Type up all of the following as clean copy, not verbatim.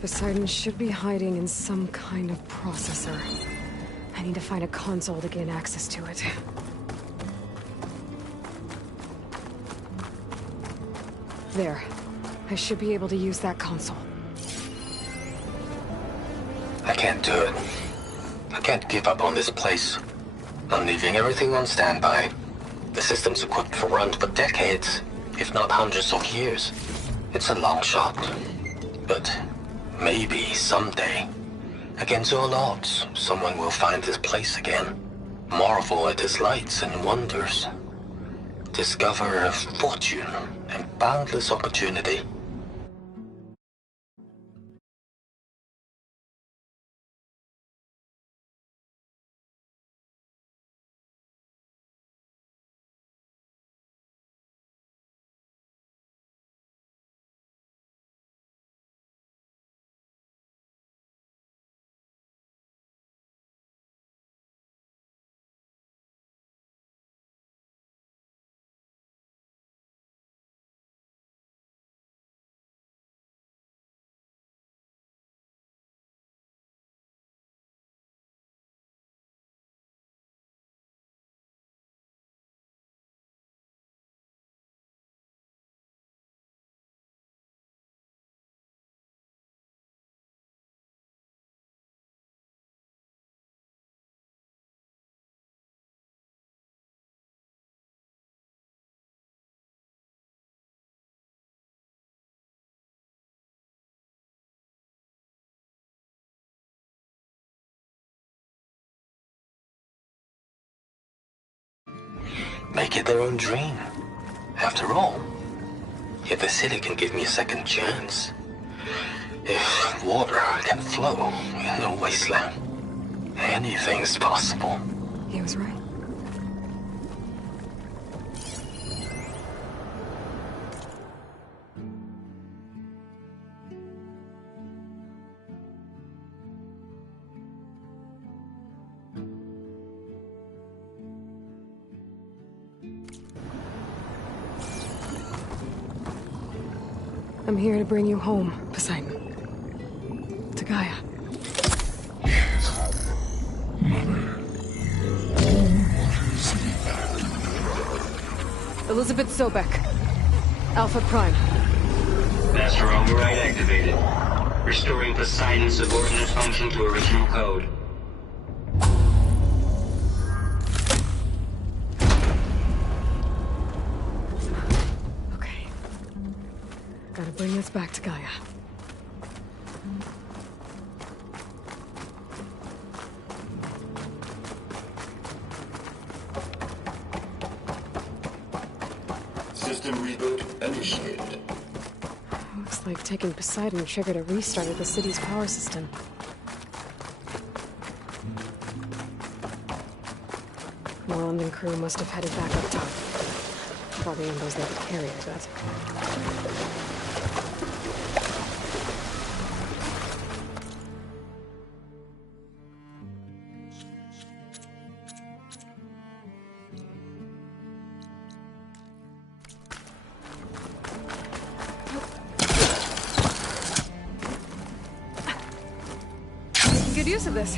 Poseidon should be hiding in some kind of processor. I need to find a console to gain access to it. There. I should be able to use that console. I can't do it. I can't give up on this place. I'm leaving everything on standby. The system's equipped for runs for decades, if not hundreds of years. It's a long shot. But maybe someday, against all odds, someone will find this place again. Marvel at its lights and wonders. Discover a fortune and boundless opportunity. Make it their own dream. After all, if the city can give me a second chance, if water can flow in a wasteland, anything's possible. He was right. I'm here to bring you home, Poseidon. To Gaia. Mother. Elizabeth Sobek. Alpha Prime. Master override activated. Restoring Poseidon's subordinate function to original code. Gotta bring this back to Gaia. System reboot initiated. Looks like taking Poseidon triggered a restart of the city's power system. Moreland and crew must have headed back up top. Probably in those little carrier, but... Good use of this.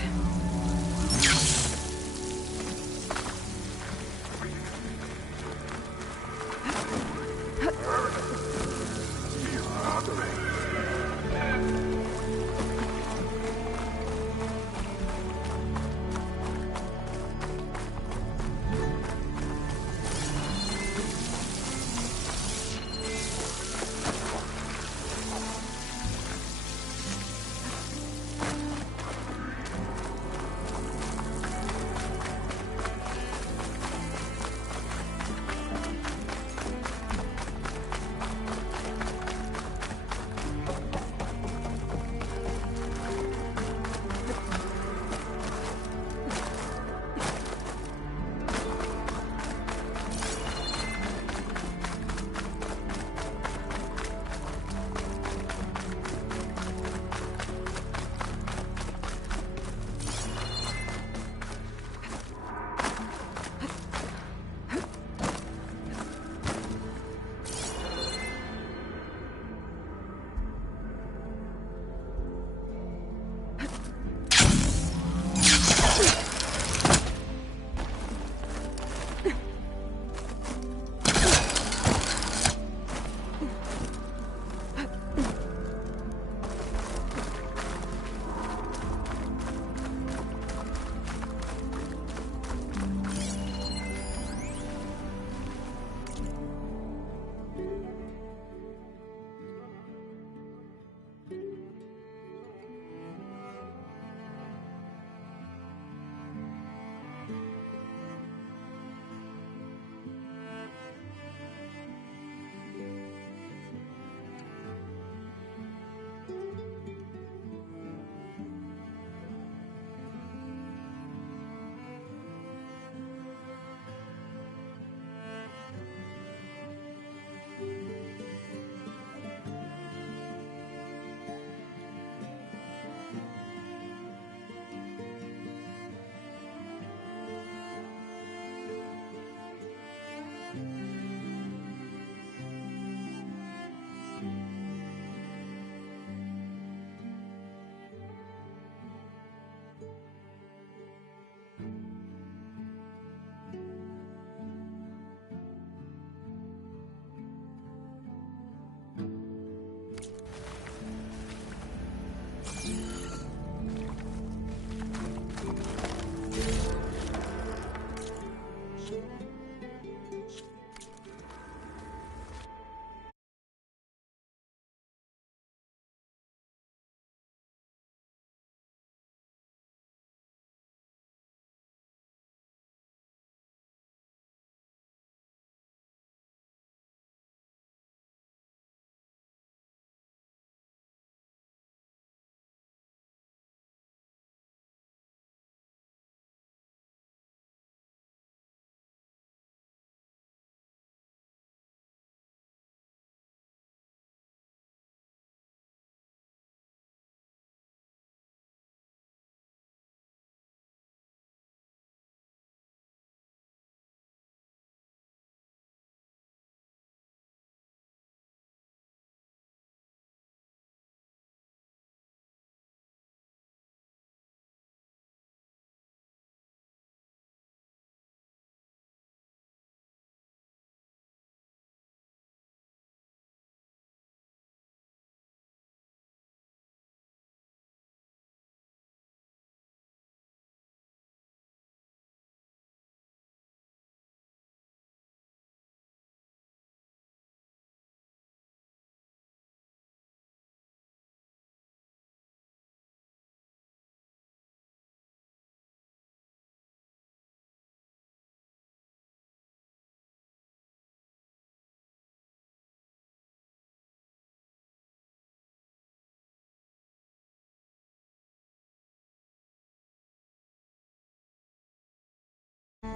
It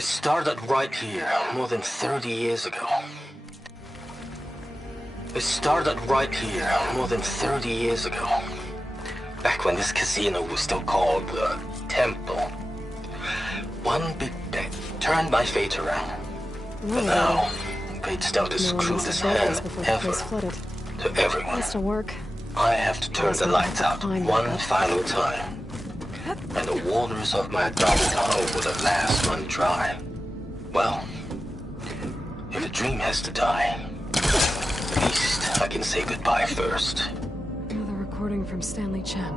started right here, more than 30 years ago. It started right here, more than 30 years ago. Back when this casino was still called the Temple. One big bet turned my fate around. But now, fate's dealt his crudest hand ever to everyone. Has to work. I have to turn the lights out one final time. And the waters of my adopted home will at last run dry. Well, if a dream has to die, at least I can say goodbye first. Another recording from Stanley Chen.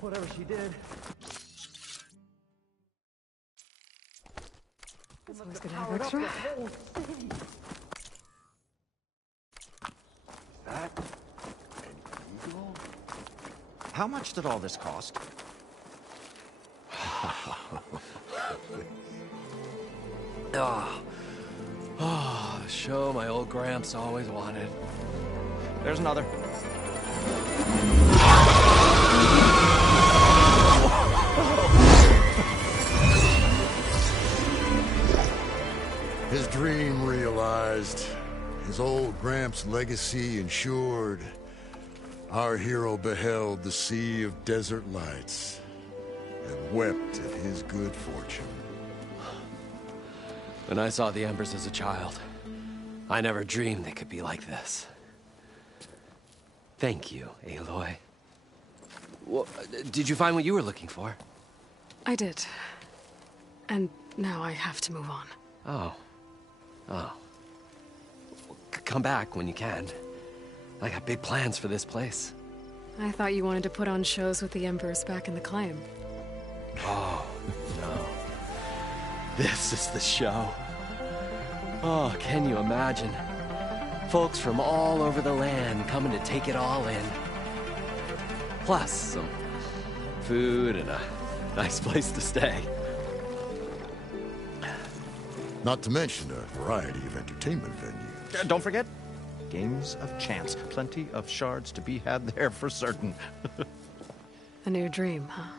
Whatever she did. It's always good to have extra. That an eagle? How much did all this cost? Ah, oh, show my old Gramps always wanted. There's another. His dream realized. His old Gramps' legacy ensured. Our hero beheld the sea of desert lights and wept at his good fortune. When I saw the Embers as a child, I never dreamed they could be like this. Thank you, Aloy. Well, did you find what you were looking for? I did. And now I have to move on. Oh. Oh. Come back when you can. I got big plans for this place. I thought you wanted to put on shows with the Embers back in the Claim. Oh, no. This is the show. Oh, can you imagine? Folks from all over the land coming to take it all in. Plus, some food and a nice place to stay. Not to mention a variety of entertainment venues. Don't forget, games of chance. Plenty of shards to be had there for certain. A new dream, huh?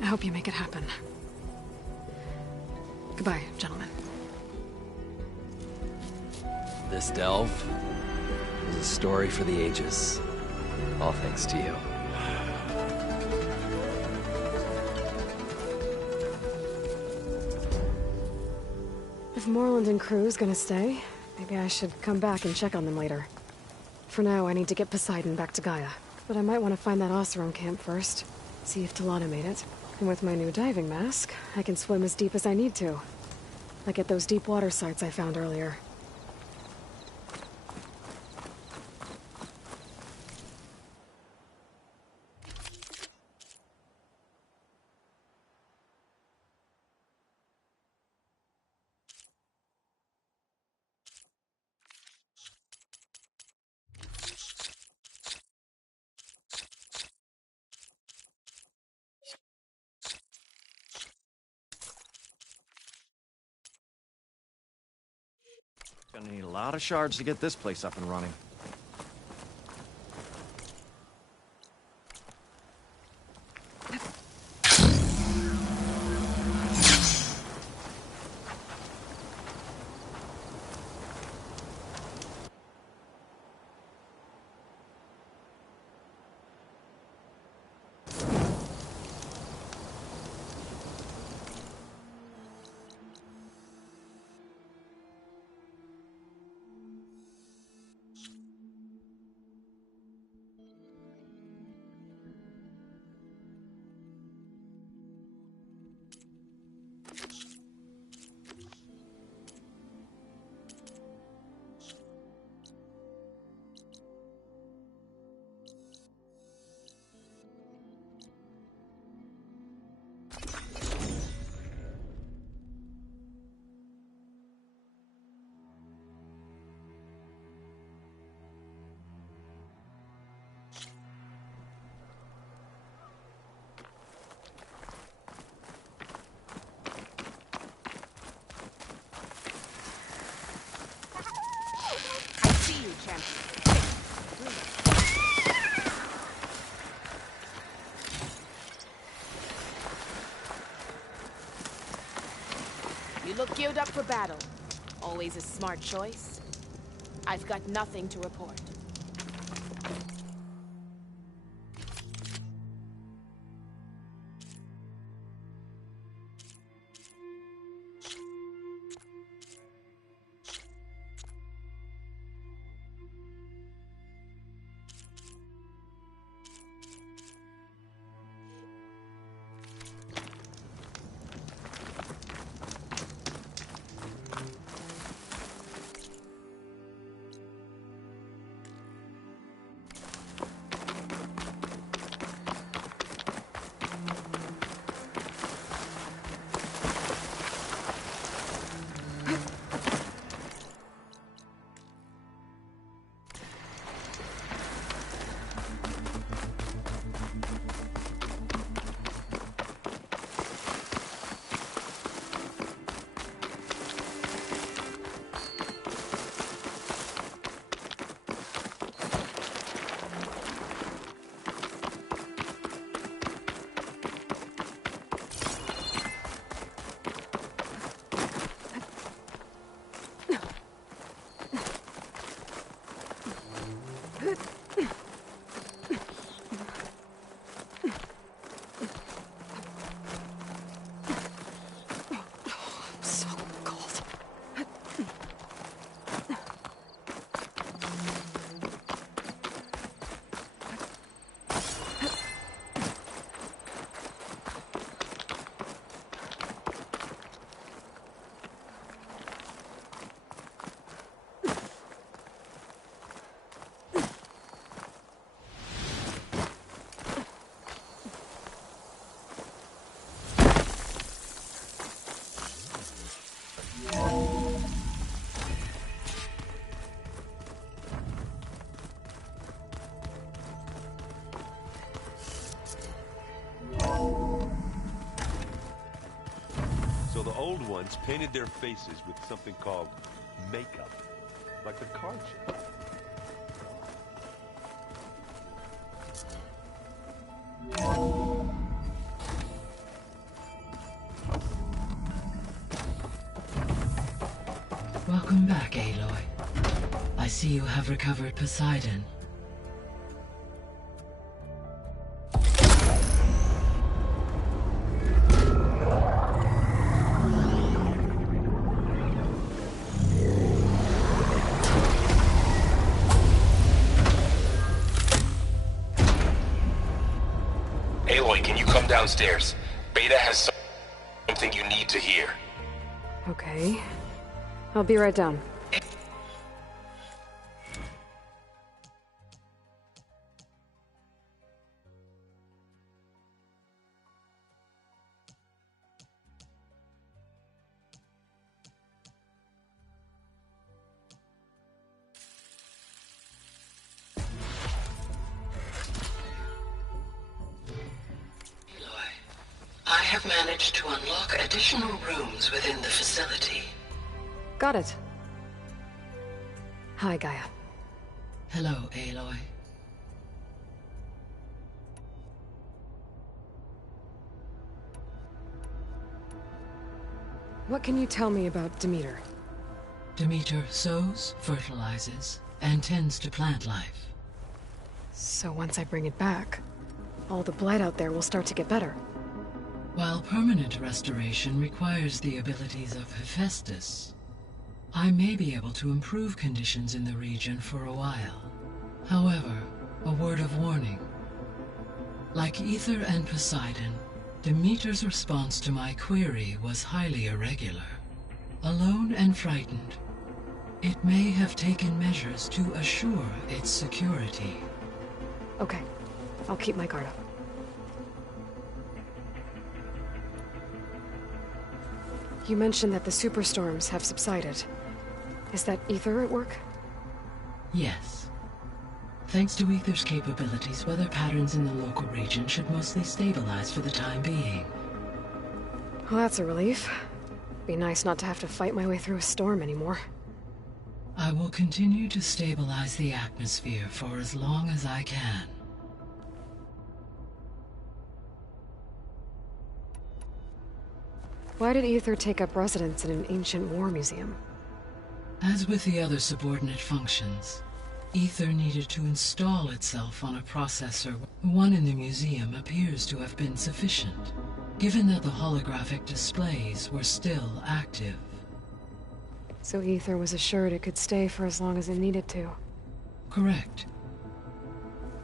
I hope you make it happen. Goodbye, gentlemen. This delve is a story for the ages. All thanks to you. If Moreland and crew's gonna stay, maybe I should come back and check on them later. For now, I need to get Poseidon back to Gaia. But I might want to find that Oseram camp first. See if Talana made it. And with my new diving mask, I can swim as deep as I need to. Like at those deep water sites I found earlier. Gonna need a lot of shards to get this place up and running. You look geared up for battle. Always a smart choice. I've got nothing to report. old ones painted their faces with something called makeup, like a card show. Welcome back, Aloy. I see you have recovered Poseidon. Aloy, can you come downstairs? Beta has something you need to hear. Okay. I'll be right down. I have managed to unlock additional rooms within the facility. Got it. Hi, Gaia. Hello, Aloy. What can you tell me about Demeter? Demeter sows, fertilizes, and tends to plant life. So once I bring it back, all the blight out there will start to get better. While permanent restoration requires the abilities of Hephaestus, I may be able to improve conditions in the region for a while. However, a word of warning. Like Ether and Poseidon, Demeter's response to my query was highly irregular. Alone and frightened, it may have taken measures to assure its security. Okay, I'll keep my guard up. You mentioned that the superstorms have subsided. Is that Ether at work? Yes. Thanks to Ether's capabilities, weather patterns in the local region should mostly stabilize for the time being. Well, that's a relief. Be nice not to have to fight my way through a storm anymore. I will continue to stabilize the atmosphere for as long as I can. Why did Ether take up residence in an ancient war museum? As with the other subordinate functions, Ether needed to install itself on a processor. One in the museum appears to have been sufficient, given that the holographic displays were still active. So Ether was assured it could stay for as long as it needed to. Correct.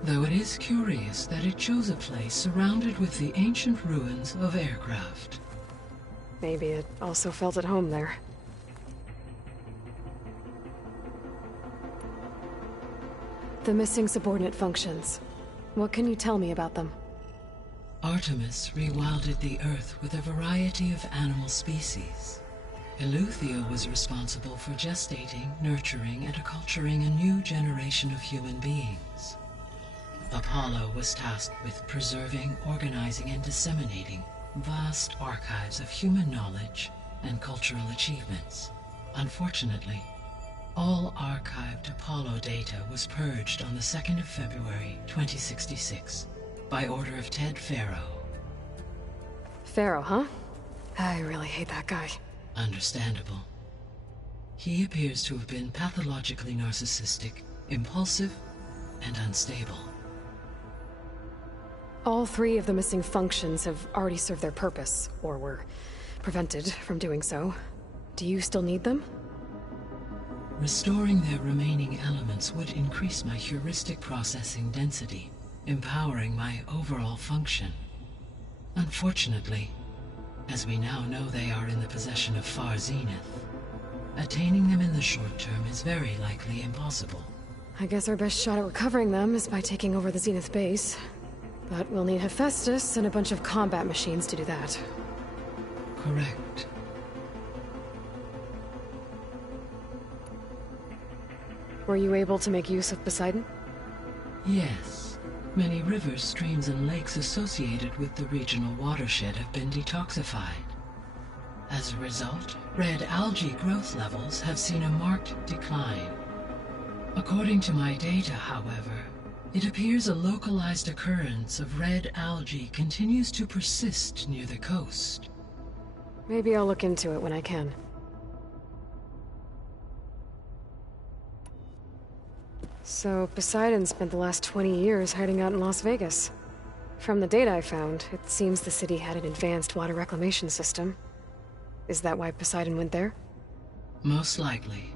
Though it is curious that it chose a place surrounded with the ancient ruins of aircraft. Maybe it also felt at home there. The missing subordinate functions. What can you tell me about them? Artemis rewilded the Earth with a variety of animal species. Eleuthia was responsible for gestating, nurturing, and acculturating a new generation of human beings. Apollo was tasked with preserving, organizing, and disseminating vast archives of human knowledge and cultural achievements. Unfortunately, all archived Apollo data was purged on the 2nd of February, 2066, by order of Ted Faro. Pharaoh, huh? I really hate that guy. Understandable. He appears to have been pathologically narcissistic, impulsive, and unstable. All 3 of the missing functions have already served their purpose, or were prevented from doing so. Do you still need them? Restoring their remaining elements would increase my heuristic processing density, empowering my overall function. Unfortunately, as we now know they are in the possession of Far Zenith, attaining them in the short term is very likely impossible. I guess our best shot at recovering them is by taking over the Zenith base. But we'll need Hephaestus and a bunch of combat machines to do that. Correct. Were you able to make use of Poseidon? Yes. Many rivers, streams, and lakes associated with the regional watershed have been detoxified. As a result, red algae growth levels have seen a marked decline. According to my data, however, it appears a localized occurrence of red algae continues to persist near the coast. Maybe I'll look into it when I can. So, Poseidon spent the last 20 years hiding out in Las Vegas. From the data I found, it seems the city had an advanced water reclamation system. Is that why Poseidon went there? Most likely.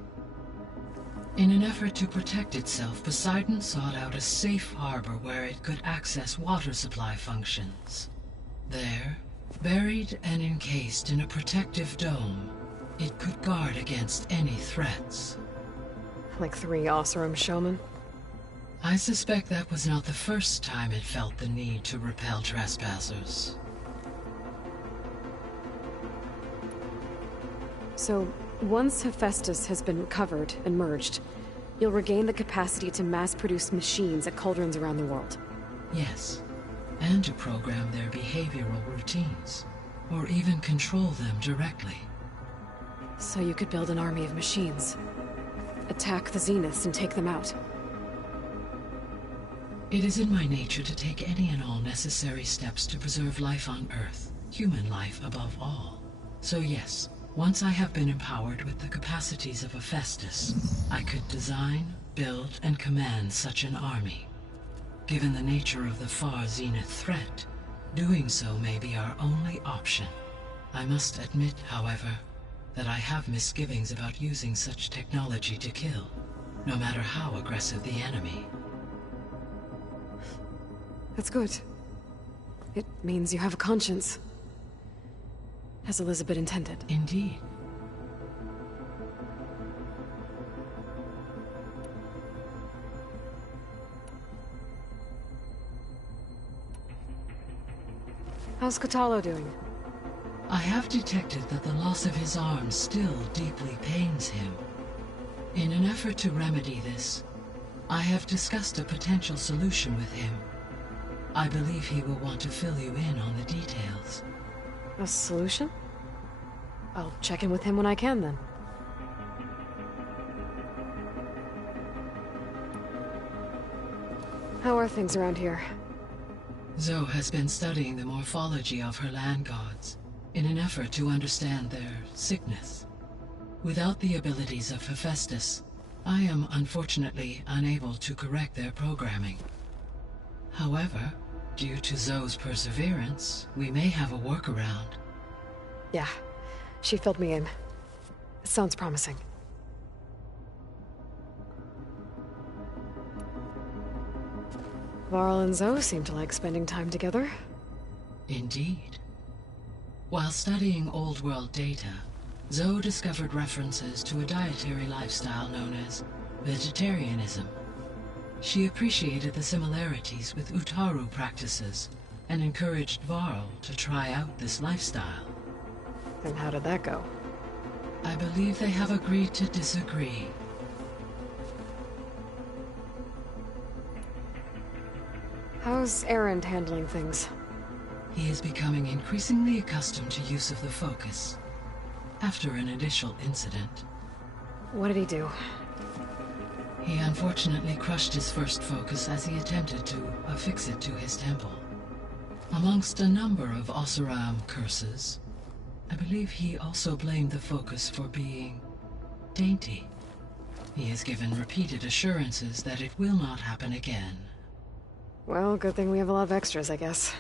In an effort to protect itself, Poseidon sought out a safe harbor where it could access water supply functions. There, buried and encased in a protective dome, it could guard against any threats. Like 3 Oseram showmen? I suspect that was not the first time it felt the need to repel trespassers. So, once Hephaestus has been recovered and merged, you'll regain the capacity to mass-produce machines at cauldrons around the world. Yes, and to program their behavioral routines, or even control them directly. So you could build an army of machines. Attack the Zeniths and take them out. It is in my nature to take any and all necessary steps to preserve life on Earth, human life above all. So yes, once I have been empowered with the capacities of Hephaestus, I could design, build, and command such an army. Given the nature of the far Zenith threat, doing so may be our only option. I must admit, however, that I have misgivings about using such technology to kill, no matter how aggressive the enemy. That's good. It means you have a conscience. As Elizabeth intended. Indeed. How's Kotallo doing? I have detected that the loss of his arm still deeply pains him. In an effort to remedy this, I have discussed a potential solution with him. I believe he will want to fill you in on the details. A solution? I'll check in with him when I can, then. How are things around here? Zoe has been studying the morphology of her land gods in an effort to understand their sickness. Without the abilities of Hephaestus, I am unfortunately unable to correct their programming. However, due to Zoe's perseverance, we may have a workaround. Yeah, she filled me in. It sounds promising. Varl and Zoe seem to like spending time together. Indeed. While studying Old World data, Zoe discovered references to a dietary lifestyle known as vegetarianism. She appreciated the similarities with Utaru practices and encouraged Varl to try out this lifestyle. Then how did that go? I believe they have agreed to disagree. How's Erend handling things? He is becoming increasingly accustomed to use of the focus, after an initial incident. What did he do? He unfortunately crushed his first focus as he attempted to affix it to his temple. Amongst a number of Oseram curses, I believe he also blamed the focus for being dainty. He has given repeated assurances that it will not happen again. Well, good thing we have a lot of extras, I guess.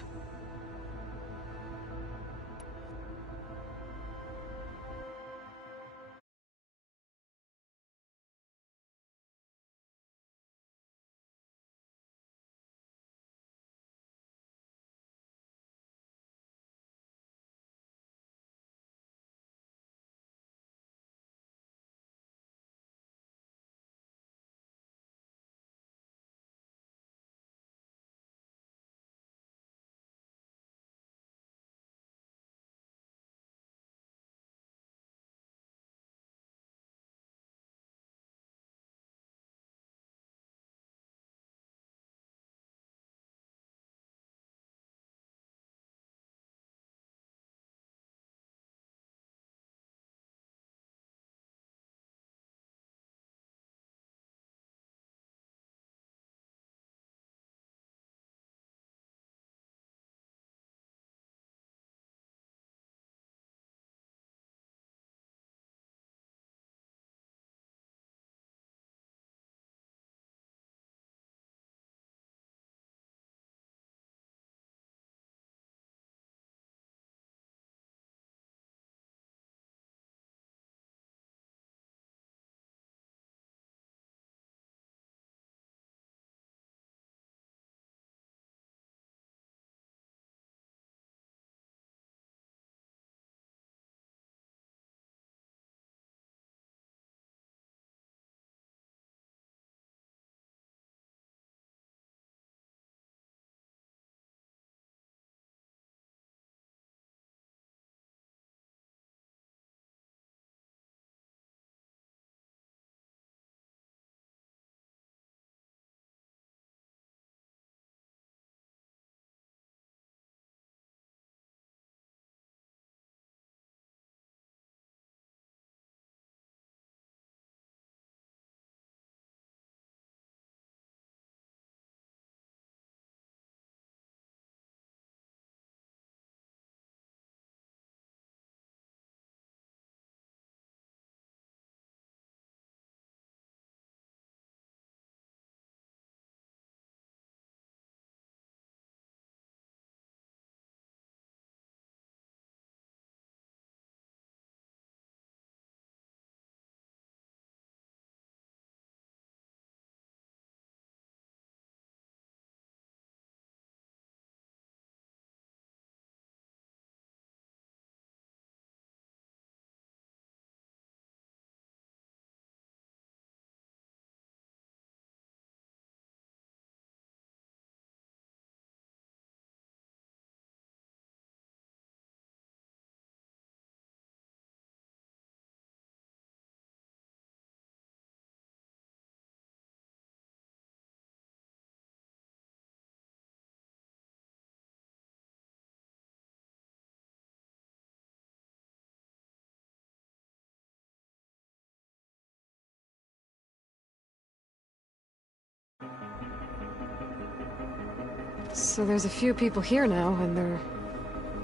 So there's a few people here now, and they're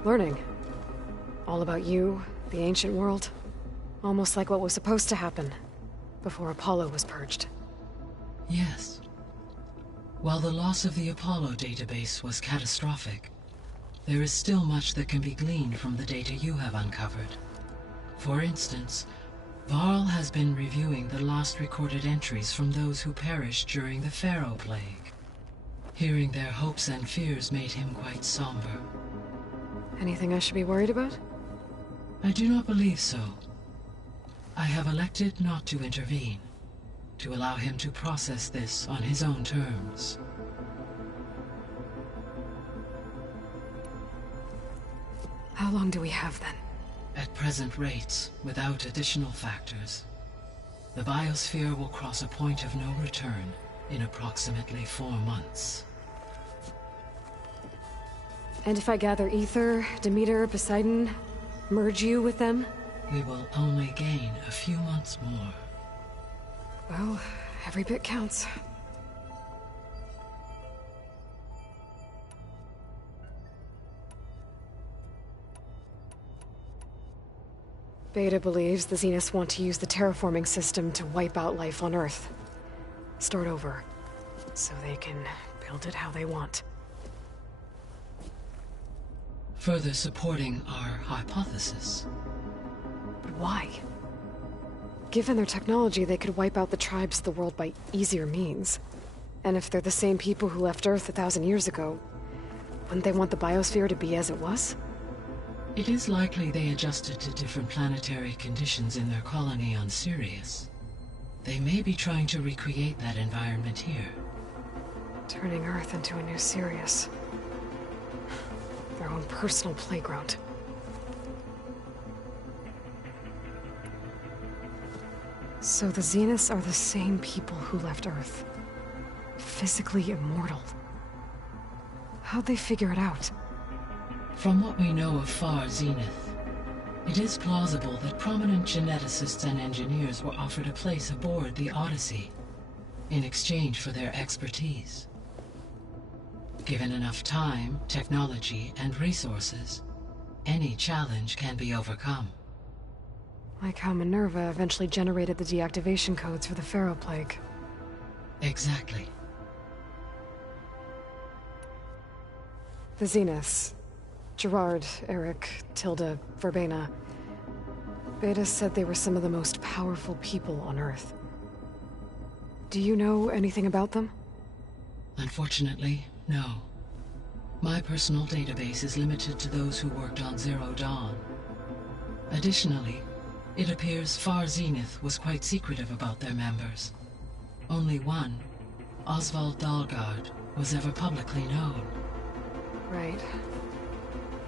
learning. All about you, the ancient world. Almost like what was supposed to happen before Apollo was purged. Yes. While the loss of the Apollo database was catastrophic, there is still much that can be gleaned from the data you have uncovered. For instance, Varl has been reviewing the last recorded entries from those who perished during the Pharaoh Plague. Hearing their hopes and fears made him quite somber. Anything I should be worried about? I do not believe so. I have elected not to intervene, to allow him to process this on his own terms. How long do we have then? At present rates, without additional factors, the biosphere will cross a point of no return in approximately 4 months. And if I gather Ether, Demeter, Poseidon, merge you with them? We will only gain a few months more. Well, every bit counts. Beta believes the Zeniths want to use the terraforming system to wipe out life on Earth. Start over, so they can build it how they want. Further supporting our hypothesis. But why? Given their technology, they could wipe out the tribes of the world by easier means. And if they're the same people who left Earth 1,000 years ago, wouldn't they want the biosphere to be as it was? It is likely they adjusted to different planetary conditions in their colony on Sirius. They may be trying to recreate that environment here. Turning Earth into a new Sirius. Their own personal playground. So the Zeniths are the same people who left Earth. Physically immortal. How'd they figure it out? From what we know of Far Zenith, it is plausible that prominent geneticists and engineers were offered a place aboard the Odyssey in exchange for their expertise. Given enough time, technology, and resources, any challenge can be overcome. Like how Minerva eventually generated the deactivation codes for the Pharaoh Plague. Exactly. The Zeniths. Gerard, Eric, Tilda, Verbena. Beta said they were some of the most powerful people on Earth. Do you know anything about them? Unfortunately, no. My personal database is limited to those who worked on Zero Dawn. Additionally, it appears Far Zenith was quite secretive about their members. Only one, Oswald Dahlgard, was ever publicly known. Right.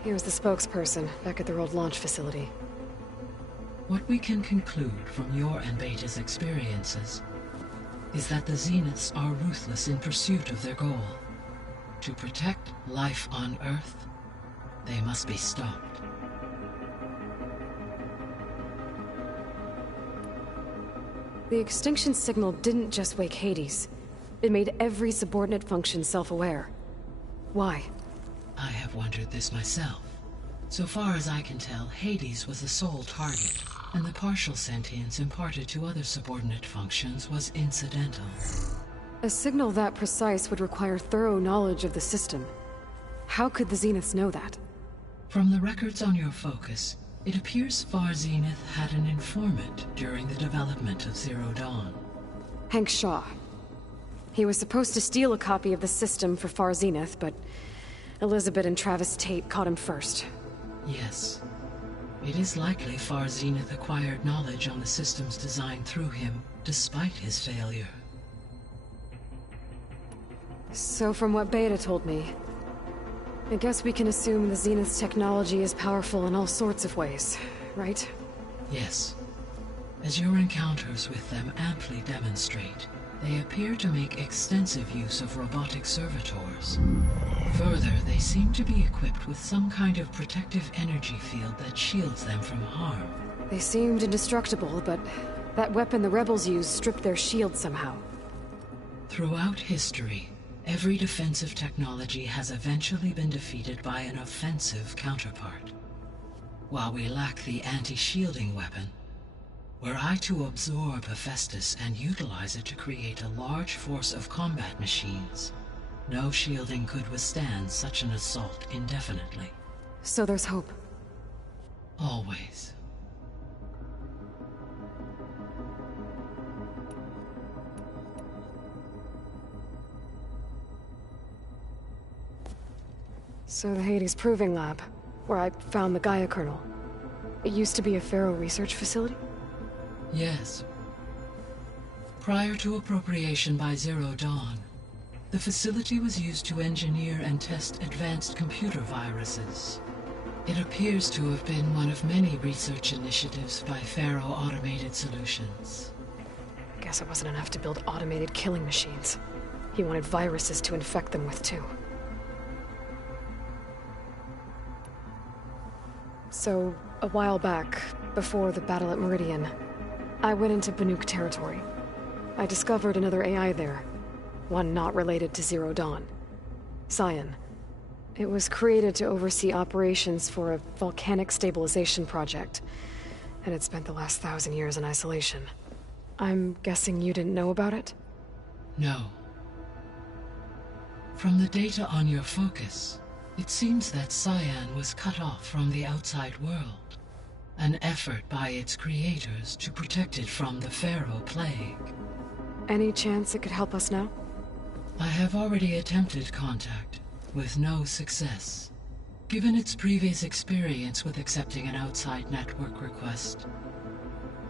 He was the spokesperson back at their old launch facility. What we can conclude from your and Beta's experiences is that the Zeniths are ruthless in pursuit of their goal. To protect life on Earth, they must be stopped. The extinction signal didn't just wake Hades. It made every subordinate function self-aware. Why? I have wondered this myself. So far as I can tell, Hades was the sole target, and the partial sentience imparted to other subordinate functions was incidental. A signal that precise would require thorough knowledge of the system. How could the Zeniths know that? From the records on your focus, it appears Far Zenith had an informant during the development of Zero Dawn. Hank Shaw. He was supposed to steal a copy of the system for Far Zenith, but Elizabeth and Travis Tate caught him first. Yes. It is likely Far Zenith acquired knowledge on the system's design through him, despite his failure. So from what Beta told me, I guess we can assume the Zenith's technology is powerful in all sorts of ways, right? Yes. As your encounters with them amply demonstrate, they appear to make extensive use of robotic servitors. Further, they seem to be equipped with some kind of protective energy field that shields them from harm. They seemed indestructible, but that weapon the rebels used stripped their shield somehow. Throughout history, Every defensive technology has eventually been defeated by an offensive counterpart. While we lack the anti-shielding weapon, were I to absorb Hephaestus and utilize it to create a large force of combat machines, no shielding could withstand such an assault indefinitely. So there's hope. Always. So the Hades Proving Lab, where I found the Gaia kernel. It used to be a Pharaoh research facility? Yes. Prior to appropriation by Zero Dawn, the facility was used to engineer and test advanced computer viruses. It appears to have been one of many research initiatives by Pharaoh Automated Solutions. Guess it wasn't enough to build automated killing machines. He wanted viruses to infect them with, too. So, a while back, before the battle at Meridian, I went into Banuk territory. I discovered another AI there. One not related to Zero Dawn. Cyan. It was created to oversee operations for a volcanic stabilization project, and it spent the last 1,000 years in isolation. I'm guessing you didn't know about it? No. From the data on your focus, it seems that Cyan was cut off from the outside world. An effort by its creators to protect it from the Pharaoh plague. Any chance it could help us now? I have already attempted contact, with no success. Given its previous experience with accepting an outside network request,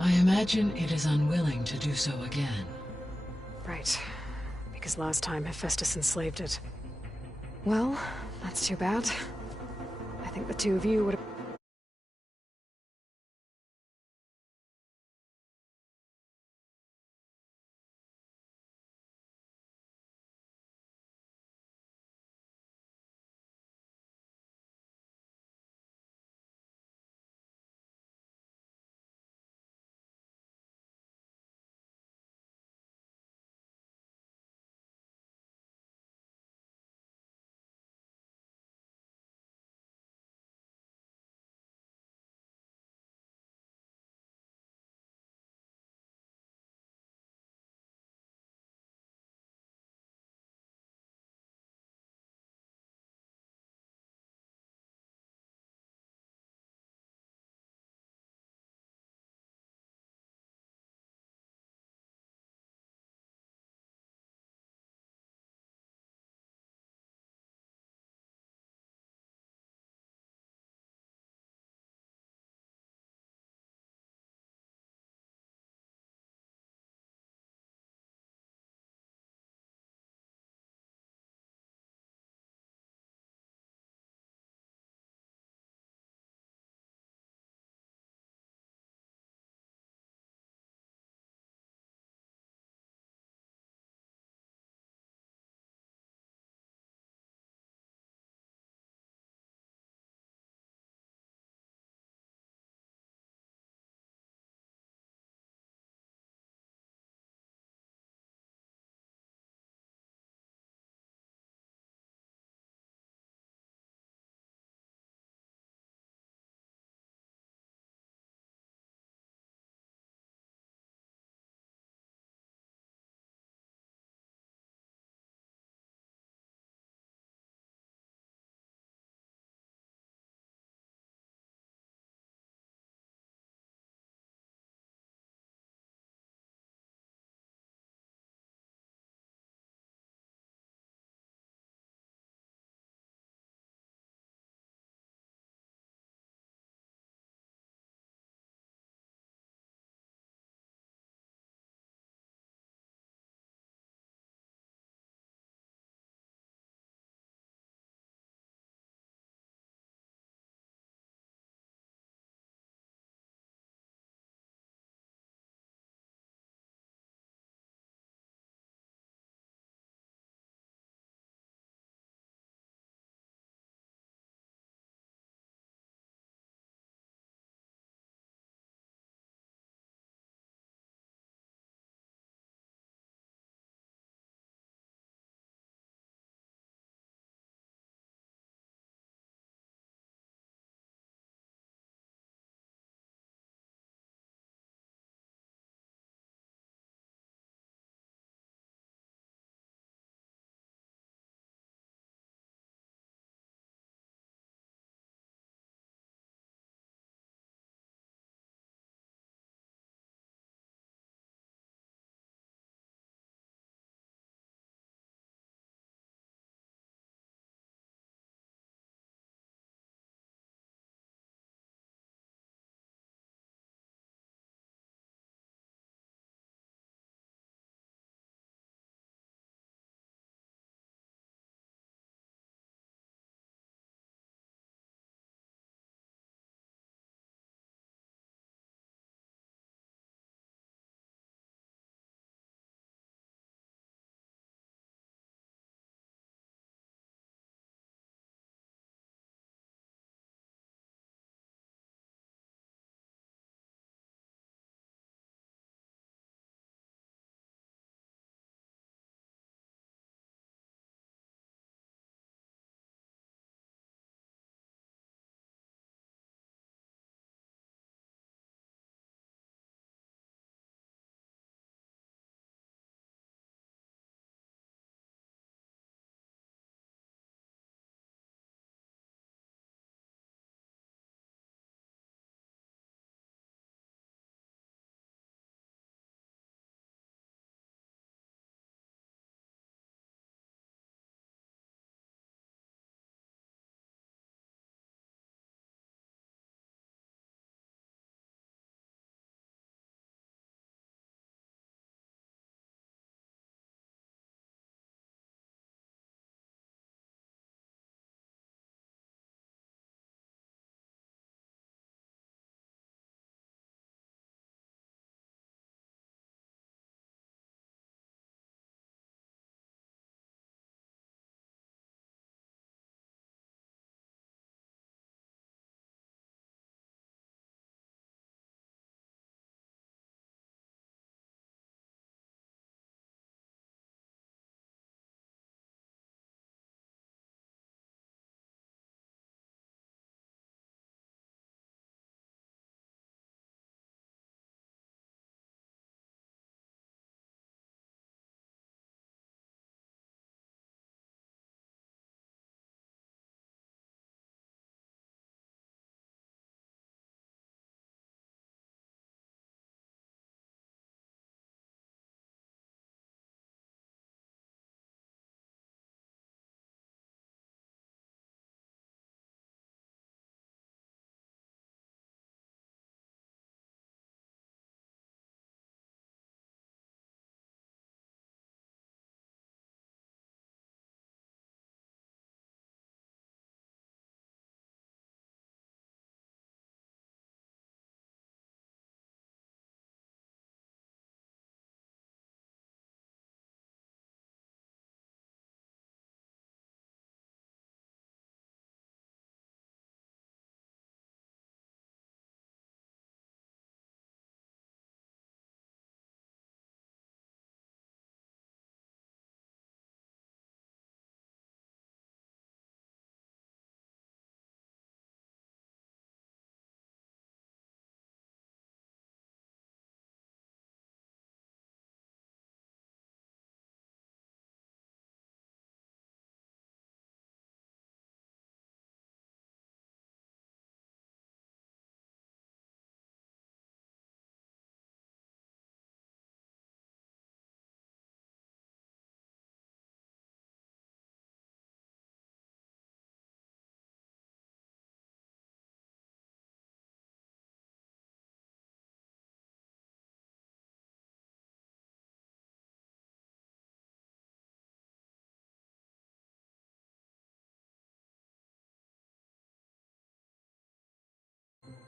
I imagine it is unwilling to do so again. Right. Because last time Hephaestus enslaved it. Well, that's too bad. I think the two of you would have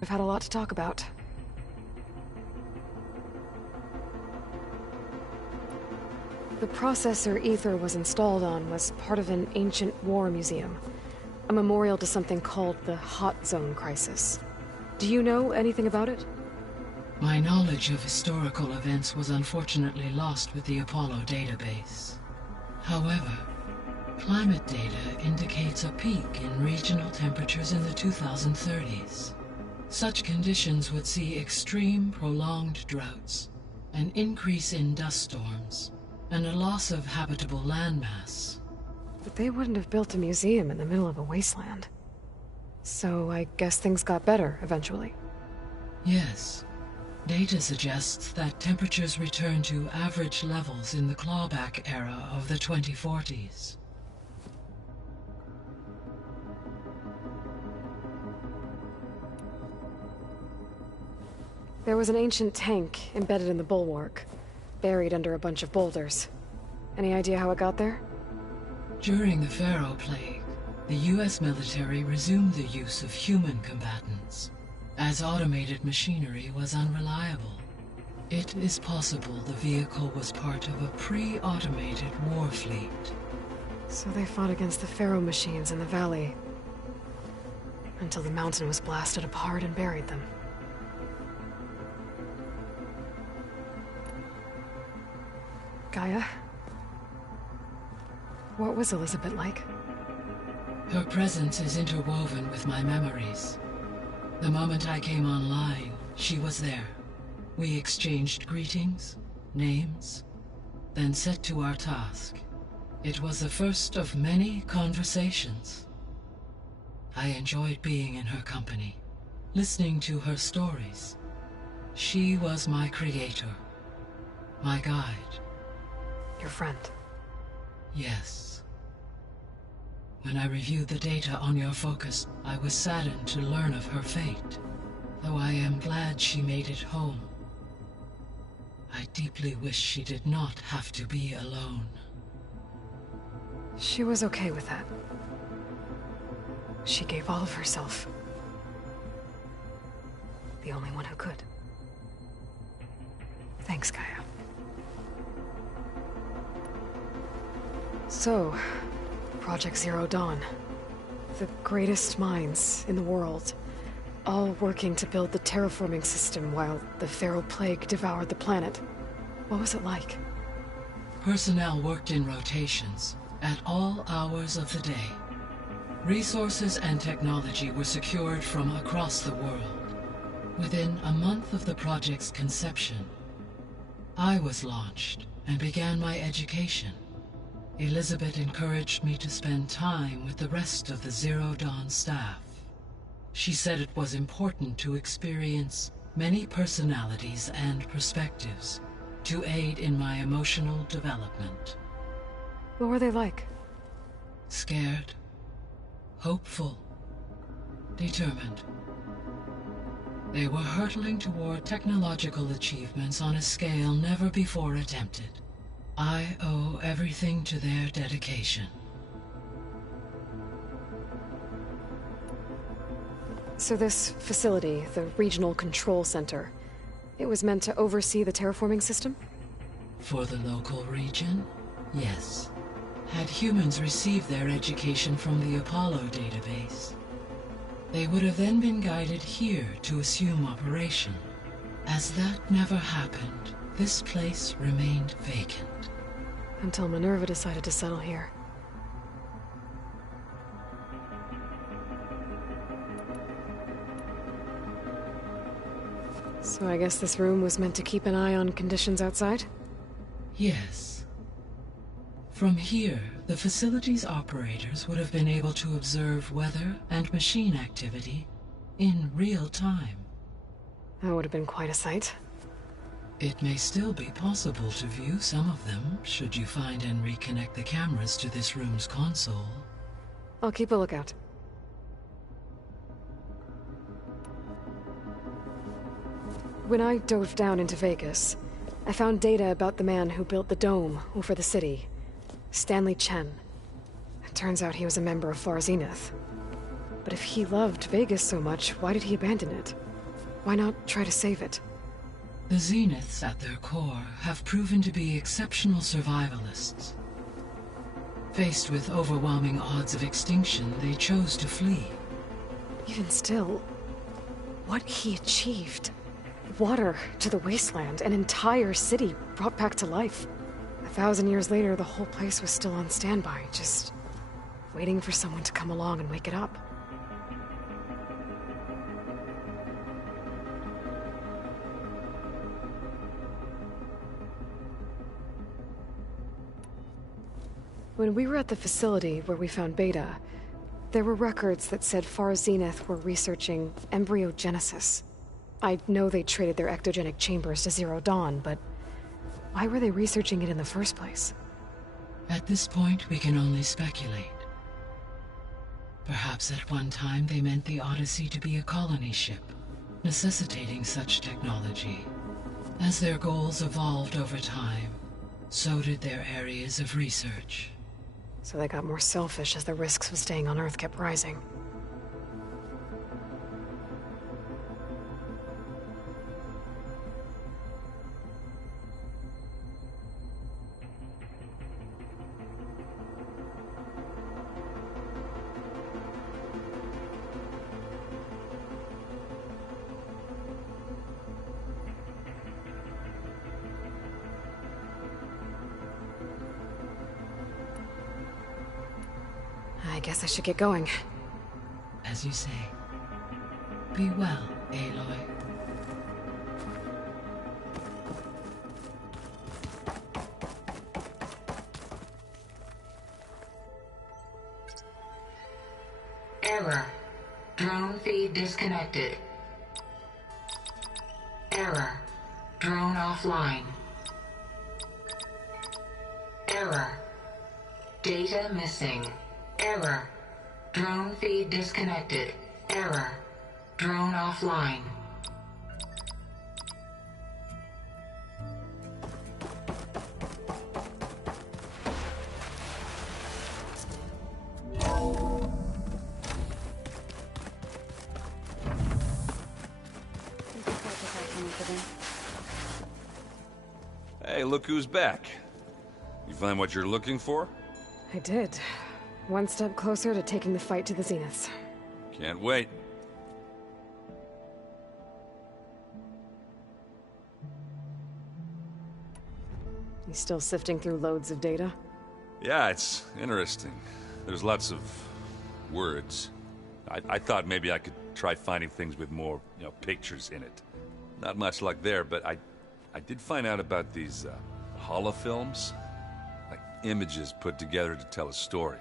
We've had a lot to talk about. The processor Ether was installed on was part of an ancient war museum. A memorial to something called the Hot Zone Crisis. Do you know anything about it? My knowledge of historical events was unfortunately lost with the Apollo database. However, climate data indicates a peak in regional temperatures in the 2030s. Such conditions would see extreme, prolonged droughts, an increase in dust storms, and a loss of habitable landmass. But they wouldn't have built a museum in the middle of a wasteland. So I guess things got better eventually. Yes. Data suggests that temperatures returned to average levels in the clawback era of the 2040s. There was an ancient tank embedded in the bulwark, buried under a bunch of boulders. Any idea how it got there? During the Pharaoh Plague, the US military resumed the use of human combatants, as automated machinery was unreliable. It is possible the vehicle was part of a pre-automated war fleet. So they fought against the Pharaoh machines in the valley, until the mountain was blasted apart and buried them. Gaia? What was Elizabeth like? Her presence is interwoven with my memories. The moment I came online, she was there. We exchanged greetings, names, then set to our task. It was the first of many conversations. I enjoyed being in her company, listening to her stories. She was my creator, my guide. Your friend? Yes. When I reviewed the data on your focus, I was saddened to learn of her fate, though I am glad she made it home. I deeply wish she did not have to be alone. She was okay with that. She gave all of herself. The only one who could. Thanks, Gaia. So, Project Zero Dawn. The greatest minds in the world, all working to build the terraforming system while the Pharaoh Plague devoured the planet. What was it like? Personnel worked in rotations, at all hours of the day. Resources and technology were secured from across the world. Within a month of the project's conception, I was launched and began my education. Elizabeth encouraged me to spend time with the rest of the Zero Dawn staff. She said it was important to experience many personalities and perspectives to aid in my emotional development. What were they like? Scared, hopeful, determined. They were hurtling toward technological achievements on a scale never before attempted. I owe everything to their dedication. So this facility, the Regional Control Center, it was meant to oversee the terraforming system? For the local region, yes. Had humans received their education from the Apollo database, they would have then been guided here to assume operation. As that never happened, this place remained vacant. Until Minerva decided to settle here. So I guess this room was meant to keep an eye on conditions outside? Yes. From here, the facility's operators would have been able to observe weather and machine activity in real time. That would have been quite a sight. It may still be possible to view some of them, should you find and reconnect the cameras to this room's console. I'll keep a lookout. When I dove down into Vegas, I found data about the man who built the dome over the city. Stanley Chen. It turns out he was a member of Far Zenith. But if he loved Vegas so much, why did he abandon it? Why not try to save it? The Zeniths, at their core, have proven to be exceptional survivalists. Faced with overwhelming odds of extinction, they chose to flee. Even still, what he achieved. Water to the wasteland, an entire city brought back to life. 1,000 years later, the whole place was still on standby, just waiting for someone to come along and wake it up. When we were at the facility where we found Beta, there were records that said Far Zenith were researching embryogenesis. I know they traded their ectogenic chambers to Zero Dawn, but why were they researching it in the first place? At this point, we can only speculate. Perhaps at one time they meant the Odyssey to be a colony ship, necessitating such technology. As their goals evolved over time, so did their areas of research. So they got more selfish as the risks of staying on Earth kept rising. I guess I should get going. As you say. Be well, Aloy. Error. Drone feed disconnected. Error. Drone offline. Error. Data missing. Error. Drone feed disconnected. Error. Drone offline. Hey, look who's back. You find what you're looking for? I did. One step closer to taking the fight to the Zeniths. Can't wait. You still sifting through loads of data? Yeah, it's interesting. There's lots of words. I thought maybe I could try finding things with more, pictures in it. Not much luck there, but I did find out about these holofilms. Like images put together to tell a story.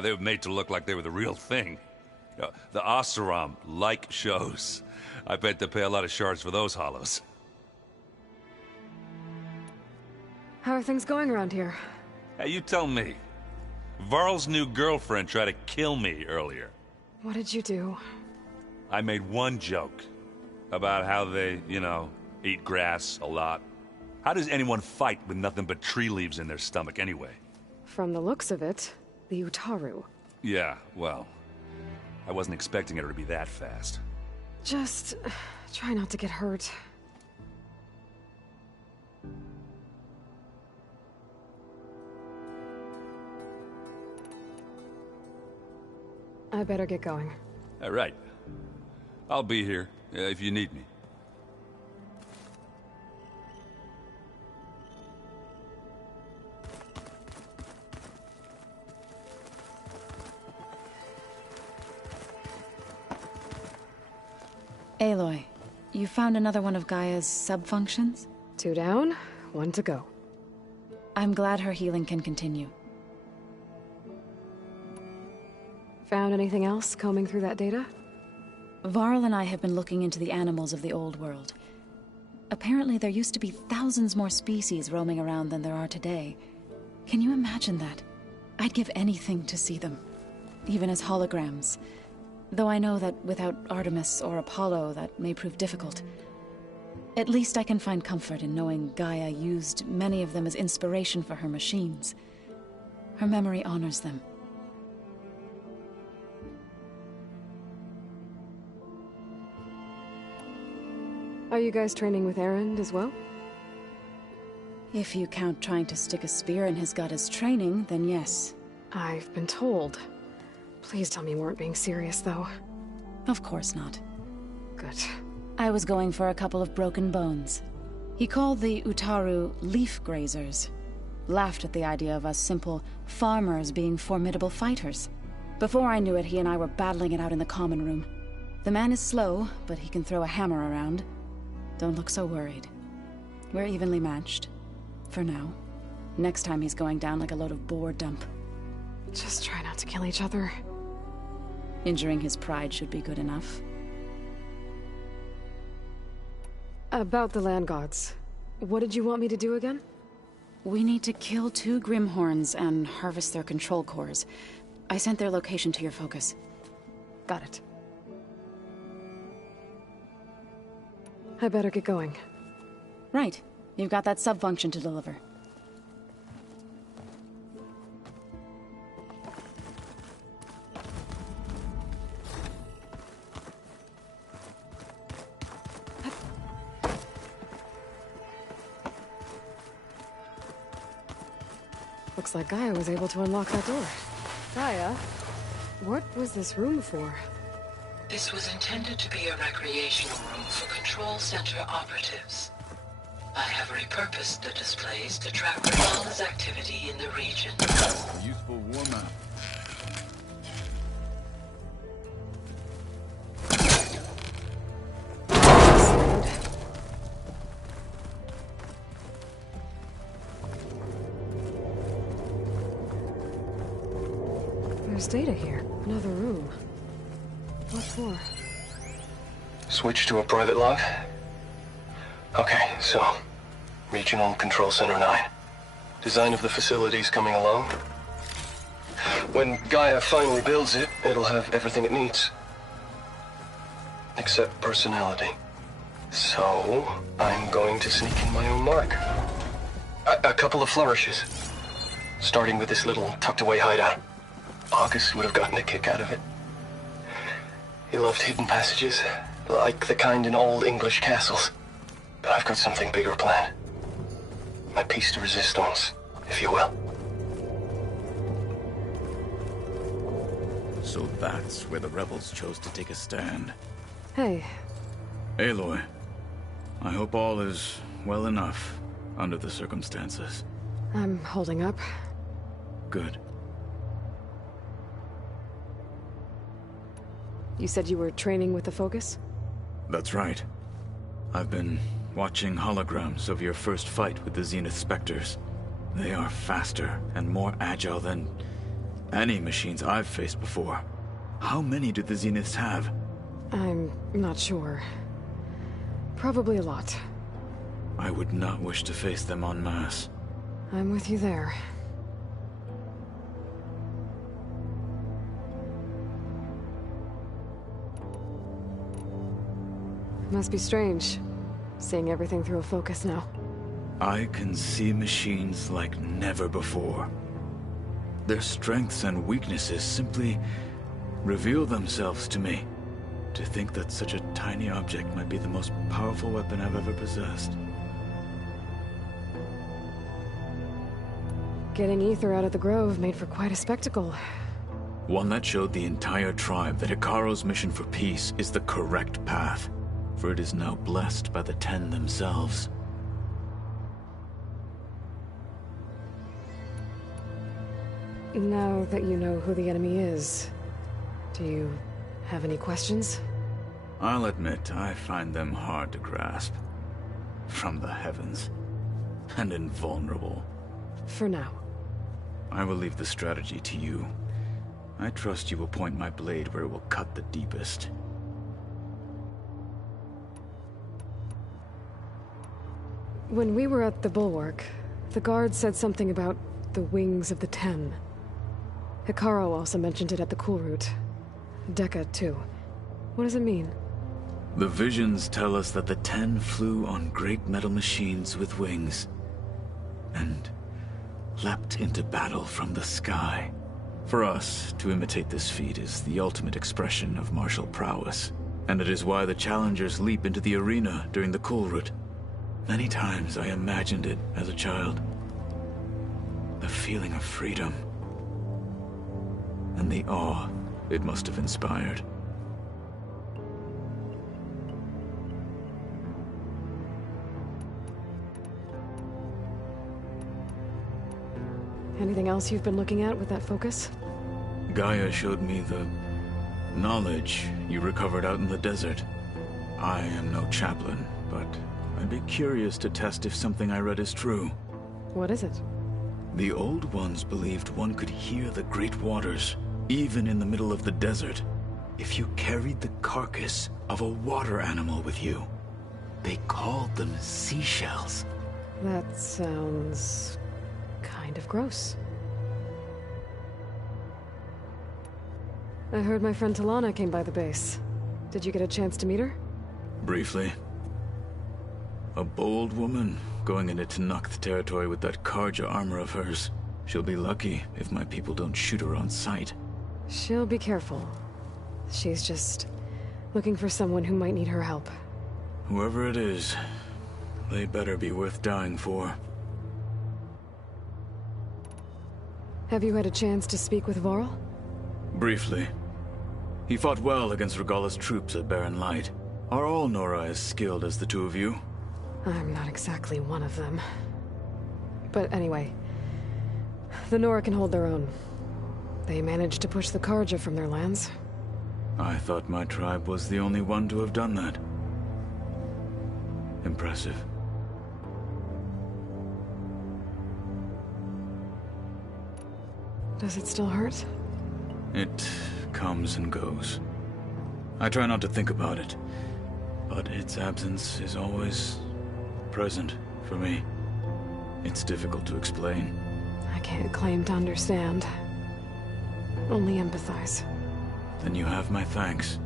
They were made to look like they were the real thing. The Oseram like shows. I bet they pay a lot of shards for those hollows. How are things going around here? Hey, you tell me. Varl's new girlfriend tried to kill me earlier. What did you do? I made one joke about how they, eat grass a lot. How does anyone fight with nothing but tree leaves in their stomach anyway? From the looks of it, the Utaru. Yeah, well, I wasn't expecting her to be that fast. Just try not to get hurt. I better get going. All right. I'll be here if you need me. Aloy, you found another one of Gaia's sub-functions? 2 down, 1 to go. I'm glad her healing can continue. Found anything else combing through that data? Varl and I have been looking into the animals of the old world. Apparently there used to be thousands more species roaming around than there are today. Can you imagine that? I'd give anything to see them, even as holograms. Though I know that without Artemis or Apollo, that may prove difficult. At least I can find comfort in knowing Gaia used many of them as inspiration for her machines. Her memory honors them. Are you guys training with Erend as well? If you count trying to stick a spear in his gut as training, then yes. I've been told. Please tell me you weren't being serious, though. Of course not. Good. I was going for a couple of broken bones. He called the Utaru leaf grazers. Laughed at the idea of us simple farmers being formidable fighters. Before I knew it, he and I were battling it out in the common room. The man is slow, but he can throw a hammer around. Don't look so worried. We're evenly matched. For now. Next time he's going down like a load of boar dump. Just try not to kill each other. Injuring his pride should be good enough. About the land gods. What did you want me to do again? We need to kill 2 Grimhorns and harvest their control cores. I sent their location to your focus. Got it. I better get going. Right. You've got that sub-function to deliver. Looks like Gaia was able to unlock that door. Gaia? What was this room for? This was intended to be a recreational room for Control Center operatives. I have repurposed the displays to track Ramal's activity in the region. Useful woman. There's data here. Another room. What for? Switch to a private log? Okay, so... Regional Control Center 9. Design of the facility's coming along. When Gaia finally builds it, it'll have everything it needs. Except personality. So, I'm going to sneak in my own mark. A couple of flourishes. Starting with this little tucked-away hideout. August would have gotten a kick out of it. He loved hidden passages, like the kind in old English castles. But I've got something bigger planned. My piece de resistance, if you will. So that's where the rebels chose to take a stand. Hey. Aloy, I hope all is well enough under the circumstances. I'm holding up. Good. You said you were training with the Focus? That's right. I've been watching holograms of your first fight with the Zenith Spectres. They are faster and more agile than any machines I've faced before. How many do the Zeniths have? I'm not sure. Probably a lot. I would not wish to face them en masse. I'm with you there. Must be strange, seeing everything through a focus now. I can see machines like never before. Their strengths and weaknesses simply reveal themselves to me. To think that such a tiny object might be the most powerful weapon I've ever possessed. Getting Ether out of the Grove made for quite a spectacle. One that showed the entire tribe that Hekarro's mission for peace is the correct path. For it is now blessed by the Ten themselves. Now that you know who the enemy is, do you have any questions? I'll admit, I find them hard to grasp. From the heavens. And invulnerable. For now. I will leave the strategy to you. I trust you will point my blade where it will cut the deepest. When we were at the Bulwark, the guard said something about the Wings of the Ten. Hekarro also mentioned it at the Cool Route. Dekka, too. What does it mean? The visions tell us that the Ten flew on great metal machines with wings, and leapt into battle from the sky. For us, to imitate this feat is the ultimate expression of martial prowess. And it is why the challengers leap into the arena during the coal route. Many times I imagined it as a child. The feeling of freedom. And the awe it must have inspired. Anything else you've been looking at with that focus? Gaia showed me the knowledge you recovered out in the desert. I am no chaplain, but I'd be curious to test if something I read is true. What is it? The Old Ones believed one could hear the great waters, even in the middle of the desert, if you carried the carcass of a water animal with you. They called them seashells. That sounds kind of gross. I heard my friend Talana came by the base. Did you get a chance to meet her? Briefly. A bold woman going into Tenakth territory with that Karja armor of hers. She'll be lucky if my people don't shoot her on sight. She'll be careful. She's just looking for someone who might need her help. Whoever it is, they better be worth dying for. Have you had a chance to speak with Varl? Briefly. He fought well against Regalla's troops at Barren Light. Are all Nora as skilled as the two of you? I'm not exactly one of them. But anyway, the Nora can hold their own. They managed to push the Karja from their lands. I thought my tribe was the only one to have done that. Impressive. Does it still hurt? It comes and goes. I try not to think about it, but its absence is always present for me. It's difficult to explain. I can't claim to understand. Only empathize. Then you have my thanks.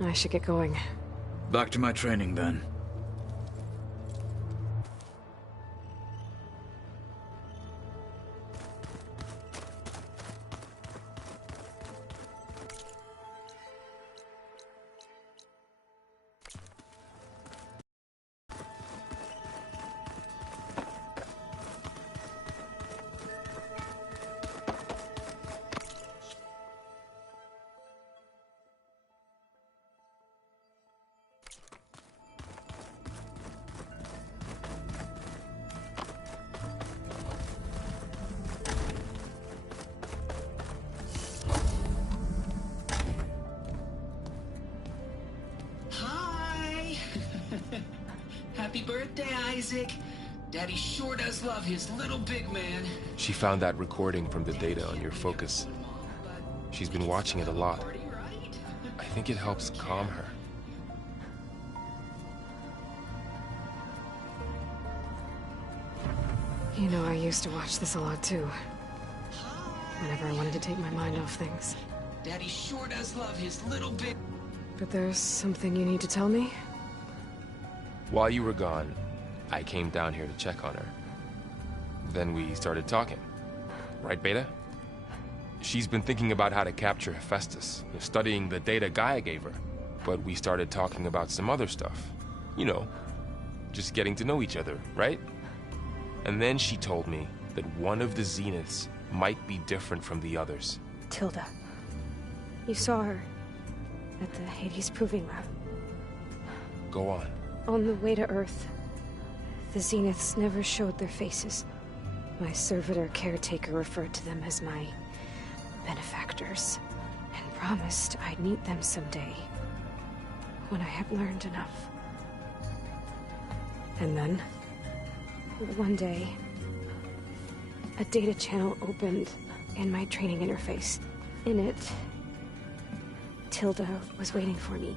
I should get going. Back to my training, then. Happy birthday, Isaac. Daddy sure does love his little big man. She found that recording from the data on your focus. She's been watching it a lot. I think it helps calm her. You know, I used to watch this a lot too. Whenever I wanted to take my mind off things. Daddy sure does love his little big... But there's something you need to tell me? While you were gone, I came down here to check on her. Then we started talking. Right, Beta? She's been thinking about how to capture Hephaestus, studying the data Gaia gave her. But we started talking about some other stuff. You know, just getting to know each other, right? And then she told me that one of the Zeniths might be different from the others. Tilda. You saw her at the Hades Proving Lab. Go on. On the way to Earth, the Zeniths never showed their faces. My servitor caretaker referred to them as my benefactors, and promised I'd meet them someday, when I had learned enough. And then, one day, a data channel opened in my training interface. In it, Tilda was waiting for me.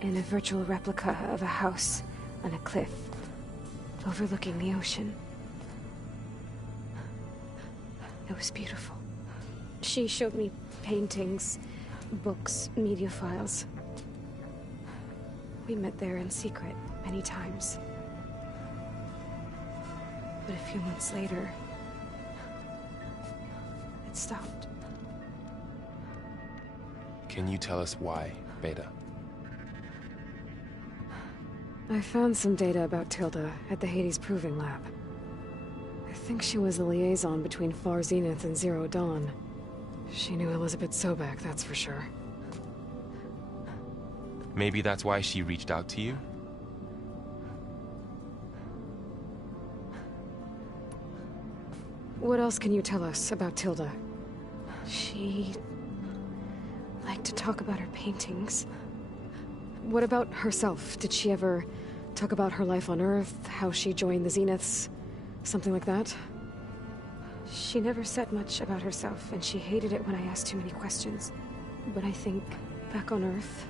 In a virtual replica of a house on a cliff, overlooking the ocean. It was beautiful. She showed me paintings, books, media files. We met there in secret many times. But a few months later, it stopped. Can you tell us why, Beta? I found some data about Tilda at the Hades Proving Lab. I think she was a liaison between Far Zenith and Zero Dawn. She knew Elizabeth Sobek, that's for sure. Maybe that's why she reached out to you? What else can you tell us about Tilda? She liked to talk about her paintings. What about herself? Did she ever talk about her life on Earth, how she joined the Zeniths, something like that? She never said much about herself, and she hated it when I asked too many questions. But I think, back on Earth,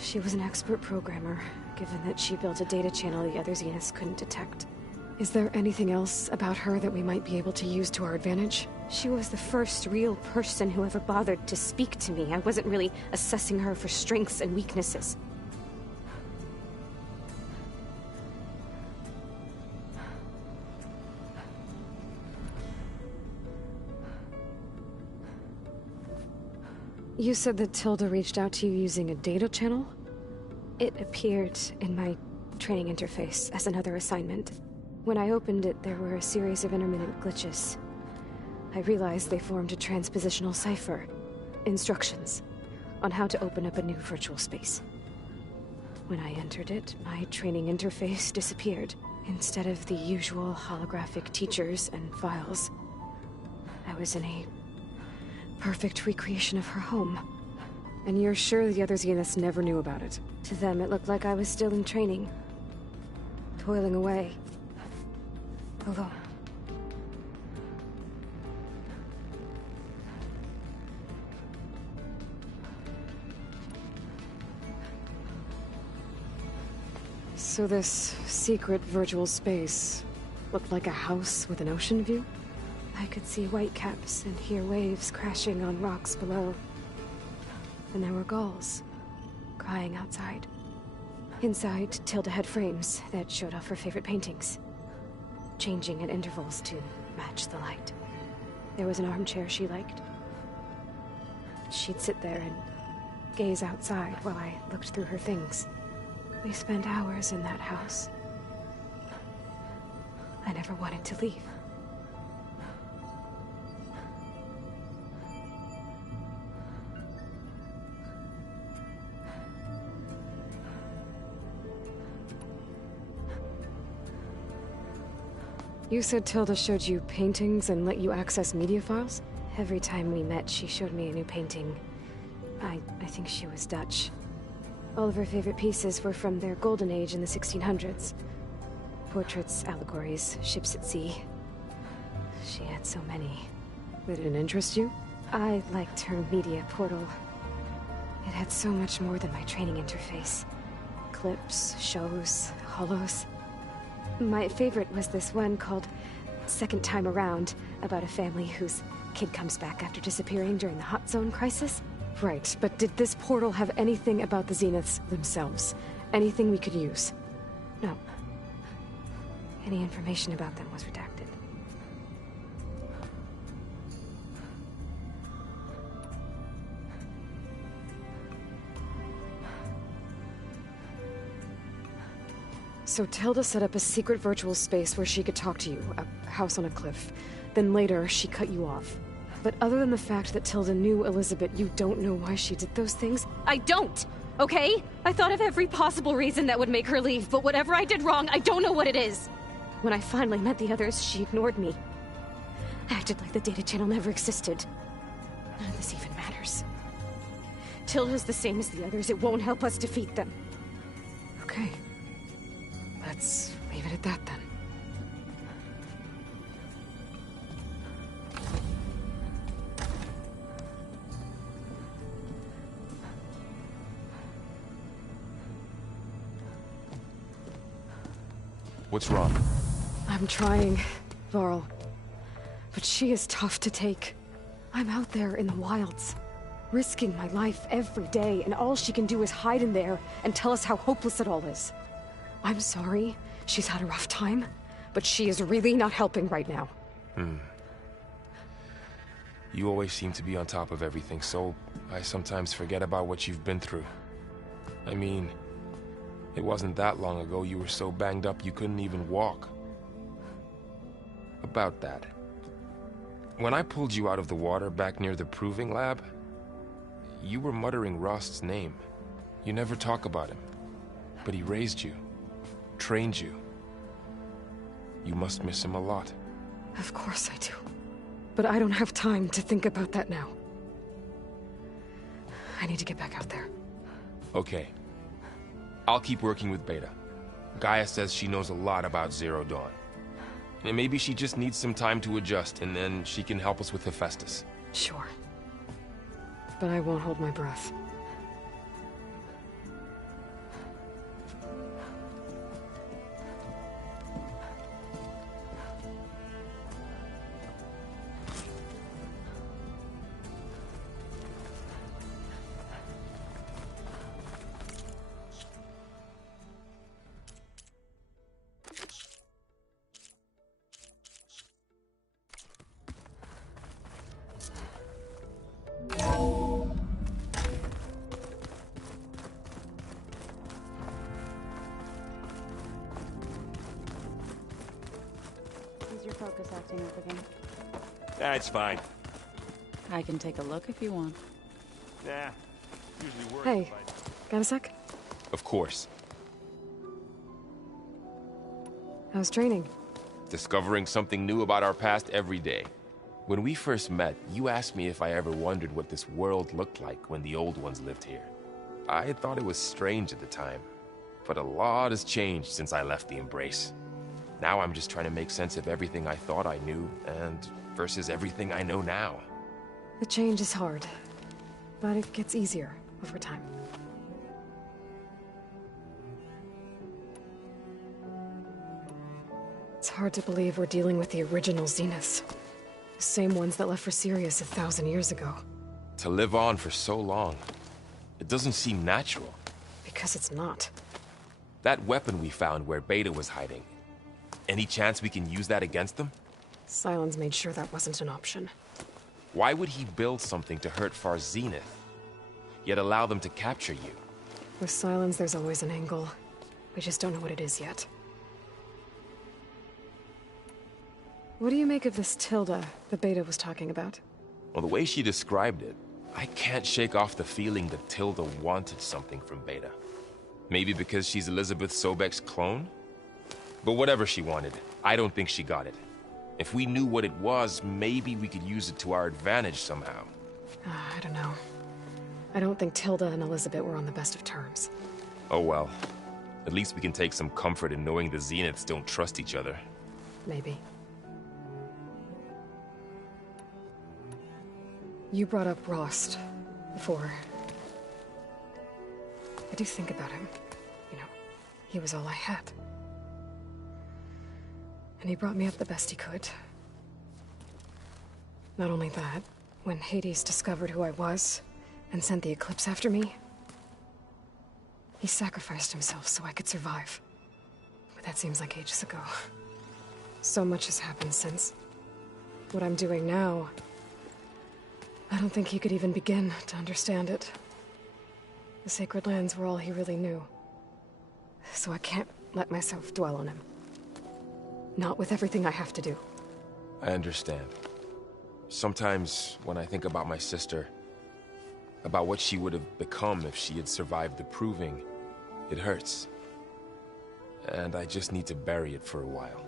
she was an expert programmer, given that she built a data channel the other Zeniths couldn't detect. Is there anything else about her that we might be able to use to our advantage? She was the first real person who ever bothered to speak to me. I wasn't really assessing her for strengths and weaknesses. You said that Tilda reached out to you using a data channel? It appeared in my training interface as another assignment. When I opened it, there were a series of intermittent glitches. I realized they formed a transpositional cipher. Instructions on how to open up a new virtual space. When I entered it, my training interface disappeared. Instead of the usual holographic teachers and files, I was in a perfect recreation of her home. And you're sure the other Zeniths never knew about it? To them, it looked like I was still in training. Toiling away. Alone. So this secret virtual space looked like a house with an ocean view? I could see whitecaps and hear waves crashing on rocks below. And there were gulls crying outside. Inside, Tilda had frames that showed off her favorite paintings, changing at intervals to match the light. There was an armchair she liked. She'd sit there and gaze outside while I looked through her things. We spent hours in that house. I never wanted to leave. You said Tilda showed you paintings and let you access media files? Every time we met, she showed me a new painting. I think she was Dutch. All of her favorite pieces were from their golden age in the 1600s. Portraits, allegories, ships at sea. She had so many. They didn't interest you? I liked her media portal. It had so much more than my training interface. Clips, shows, holos. My favorite was this one called Second Time Around, about a family whose kid comes back after disappearing during the Hot Zone crisis. Right, but did this portal have anything about the Zeniths themselves? Anything we could use? No. Any information about them was redacted. So Tilda set up a secret virtual space where she could talk to you, a house on a cliff. Then later, she cut you off. But other than the fact that Tilda knew Elizabeth, you don't know why she did those things? I don't! Okay? I thought of every possible reason that would make her leave, but whatever I did wrong, I don't know what it is. When I finally met the others, she ignored me. Acted like the data channel never existed. None of this even matters. Tilda's the same as the others. It won't help us defeat them. Okay. Let's leave it at that then. What's wrong? I'm trying, Varl. But she is tough to take. I'm out there in the wilds, risking my life every day, and all she can do is hide in there and tell us how hopeless it all is. I'm sorry she's had a rough time, but she is really not helping right now. You always seem to be on top of everything, so I sometimes forget about what you've been through. I mean, it wasn't that long ago you were so banged up you couldn't even walk. About that. When I pulled you out of the water back near the proving lab, you were muttering Rost's name. You never talk about him. But he raised you, trained you. You must miss him a lot. Of course I do. But I don't have time to think about that now. I need to get back out there. Okay. I'll keep working with Beta. Gaia says she knows a lot about Zero Dawn. And maybe she just needs some time to adjust, and then she can help us with Hephaestus. Sure. But I won't hold my breath. Is your focus acting up again? It's fine. I can take a look if you want. Nah. Usually works. Hey, got a sec? Of course. How's training? Discovering something new about our past every day. When we first met, you asked me if I ever wondered what this world looked like when the old ones lived here. I thought it was strange at the time, but a lot has changed since I left the Embrace. Now I'm just trying to make sense of everything I thought I knew, and versus everything I know now. The change is hard, but it gets easier over time. It's hard to believe we're dealing with the original Zeniths. The same ones that left for Sirius 1,000 years ago. To live on for so long, it doesn't seem natural. Because it's not. That weapon we found where Beta was hiding, any chance we can use that against them? Sylens made sure that wasn't an option. Why would he build something to hurt Far Zenith, yet allow them to capture you? With Sylens, there's always an angle. We just don't know what it is yet. What do you make of this Tilda that Beta was talking about? Well, the way she described it, I can't shake off the feeling that Tilda wanted something from Beta. Maybe because she's Elizabeth Sobek's clone? But whatever she wanted, I don't think she got it. If we knew what it was, maybe we could use it to our advantage somehow. I don't know. I don't think Tilda and Elizabeth were on the best of terms. Oh well. At least we can take some comfort in knowing the Zeniths don't trust each other. Maybe. You brought up Rost before. I do think about him. You know, he was all I had. And he brought me up the best he could. Not only that, when Hades discovered who I was and sent the Eclipse after me, he sacrificed himself so I could survive. But that seems like ages ago. So much has happened since. What I'm doing now, I don't think he could even begin to understand it. The Sacred Lands were all he really knew. So I can't let myself dwell on him. Not with everything I have to do. I understand. Sometimes, when I think about my sister, about what she would have become if she had survived the Proving, it hurts. And I just need to bury it for a while.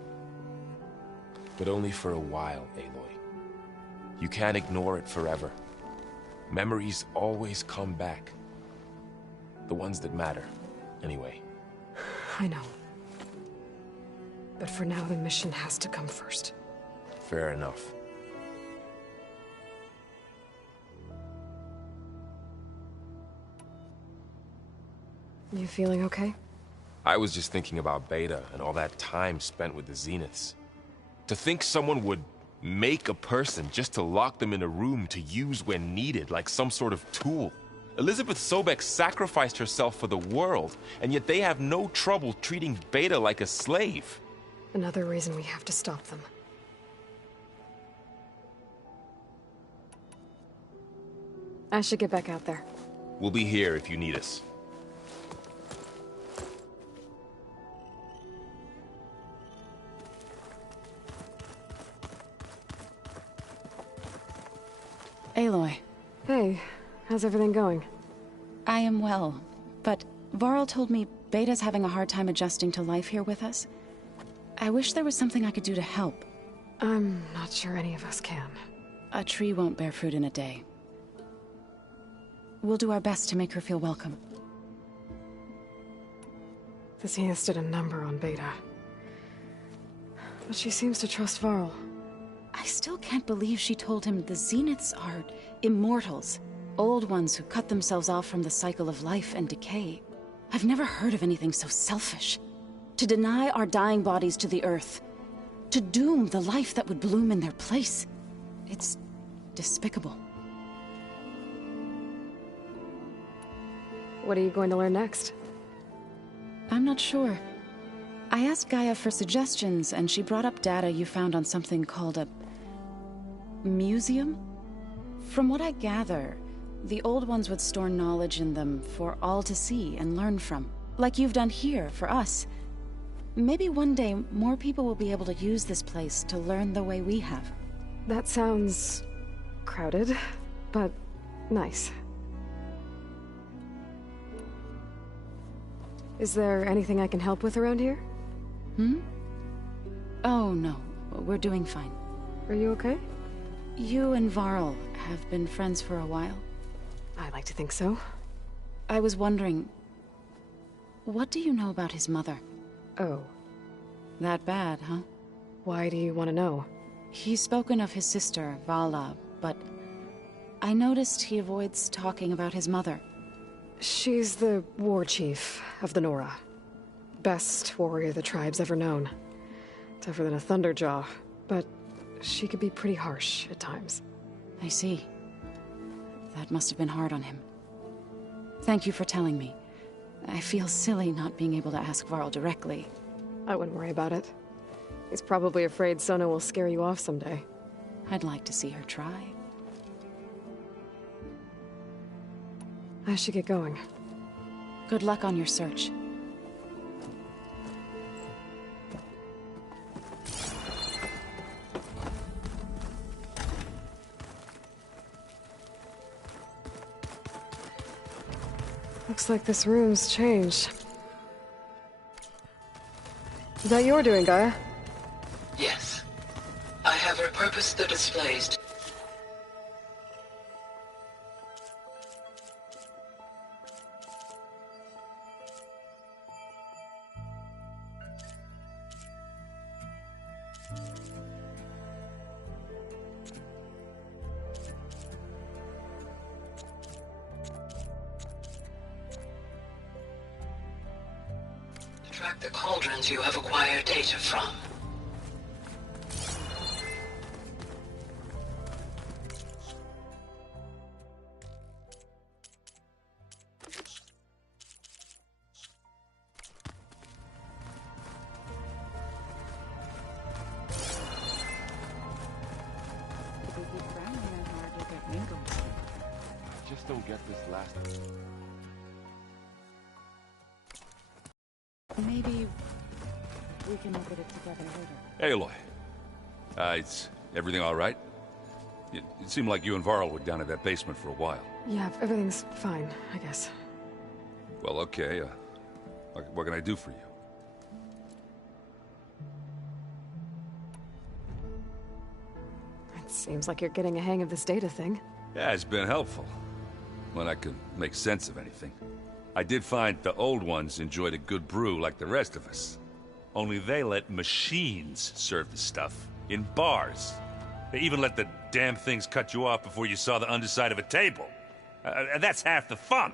But only for a while, Aloy. You can't ignore it forever. Memories always come back. The ones that matter, anyway. I know. but for now the mission has to come first. Fair enough. You feeling okay? I was just thinking about Beta and all that time spent with the Zeniths. To think someone would make a person just to lock them in a room to use when needed, like some sort of tool. Elizabeth Sobek sacrificed herself for the world, and yet they have no trouble treating Beta like a slave. Another reason we have to stop them. I should get back out there. We'll be here if you need us. Aloy. Hey, how's everything going? I am well, but Varl told me Beta's having a hard time adjusting to life here with us. I wish there was something I could do to help. I'm not sure any of us can. A tree won't bear fruit in a day. We'll do our best to make her feel welcome. The Zeniths did a number on Beta. But she seems to trust Varl. I still can't believe she told him the Zeniths are immortals. Old ones who cut themselves off from the cycle of life and decay. I've never heard of anything so selfish. To deny our dying bodies to the earth. To doom the life that would bloom in their place. It's despicable. What are you going to learn next? I'm not sure. I asked Gaia for suggestions, and she brought up data you found on something called a museum? From what I gather, the old ones would store knowledge in them for all to see and learn from. Like you've done here, for us. Maybe one day, more people will be able to use this place to learn the way we have. That sounds crowded, but nice. Is there anything I can help with around here? Oh, no. We're doing fine. Are you okay? You and Varl have been friends for a while. I like to think so. I was wondering, what do you know about his mother? Oh. That bad, huh? Why do you want to know? He's spoken of his sister, Vala, but I noticed he avoids talking about his mother. She's the war chief of the Nora. Best warrior the tribe's ever known. Tougher than a Thunderjaw, but she could be pretty harsh at times. I see. That must have been hard on him. Thank you for telling me. I feel silly not being able to ask Varl directly. I wouldn't worry about it. He's probably afraid Sona will scare you off someday. I'd like to see her try. I should get going. Good luck on your search. Looks like this room's changed. Is that your doing, Gaia? Yes. I have repurposed the displays to track the cauldrons you have acquired data from. I just don't get this last. Maybe we can look at it together later. Aloy. Is everything all right? It seemed like you and Varl were down in that basement for a while. Yeah, everything's fine, I guess. Well, okay. What can I do for you? It seems like you're getting a hang of this data thing. Yeah, it's been helpful. When I could make sense of anything. I did find the old ones enjoyed a good brew like the rest of us. Only they let machines serve the stuff in bars. They even let the damn things cut you off before you saw the underside of a table. And that's half the fun.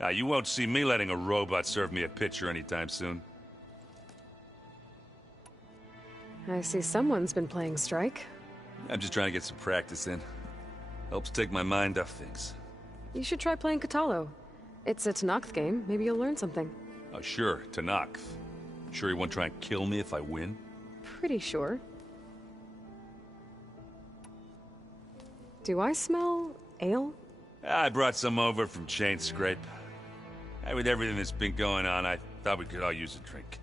Now, you won't see me letting a robot serve me a pitcher anytime soon. I see someone's been playing Strike. I'm just trying to get some practice in. Helps take my mind off things. You should try playing Katalo. It's a Tanakh game. Maybe you'll learn something. Oh, sure, Tanakh. Sure he won't try and kill me if I win? Pretty sure. Do I smell ale? I brought some over from Chain Scrape. With everything that's been going on, I thought we could all use a drink.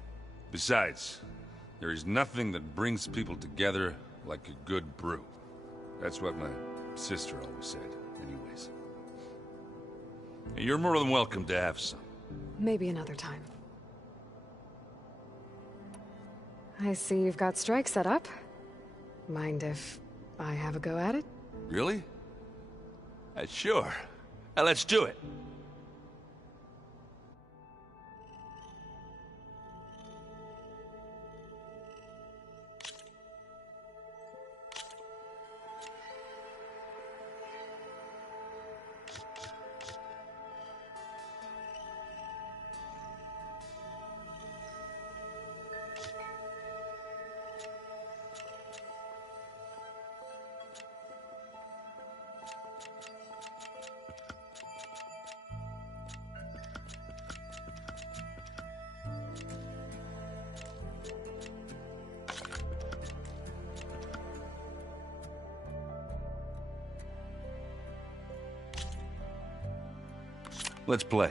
Besides, there is nothing that brings people together like a good brew. That's what my sister always said, anyways. You're more than welcome to have some. Maybe another time. I see you've got Strike set up. Mind if I have a go at it? Really? Sure. Let's do it. Let's play.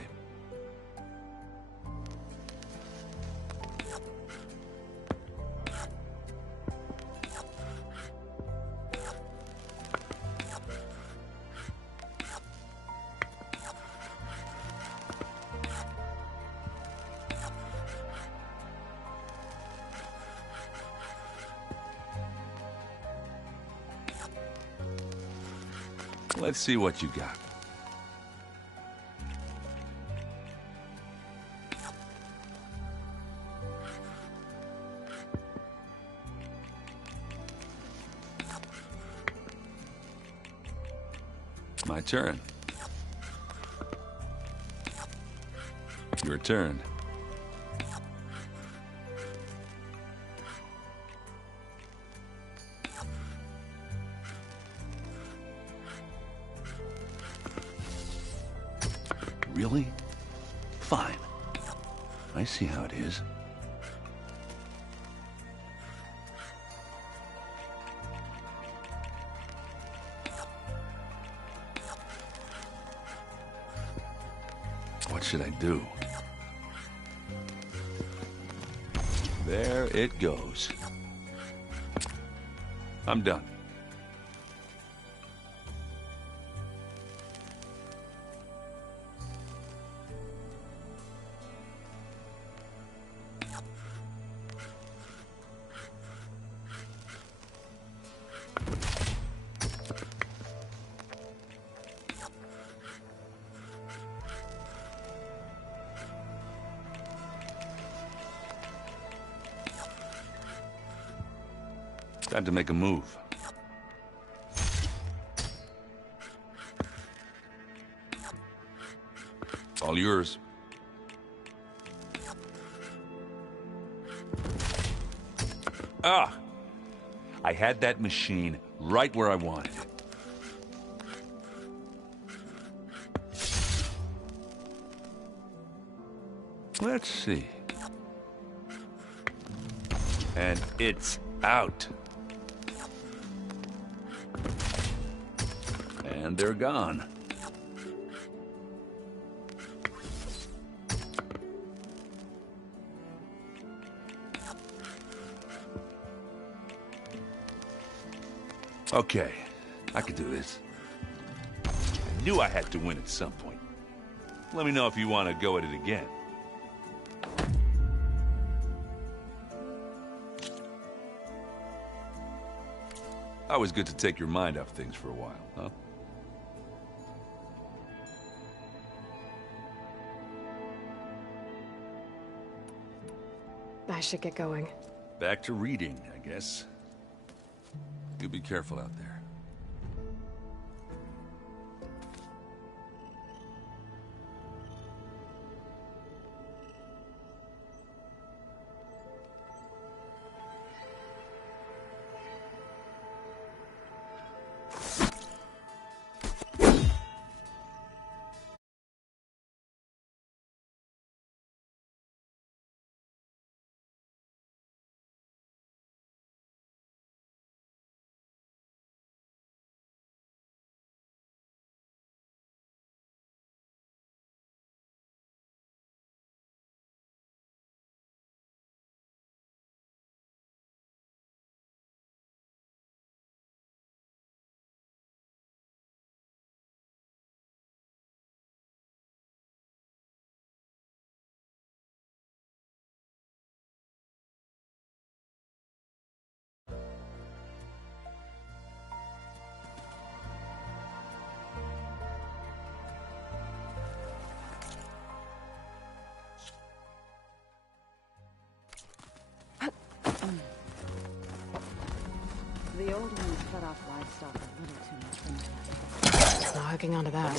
Let's see what you got. My turn. Your turn. Really? Fine. I see how it is. What should I do? There it goes. I'm done. Time to make a move. All yours. Ah! I had that machine right where I wanted it. Let's see. And it's out. And they're gone. Okay, I could do this. I knew I had to win at some point. Let me know if you want to go at it again. Always good to take your mind off things for a while, huh? I should get going. Back to reading, I guess. You be careful out there. The old ones cut off livestock a little too much for my liking. It's not hooking onto that.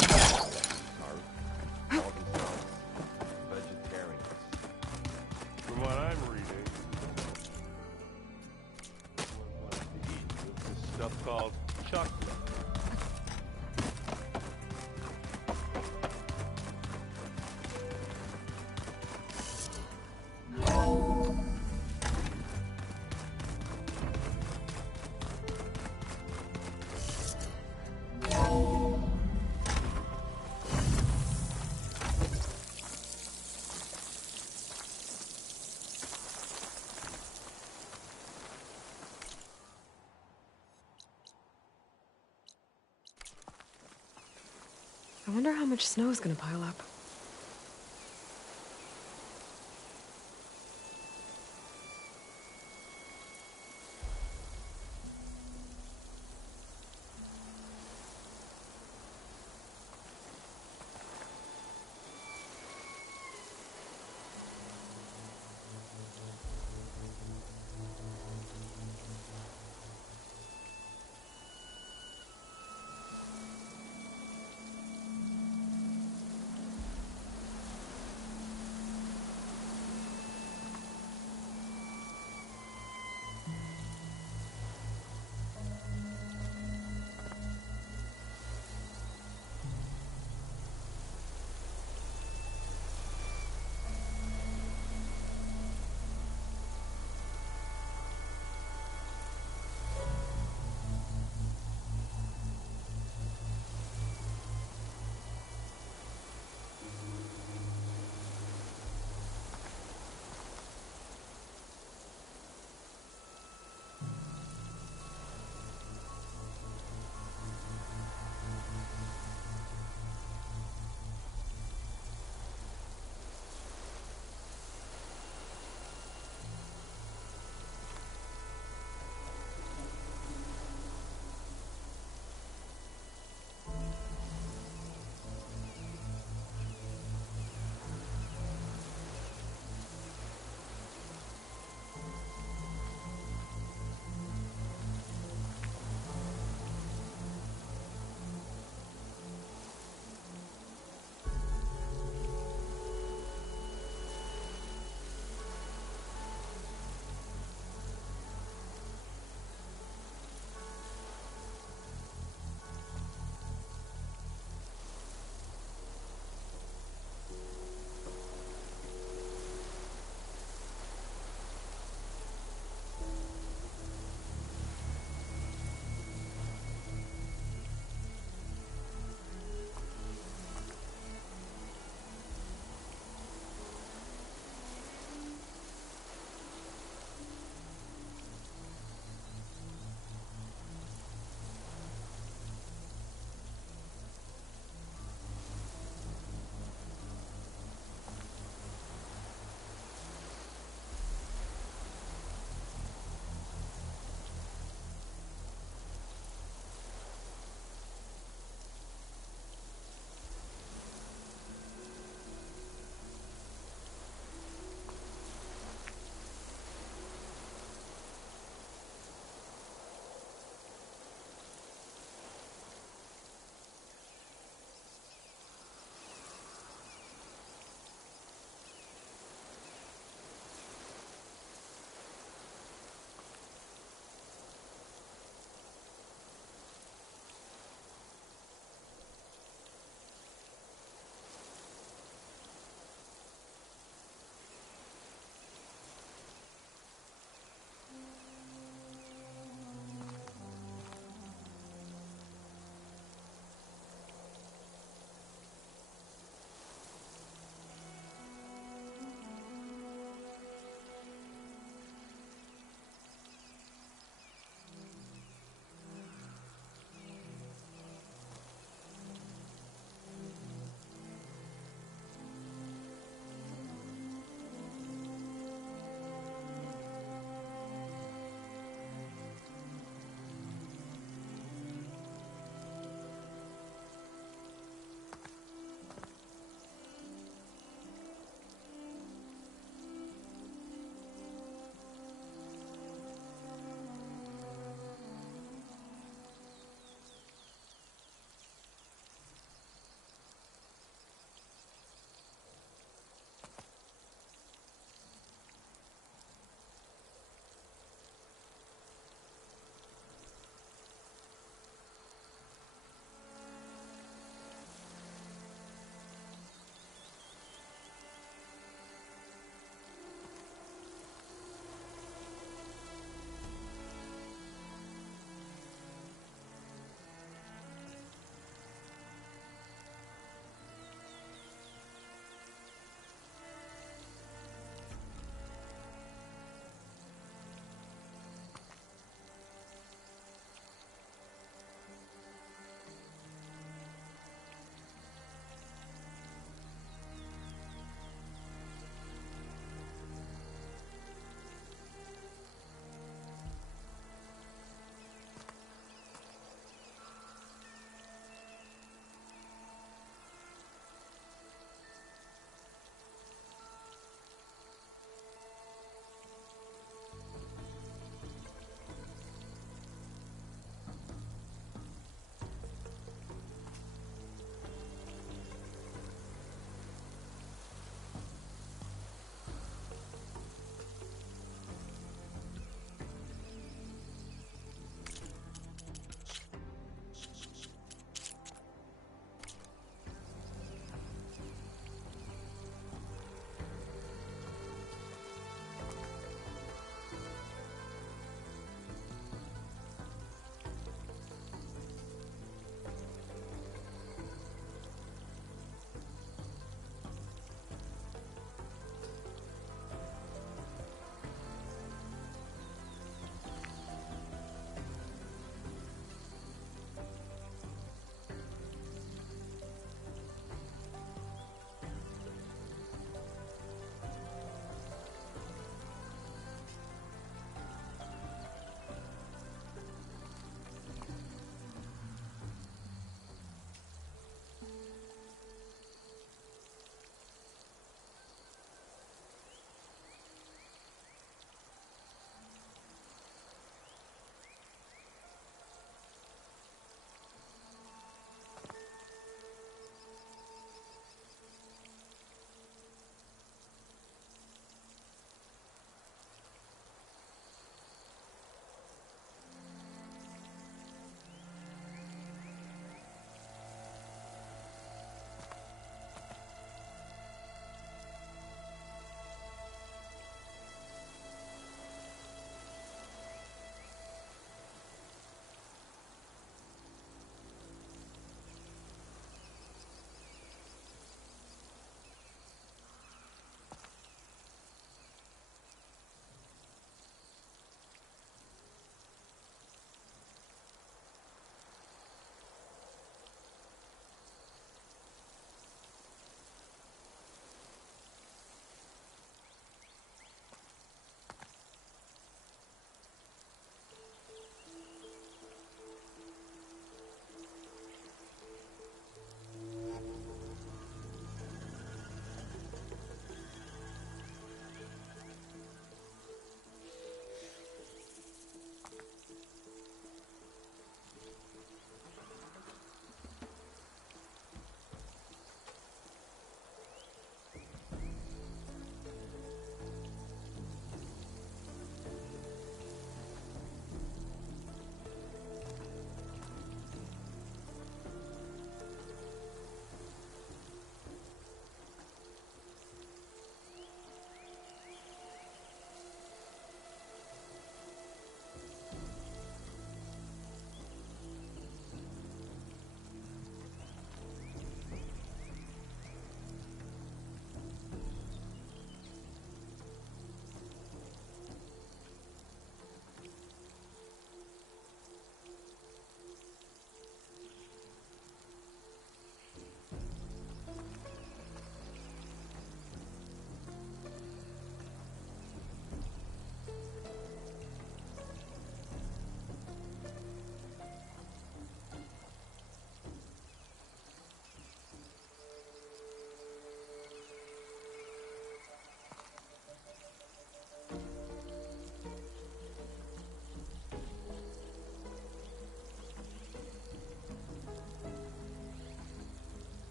Vegetarians. From what I'm reading, wants to eat this stuff called chocolate. I wonder how much snow is gonna pile up.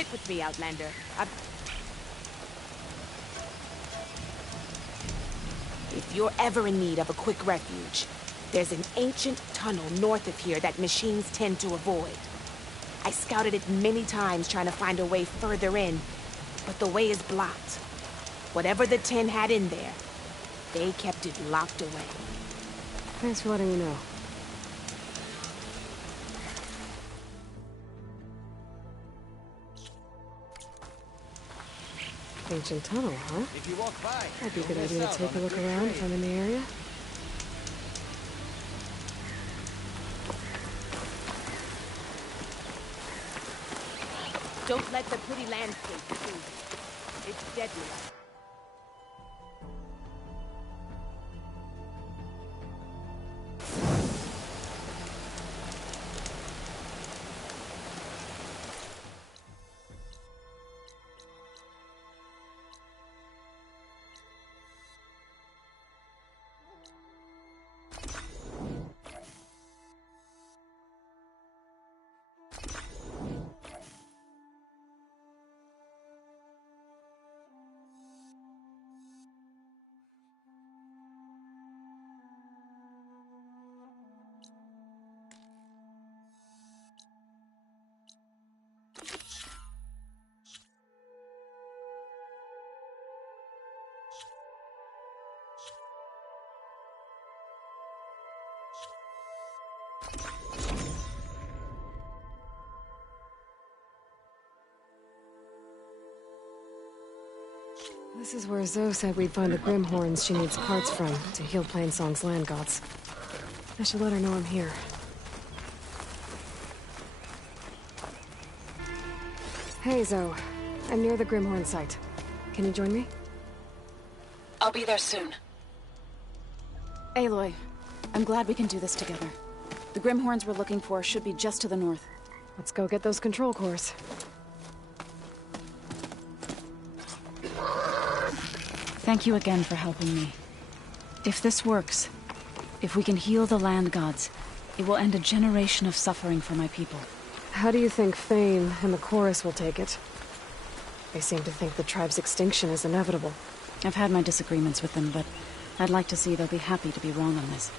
Sit with me, Outlander. If you're ever in need of a quick refuge, there's an ancient tunnel north of here that machines tend to avoid. I scouted it many times trying to find a way further in, but the way is blocked. Whatever the 10 had in there, they kept it locked away. Thanks for letting me know. Ancient tunnel, huh? If you walk by, Might be a good idea to take a look around if I'm in the area. Don't let the pretty landscape fool you. It's deadly. This is where Zoe said we'd find the Grimhorns she needs parts from to heal Plainsong's land gods. I should let her know I'm here. Hey, Zoe. I'm near the Grimhorn site. Can you join me? I'll be there soon. Aloy, I'm glad we can do this together. The Grimhorns we're looking for should be just to the north. Let's go get those control cores. Thank you again for helping me. If this works, if we can heal the land gods, it will end a generation of suffering for my people. How do you think Fane and the Chorus will take it? They seem to think the tribe's extinction is inevitable. I've had my disagreements with them, but I'd like to see they'll be happy to be wrong on this.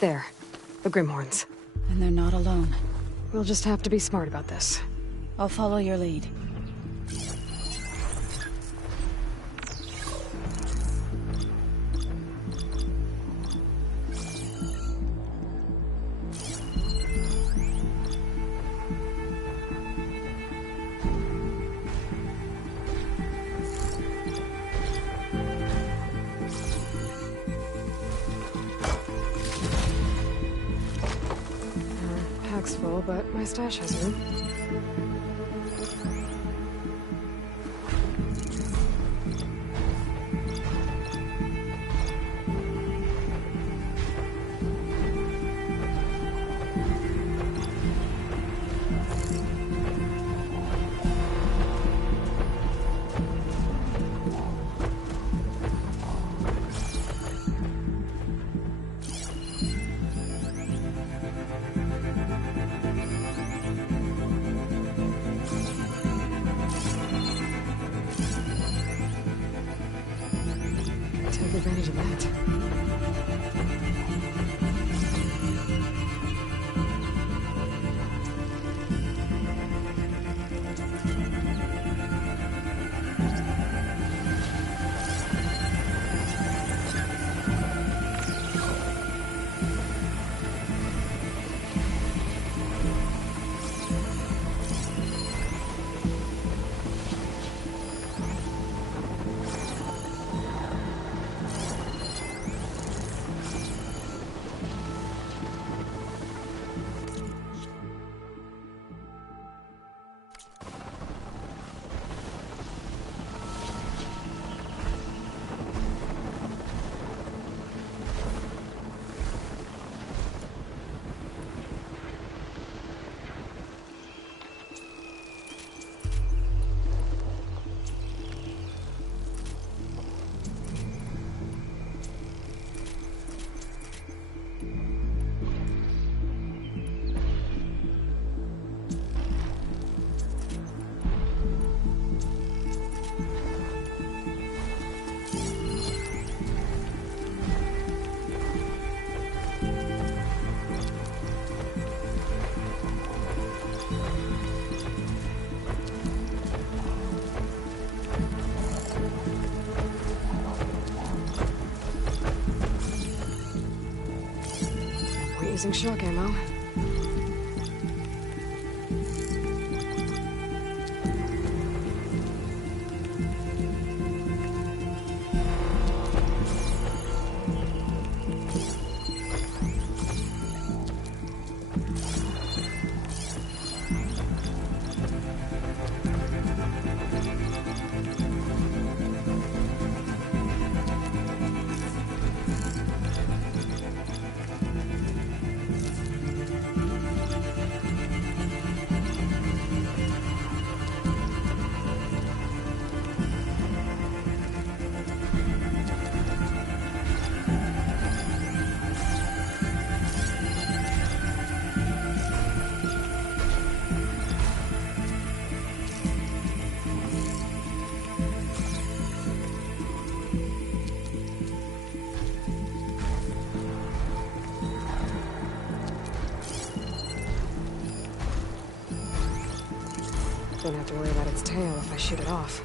There. The Grimhorns. And they're not alone. We'll just have to be smart about this. I'll follow your lead. Pack's full, but my stash has room. using shock ammo. Don't have to worry about its tail if I shoot it off.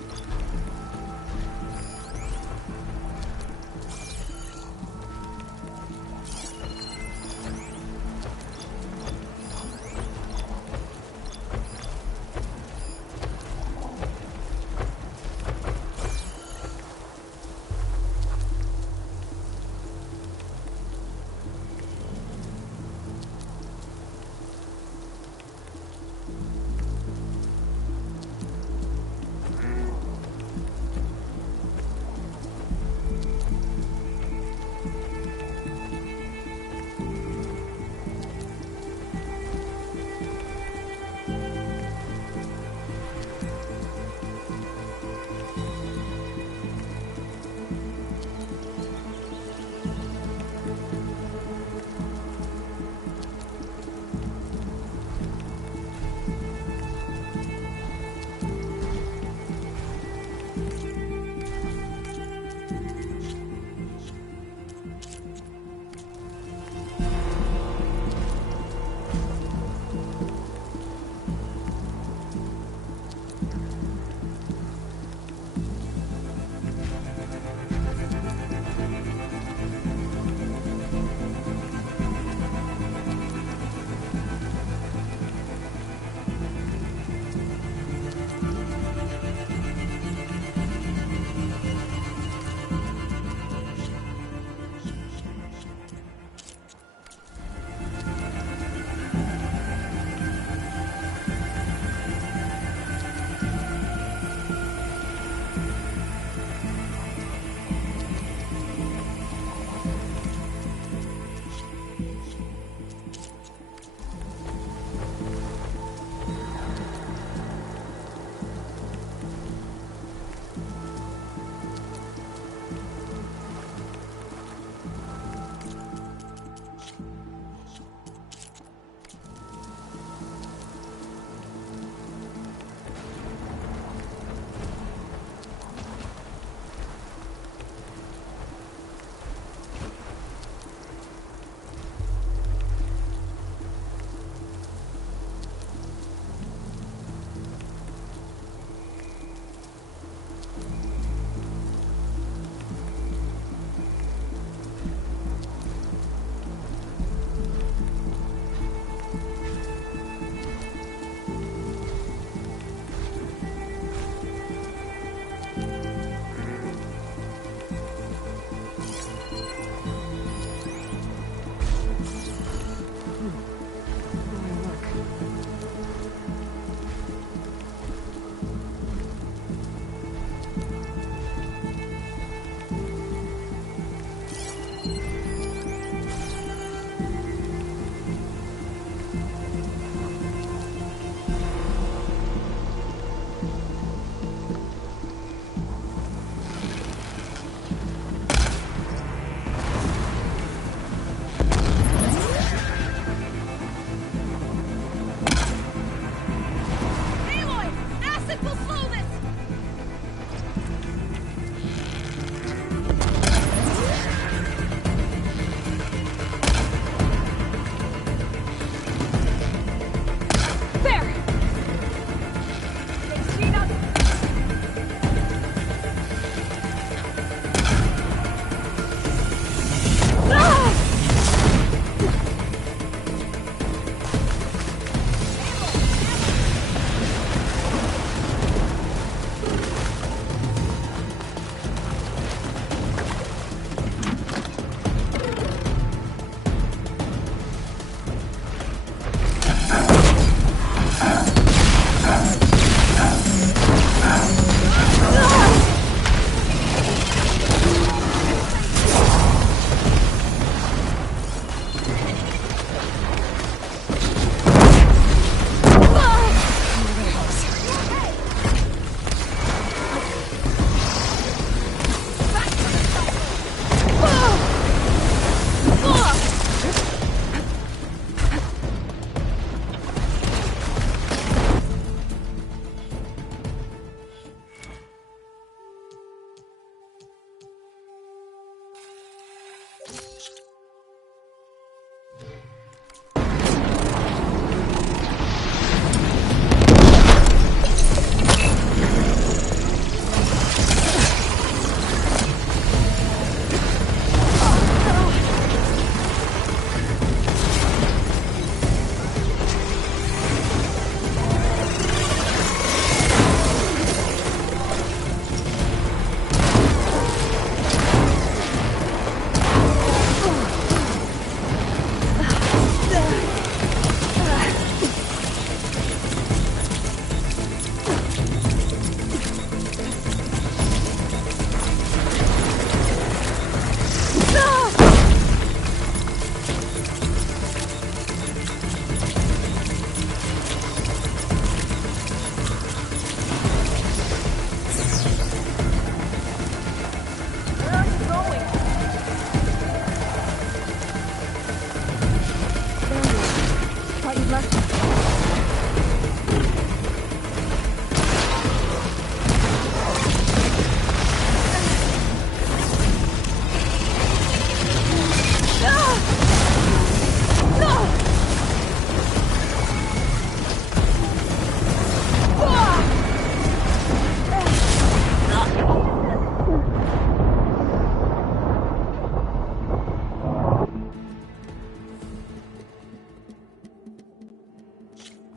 thought you'd left.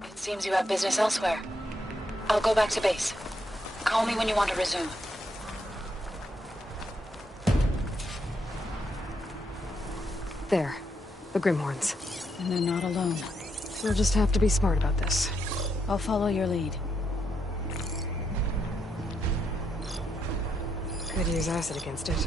It seems you have business elsewhere. I'll go back to base. Call me when you want to resume. There. The Grimhorns. And they're not alone. We'll just have to be smart about this. I'll follow your lead. Could use acid against it.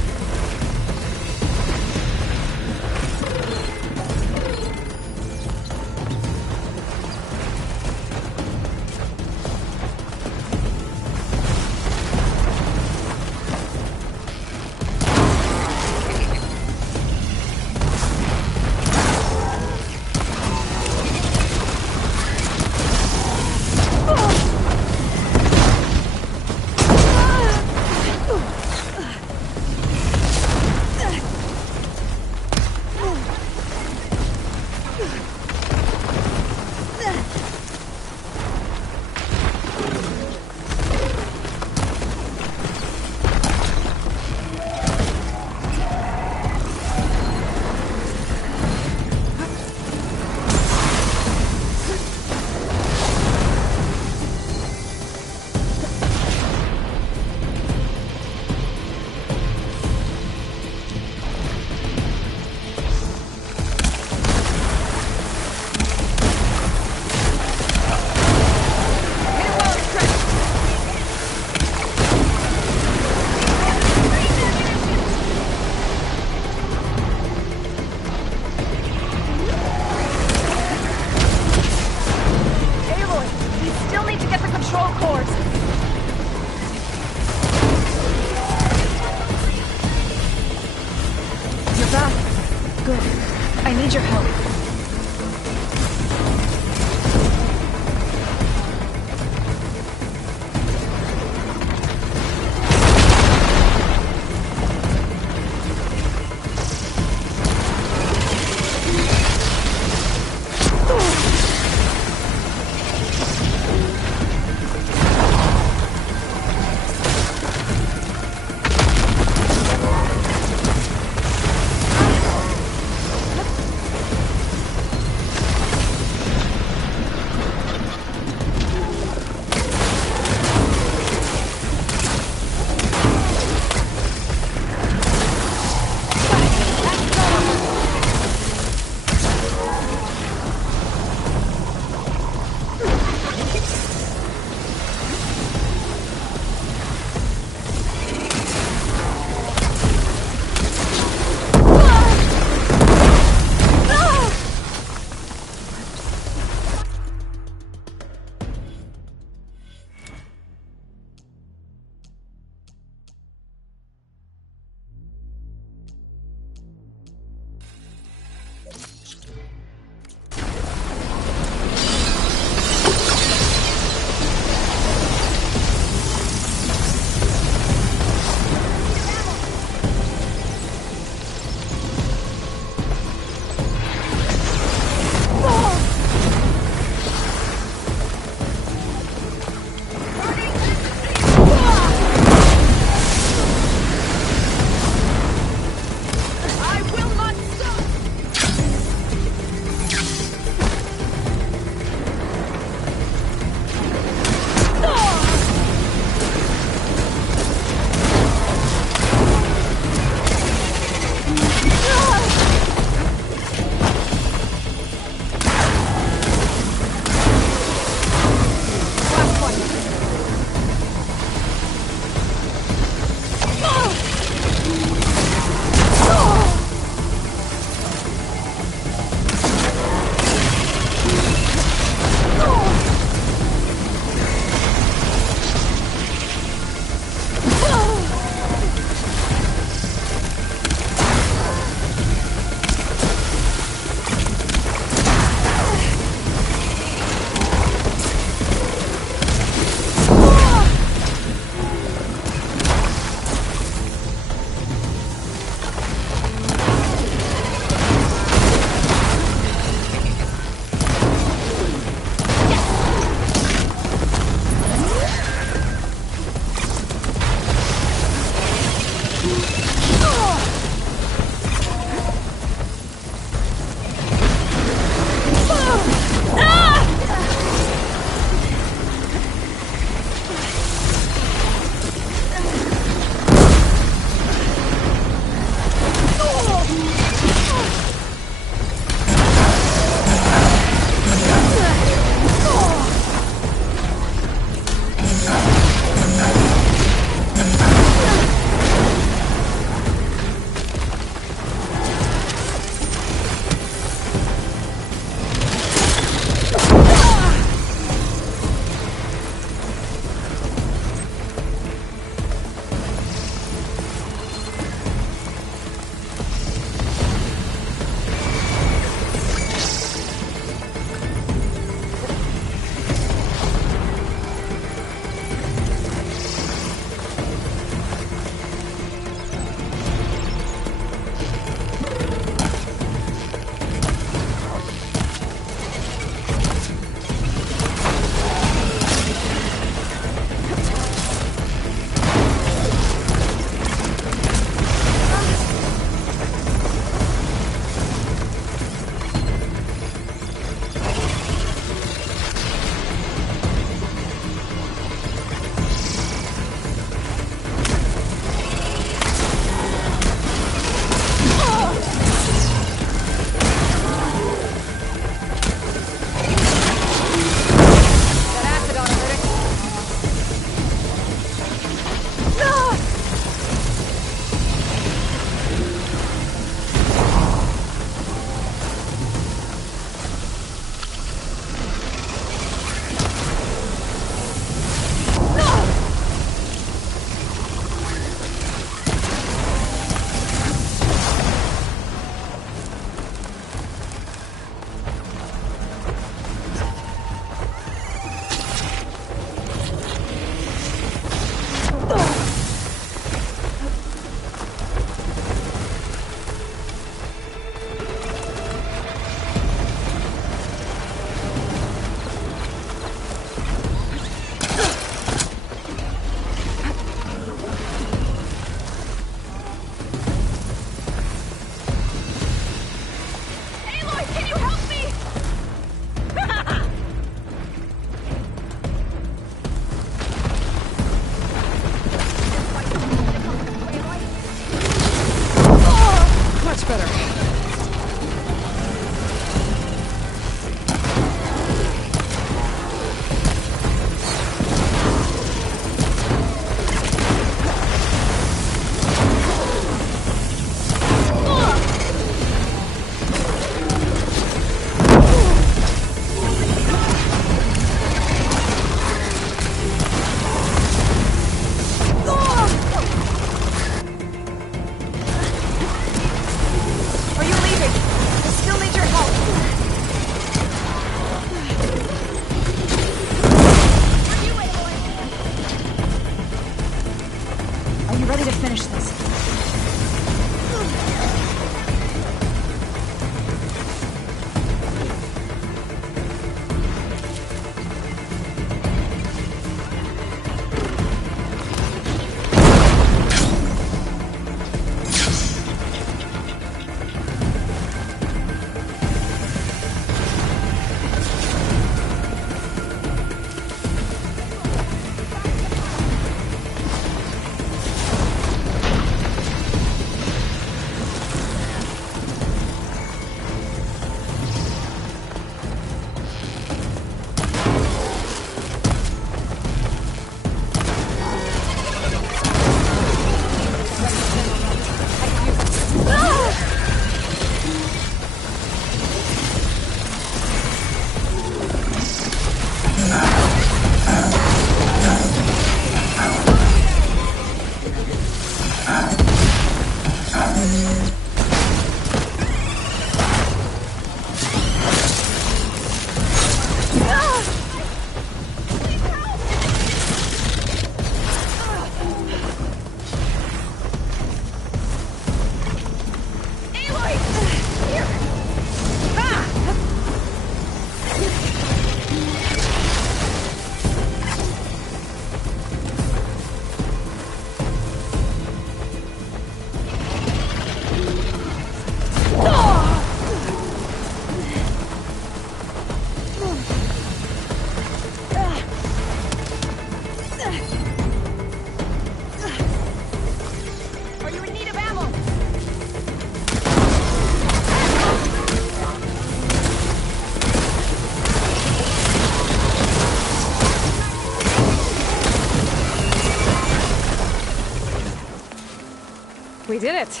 We did it.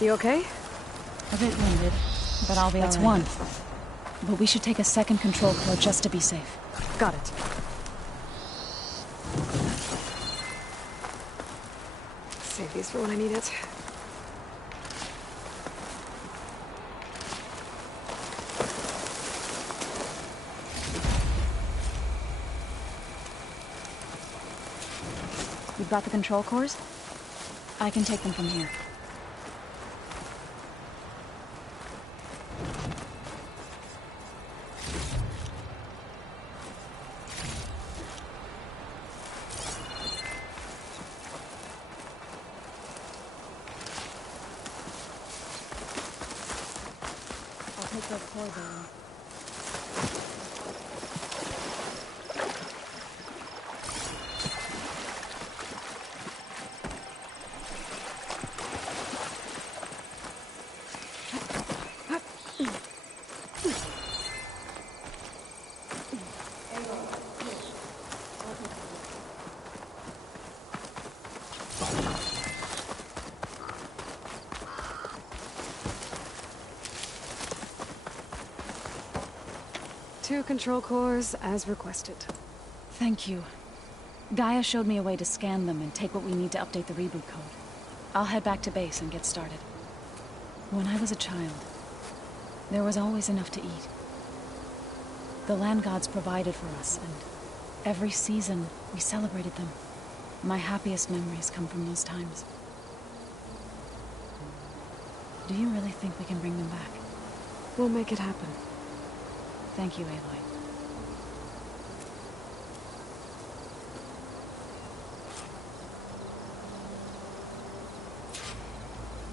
You okay? A bit winded, but I'll be all right. That's one. But we should take a second control core just to be safe. Got it. Save these for when I need it. You've got the control cores? I can take them from here. I'll take those cores down. Two control cores, as requested. Thank you. Gaia showed me a way to scan them and take what we need to update the reboot code. I'll head back to base and get started. When I was a child, there was always enough to eat. The land gods provided for us, and every season we celebrated them. My happiest memories come from those times. Do you really think we can bring them back? We'll make it happen. Thank you, Aloy.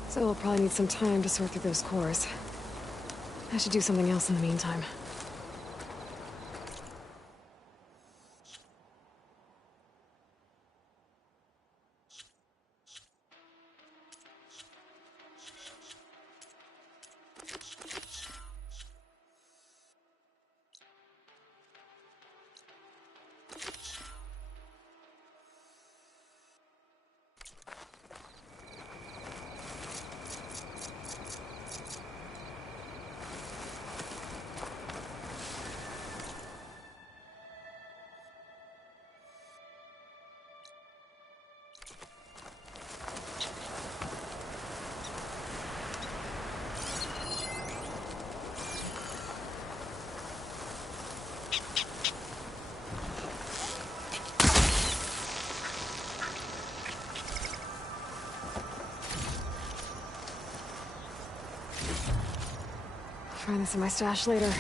So we'll probably need some time to sort through those cores. I should do something else in the meantime. Try this in my stash later.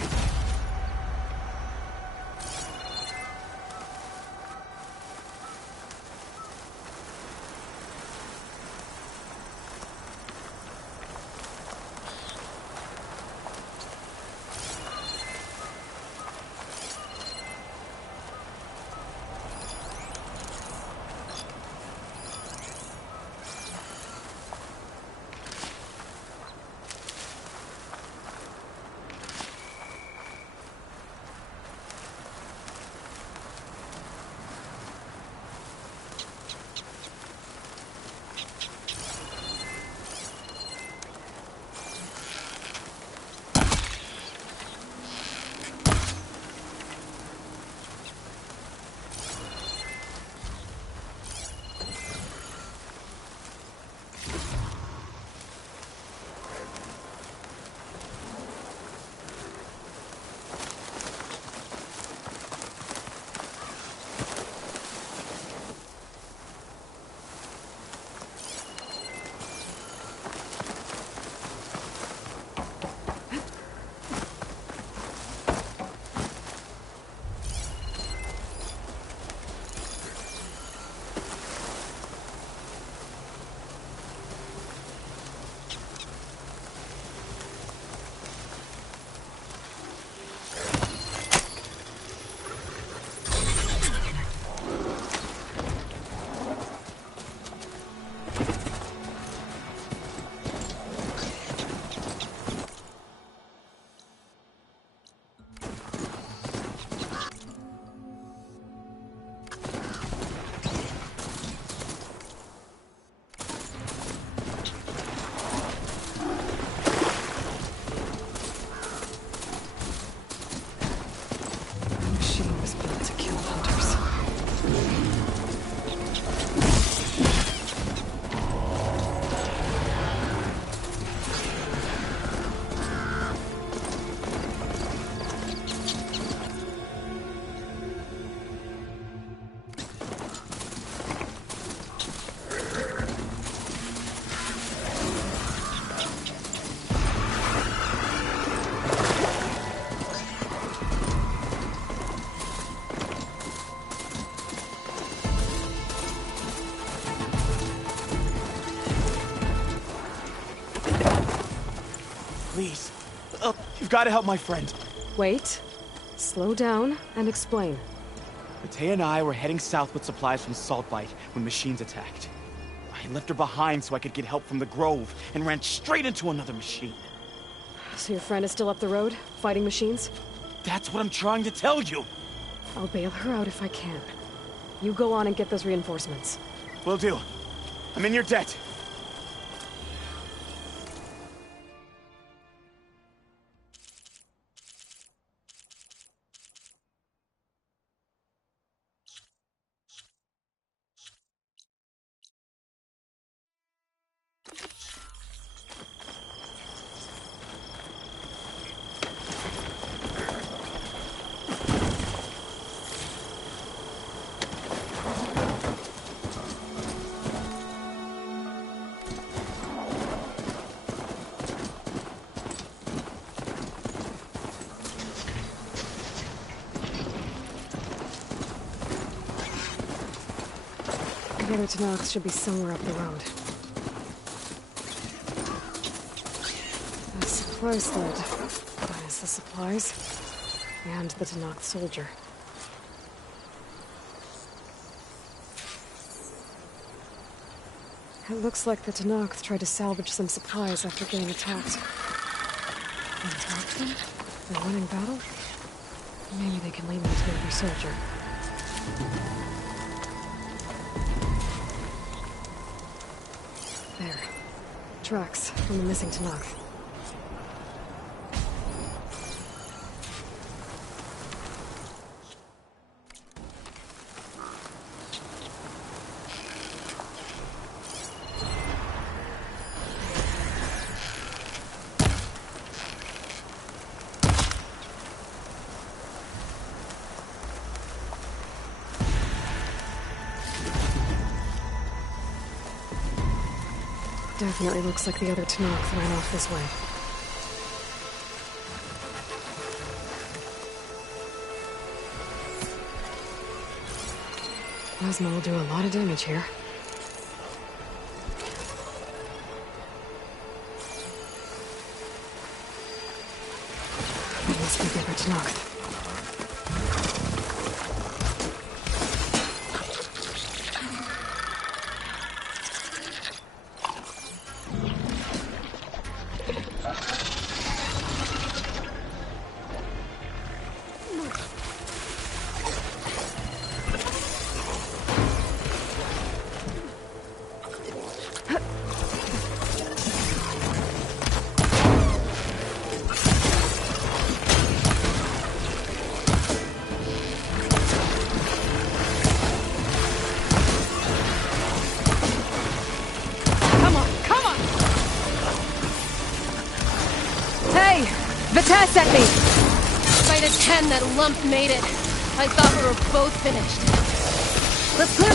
gotta help my friend. Wait. Slow down and explain. Matea and I were heading south with supplies from Saltbite when machines attacked. I left her behind so I could get help from the Grove and ran straight into another machine. So your friend is still up the road, fighting machines? That's what I'm trying to tell you. I'll bail her out if I can. You go on and get those reinforcements. Will do. I'm in your debt. The other Tanox should be somewhere up the road. The supply sled. Minus the supplies. And the Tanox soldier. It looks like the Tanox tried to salvage some supplies after getting attacked. And attacked them? They're winning battle? Maybe they can lead me to another soldier. There. Tracks from the missing Tanox. Definitely looks like the other Tanox ran off this way. Plasma will do a lot of damage here. That must be the other Tanox. Vitesse at me! By the 10, that lump made it. I thought we were both finished. Let's clear.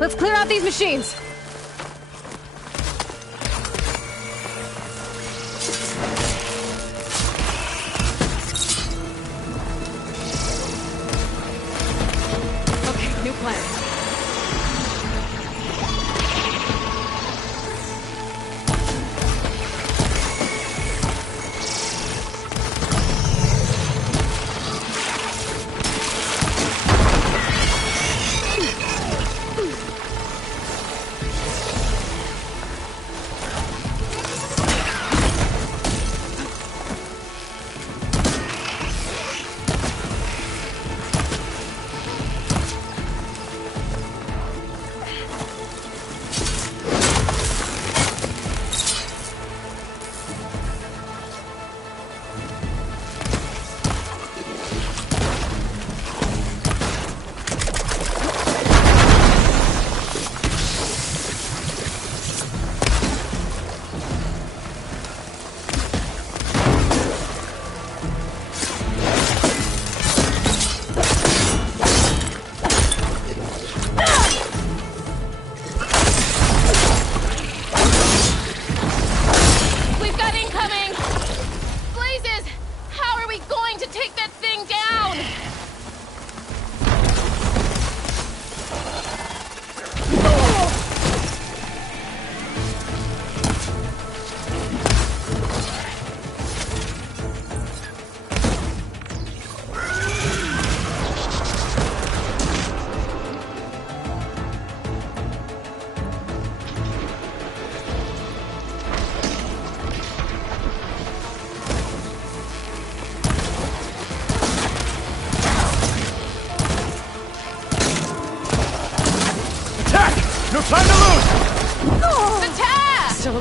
Let's clear out these machines! Okay, new plan.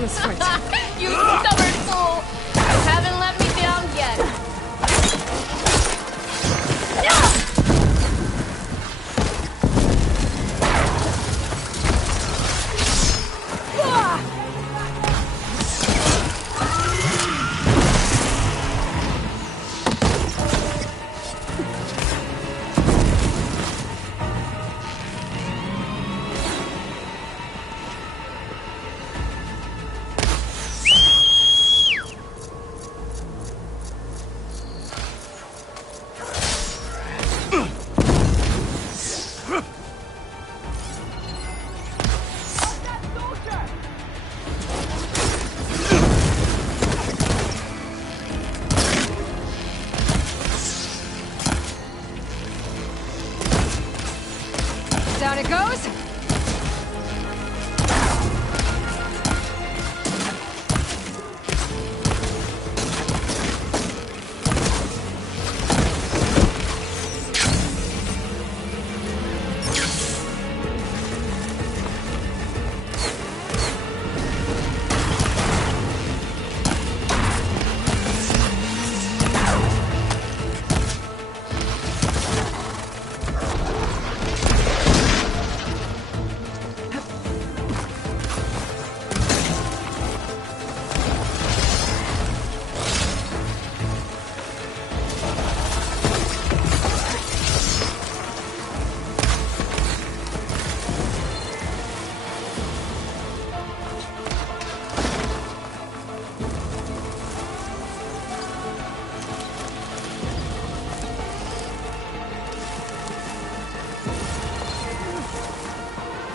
this fight. You stubborn fool! You haven't let me down yet. Down it goes.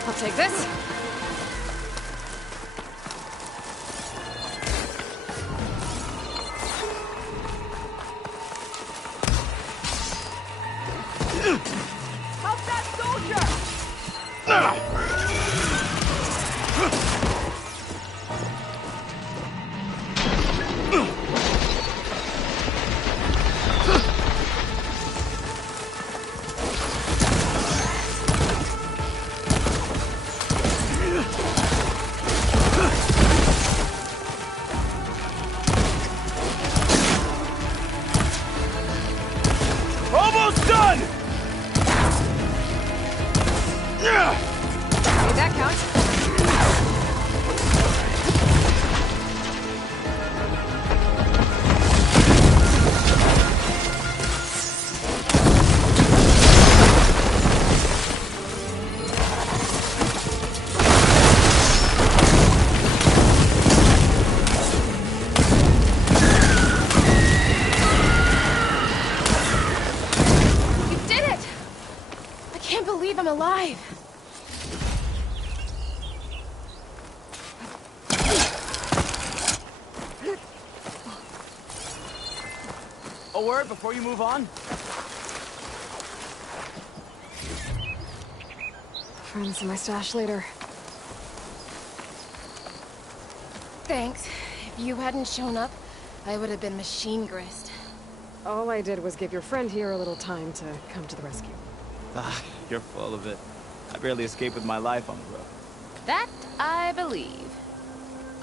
I'll take this. Help that soldier! Almost done! Made that count. You did it! I can't believe I'm alive. A word before you move on? Friends in my stash later. Thanks. If you hadn't shown up, I would have been machine grist. All I did was give your friend here a little time to come to the rescue. Ah, you're full of it. I barely escaped with my life on the road. That I believe.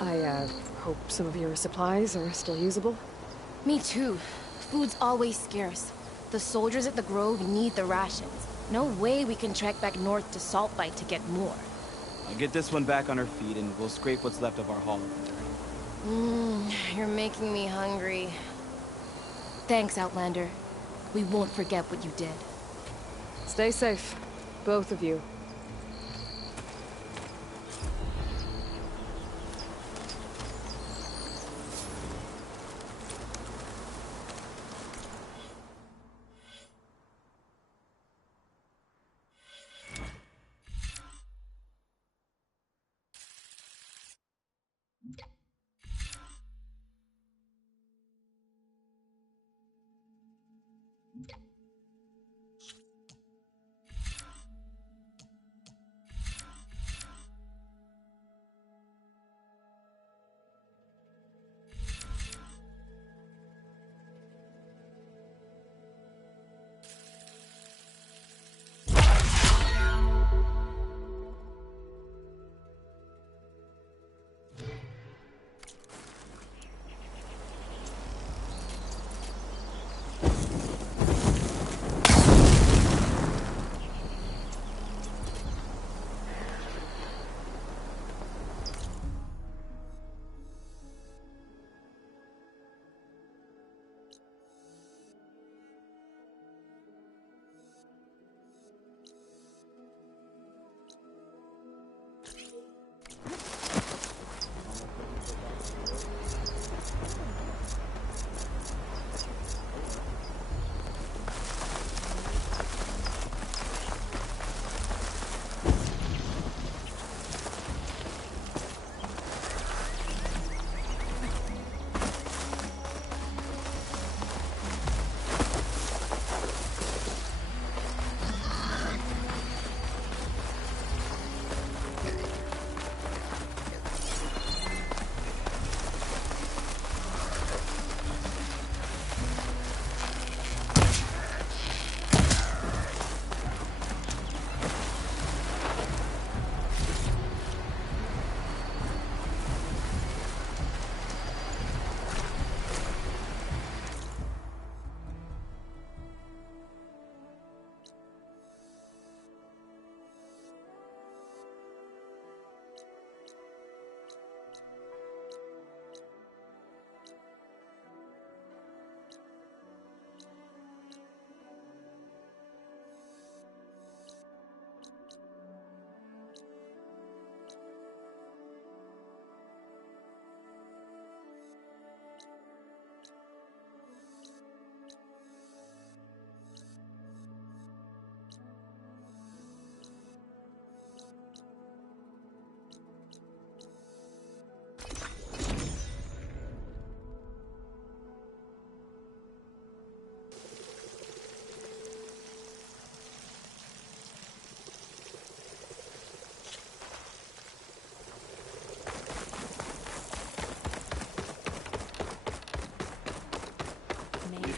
I, hope some of your supplies are still usable. Me too. Food's always scarce. The soldiers at the Grove need the rations. No way we can trek back north to Saltbite to get more. I'll get this one back on her feet and we'll scrape what's left of our haul inventory. You're making me hungry. Thanks, Outlander. We won't forget what you did. Stay safe, both of you.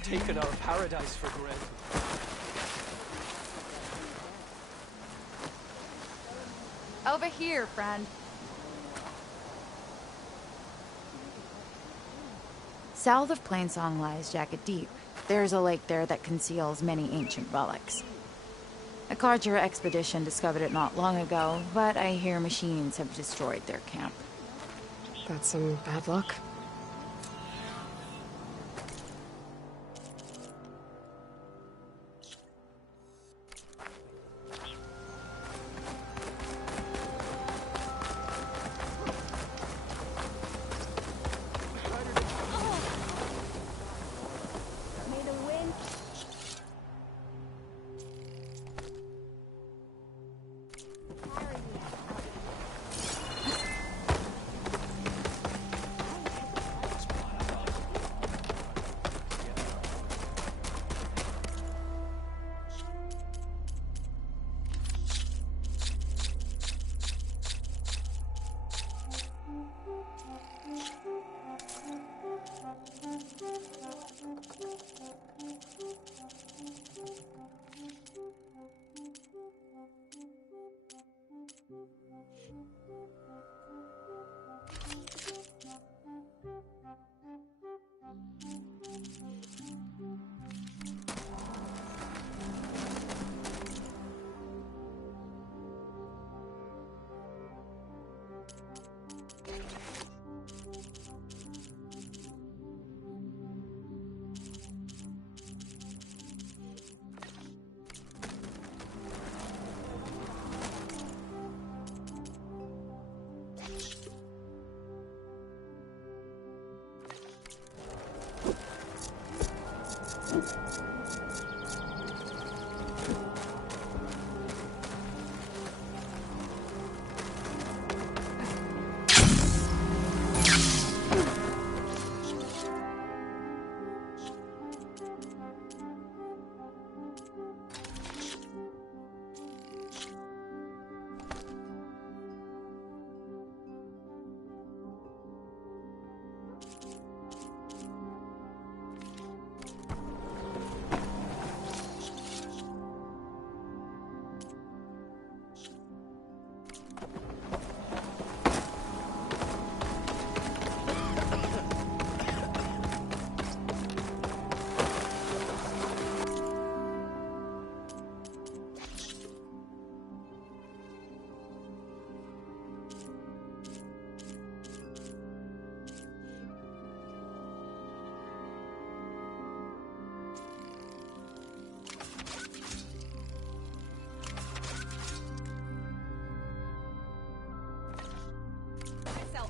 taken our paradise for granted. Over here, friend. South of Plainsong lies Jacket Deep. There's a lake there that conceals many ancient relics. A Carter expedition discovered it not long ago, but I hear machines have destroyed their camp. That's some bad luck.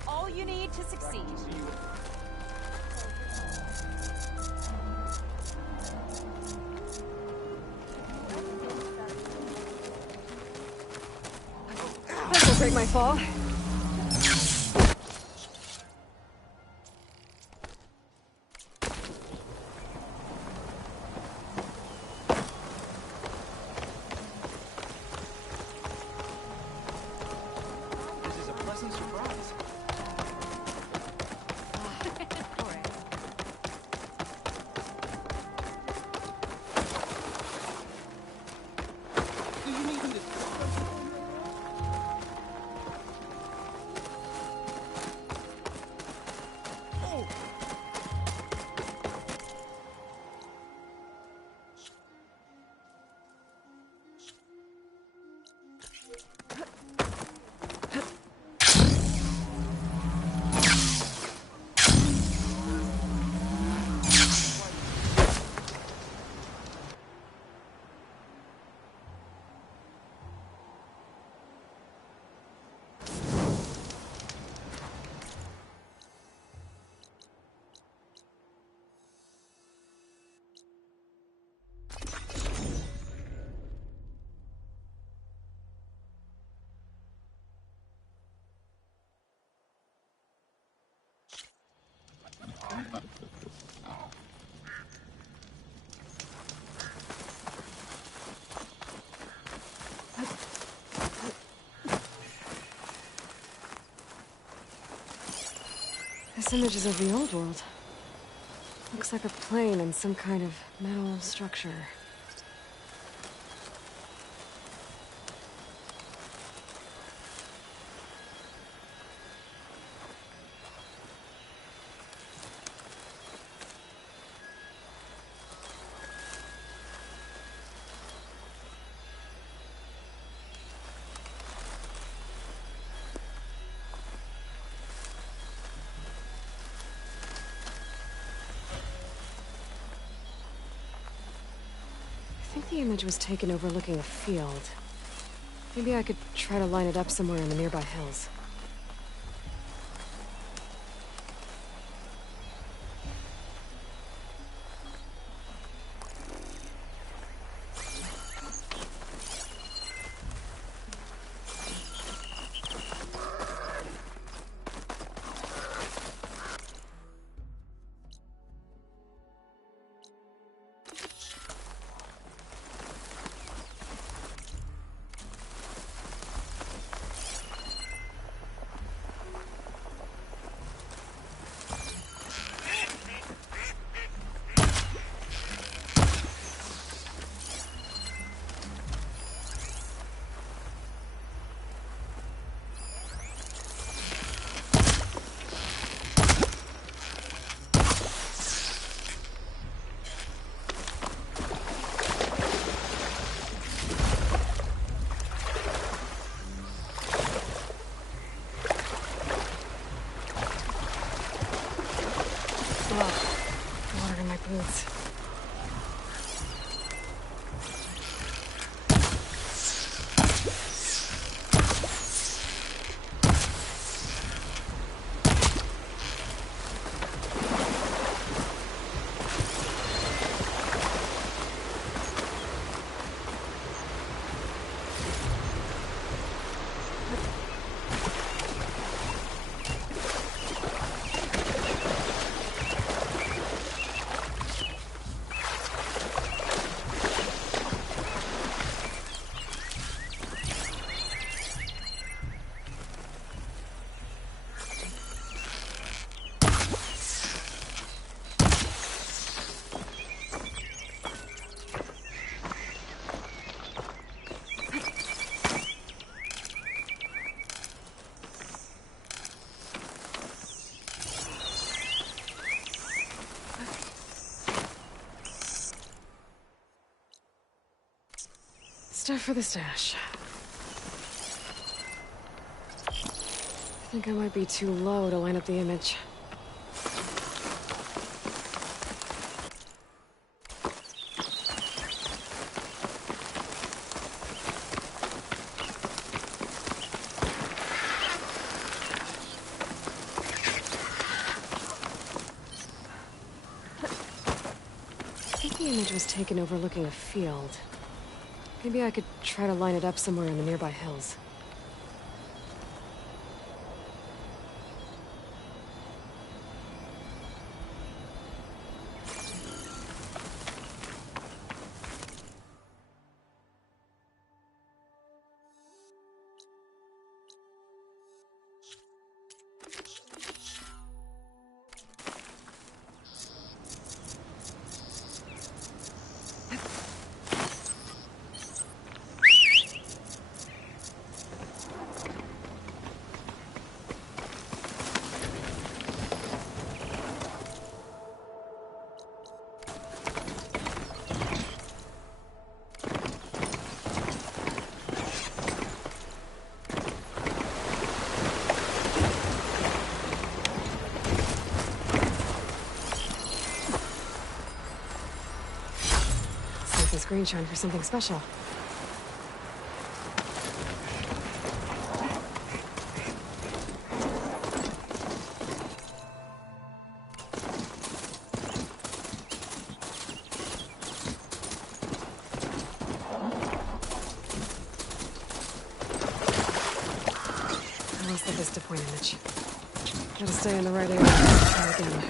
All you need to succeed. This'll break my fall. This is a pleasant surprise. This image is of the old world. Looks like a plane and some kind of metal structure. I think the image was taken overlooking a field. Maybe I could try to line it up somewhere in the nearby hills. Water in my boots. Stuff for the stash. I think I might be too low to line up the image. I think the image was taken overlooking a field. Maybe I could try to line it up somewhere in the nearby hills. This green shine for something special. I lost the Vista Point image. Gotta stay in the right area and try again.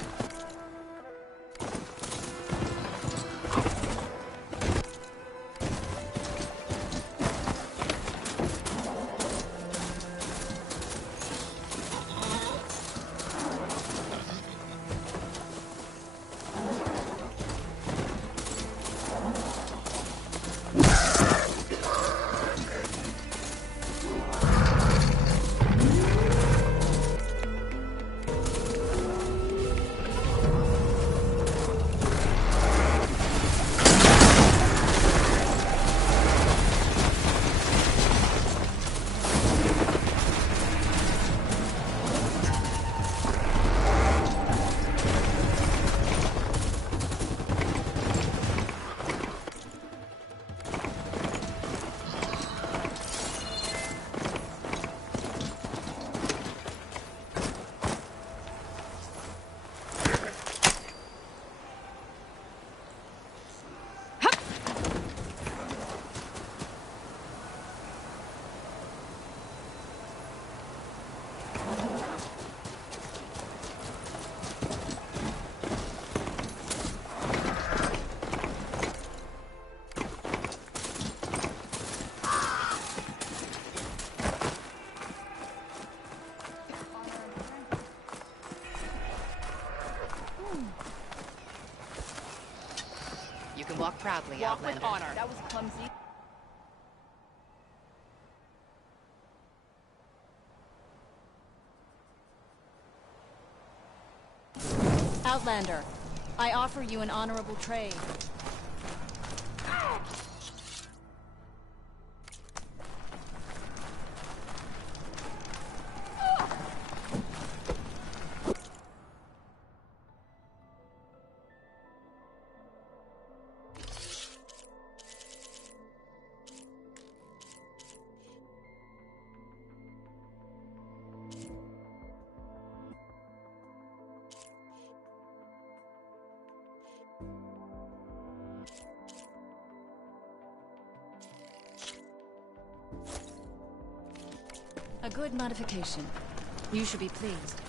can walk proudly, Walk Outlander. with honor. That was clumsy. Outlander, I offer you an honorable trade. A good modification. You should be pleased.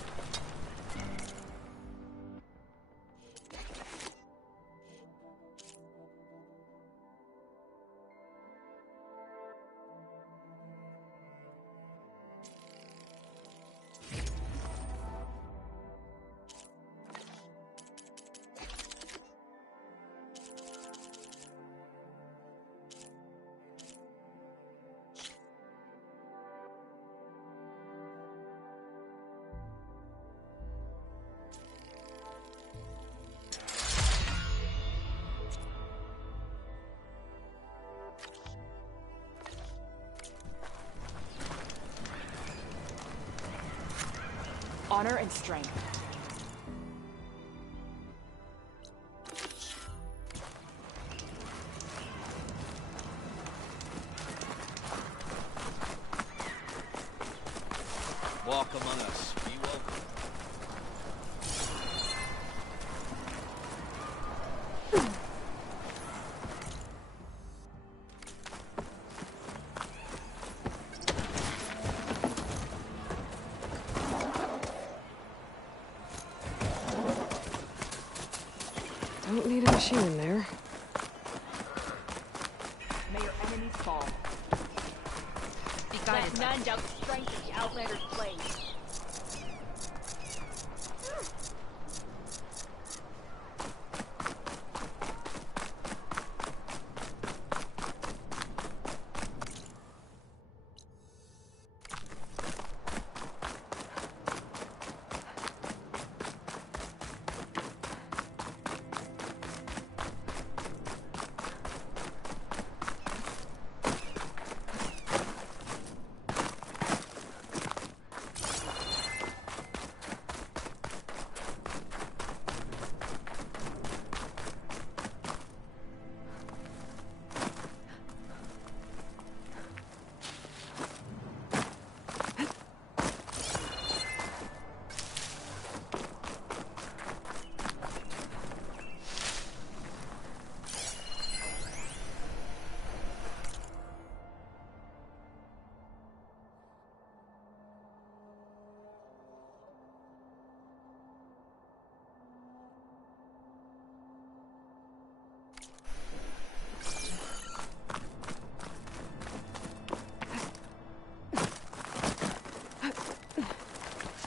Honor and strength. Walk among us. Be welcome. Don't need a machine in there. May your enemies fall. Be guided. Let none doubt the strength of the Outlander's blade.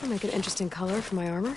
That'll make an interesting color for my armor.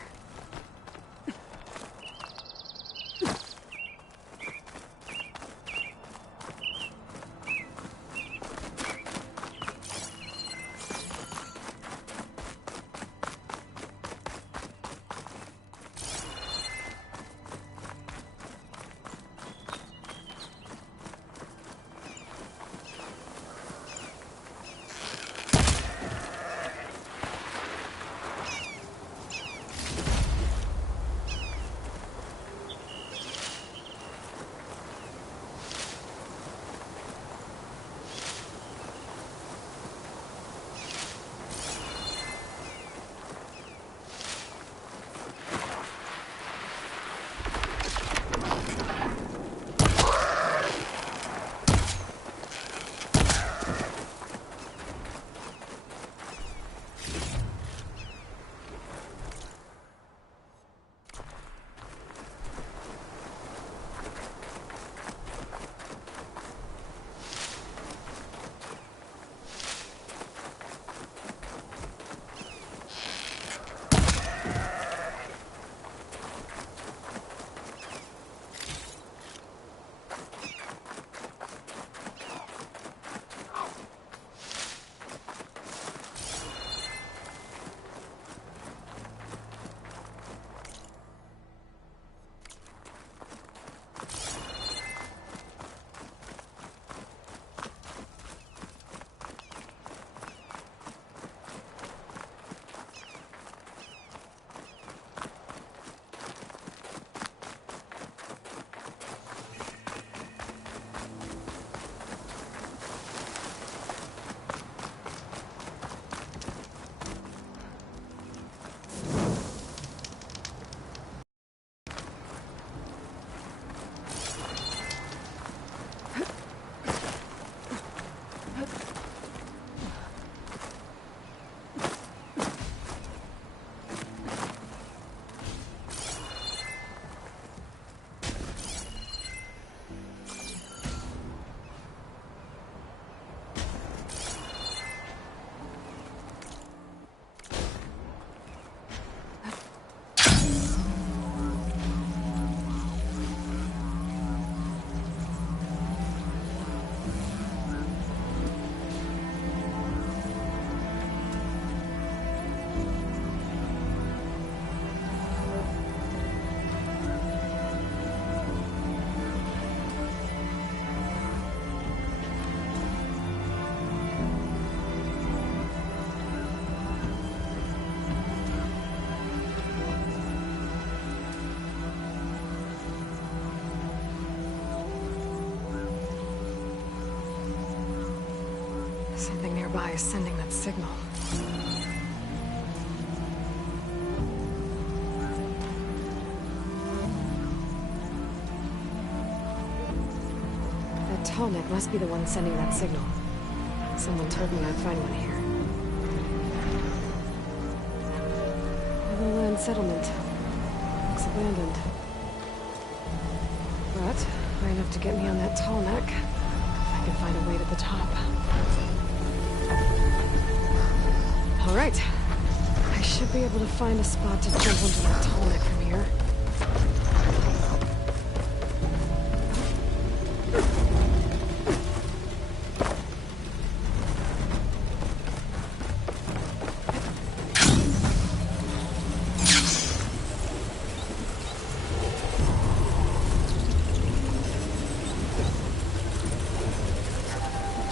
Something nearby is sending that signal. That tallneck must be the one sending that signal. Someone told me I'd find one here. A low-land settlement. Looks abandoned. But high enough to get me on that tallneck. If I can find a way to the top. All right. I should be able to find a spot to jump onto that tallneck from here.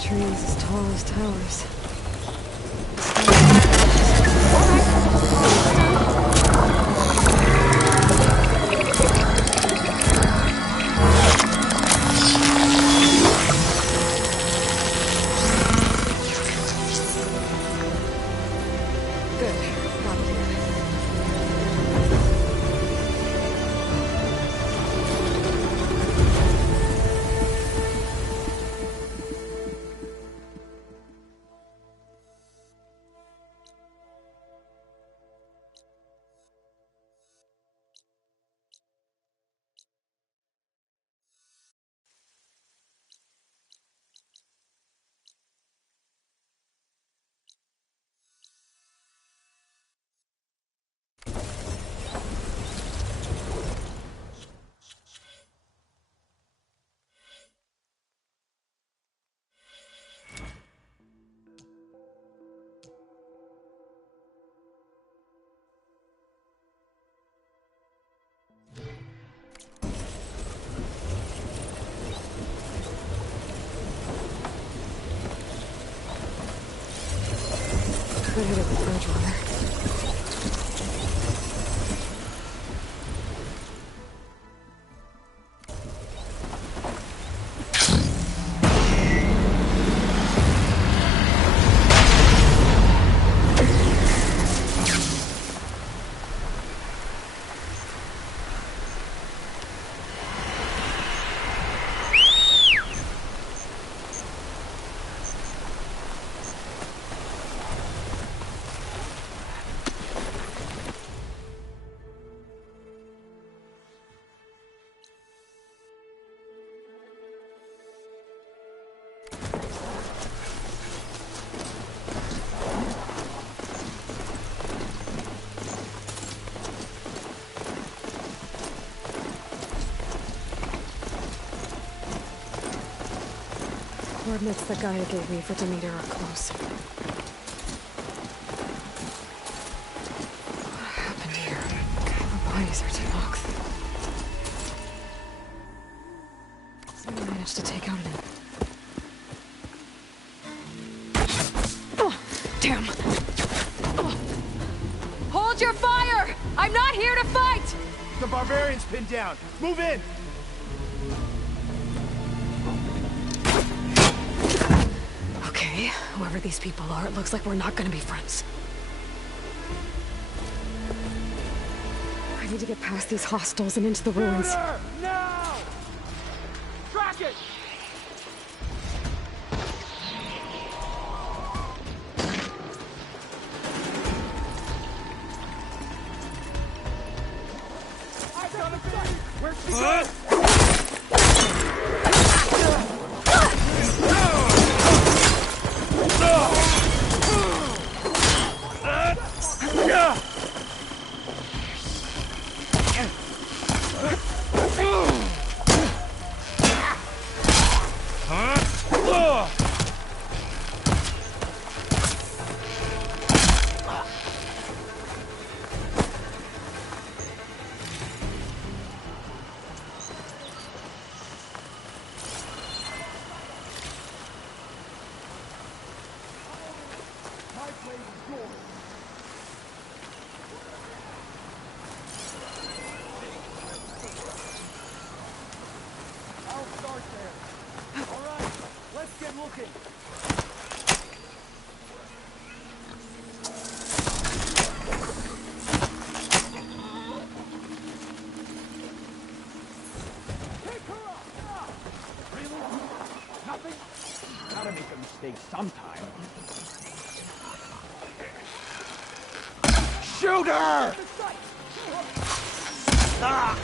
Trees as tall as towers. Could hit it with Bridgewater. Coordinates that Gaia gave me for Demeter are close. What happened here? Our bodies are too locked. Someone managed to take out an... Oh, damn! Oh. Hold your fire! I'm not here to fight! The barbarian's pinned down. Move in! Okay, whoever these people are, it looks like we're not gonna be friends. I need to get past these hostels and into the ruins. Now! Track it! I've got a fight! Where's she going? mistake sometime. Shoot her! Ah!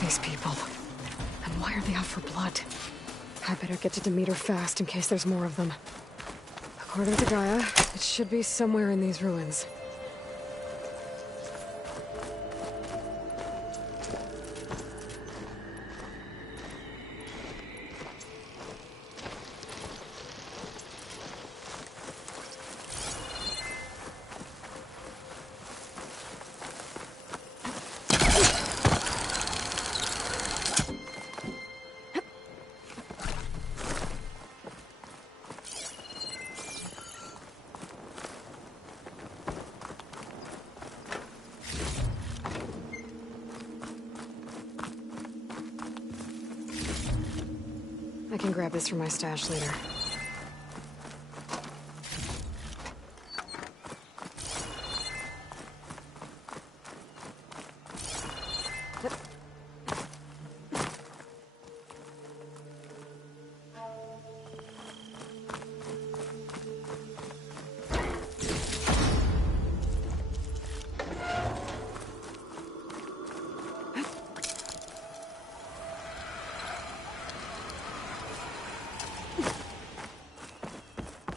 These people. And why are they out for blood? I better get to Demeter fast in case there's more of them. According to Gaia, it should be somewhere in these ruins. I can grab this from my stash later.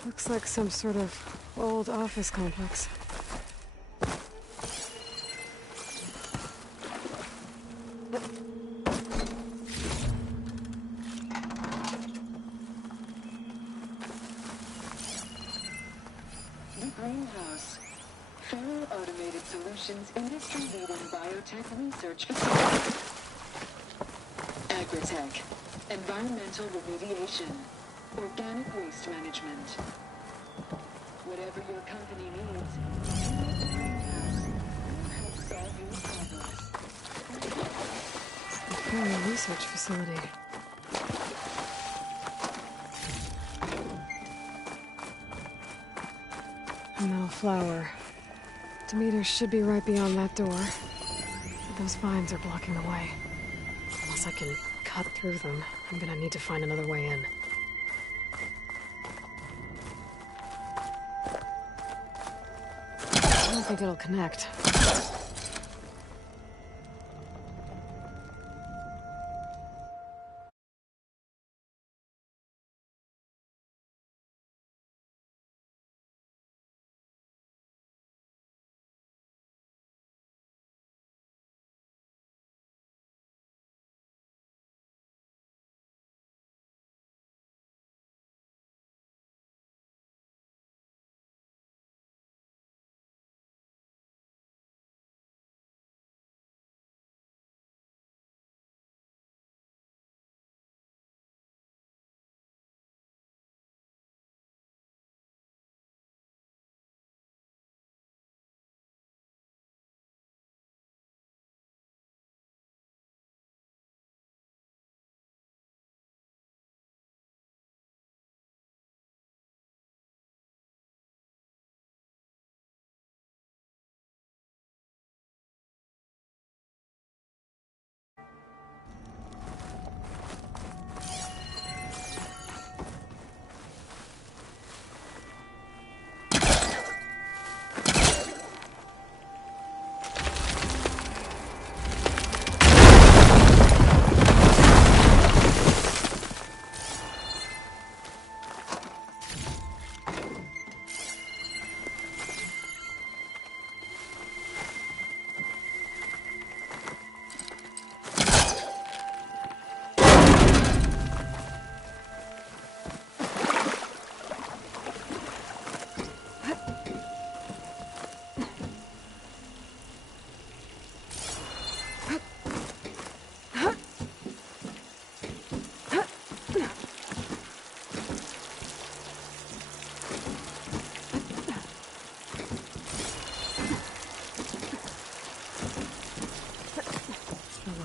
Looks like some sort of old office complex. The Greenhouse. Federal Automated Solutions industry-leading biotech research facility. Agritech. Environmental remediation. Organic waste management. Whatever your company needs, help solve your problems. A research facility. A metal flower. Demeter should be right beyond that door. But those vines are blocking the way. Unless I can cut through them, I'm gonna need to find another way in. I don't think it'll connect.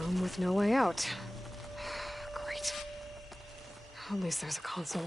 Room with no way out. Great. At least there's a console.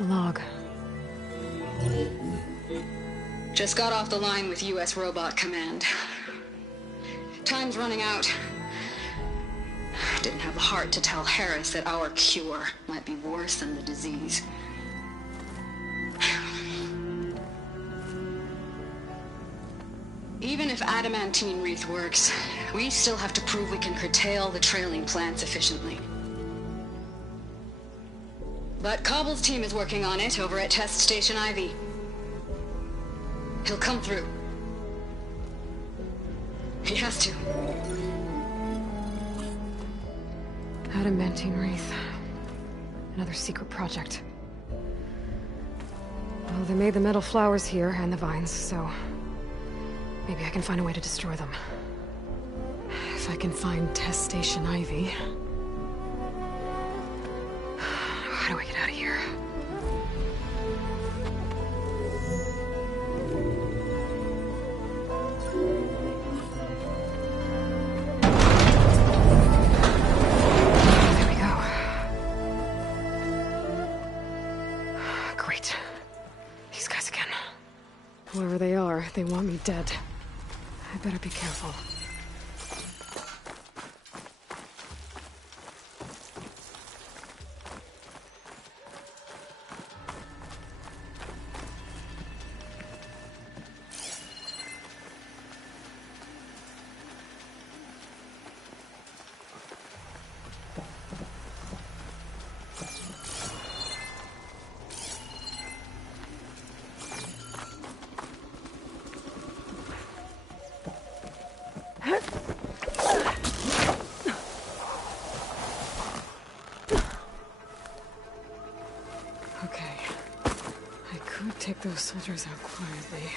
A log. Just got off the line with US Robot Command. Time's running out. Didn't have the heart to tell Harris that our cure might be worse than the disease. Even if adamantine wreath works, we still have to prove we can curtail the trailing plants efficiently. But Cobble's team is working on it over at Test Station Ivy. He'll come through. He has to. Adamantine wreath. Another secret project. Well, they made the metal flowers here and the vines, so maybe I can find a way to destroy them. If I can find Test Station Ivy. How do I get out of here? There we go. Great. These guys again. Whoever they are, they want me dead. I better be careful. Okay. I could take those soldiers out quietly.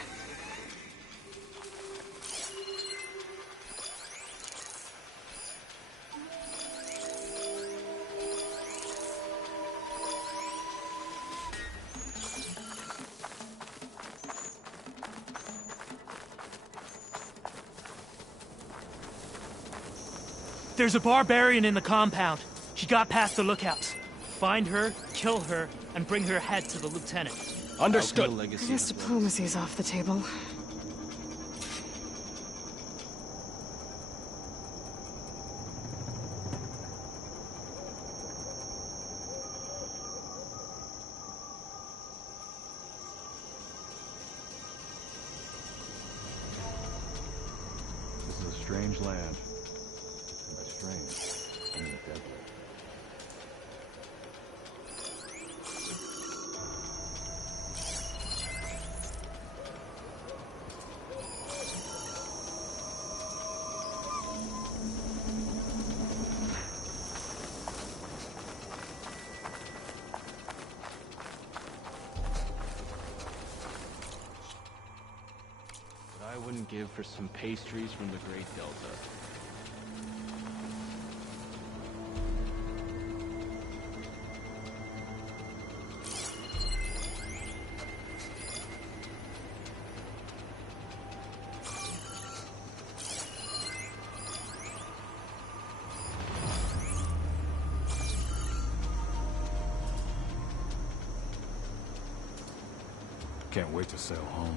There's a barbarian in the compound. She got past the lookouts. Find her, kill her, and bring her head to the lieutenant. Understood. I guess diplomacy's off the table. This is a strange land. And by strange, I mean deadly. I wouldn't give for some pastries from the Great Delta. Can't wait to sail home.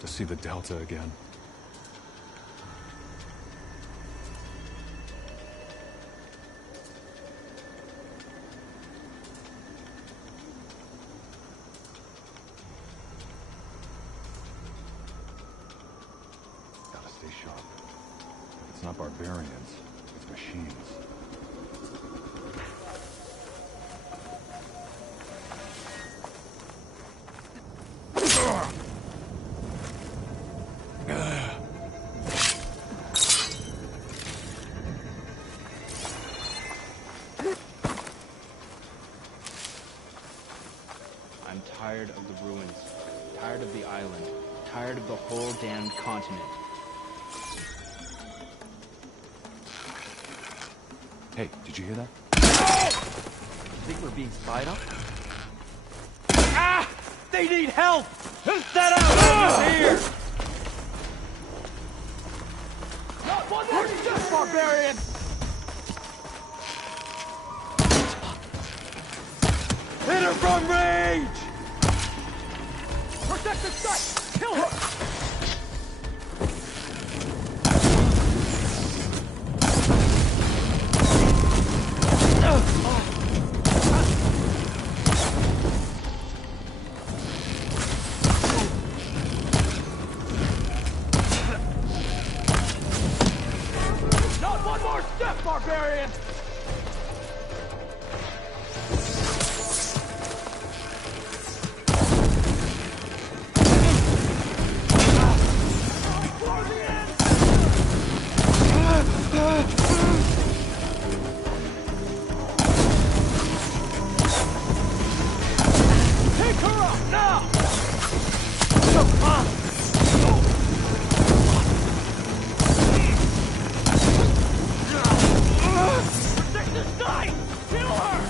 to see the Delta again. Gotta stay sharp. If it's not barbarians, it's machines. I'm tired of the ruins, tired of the island, tired of the whole damned continent. Hey, did you hear that? Think we're being spied on? Ah! They need help! Who's that out here? Not one more just barbarian! Hit her from range! Protect the site! Kill her! Not one more step, barbarian! Take her up now! Protect the site! Kill her!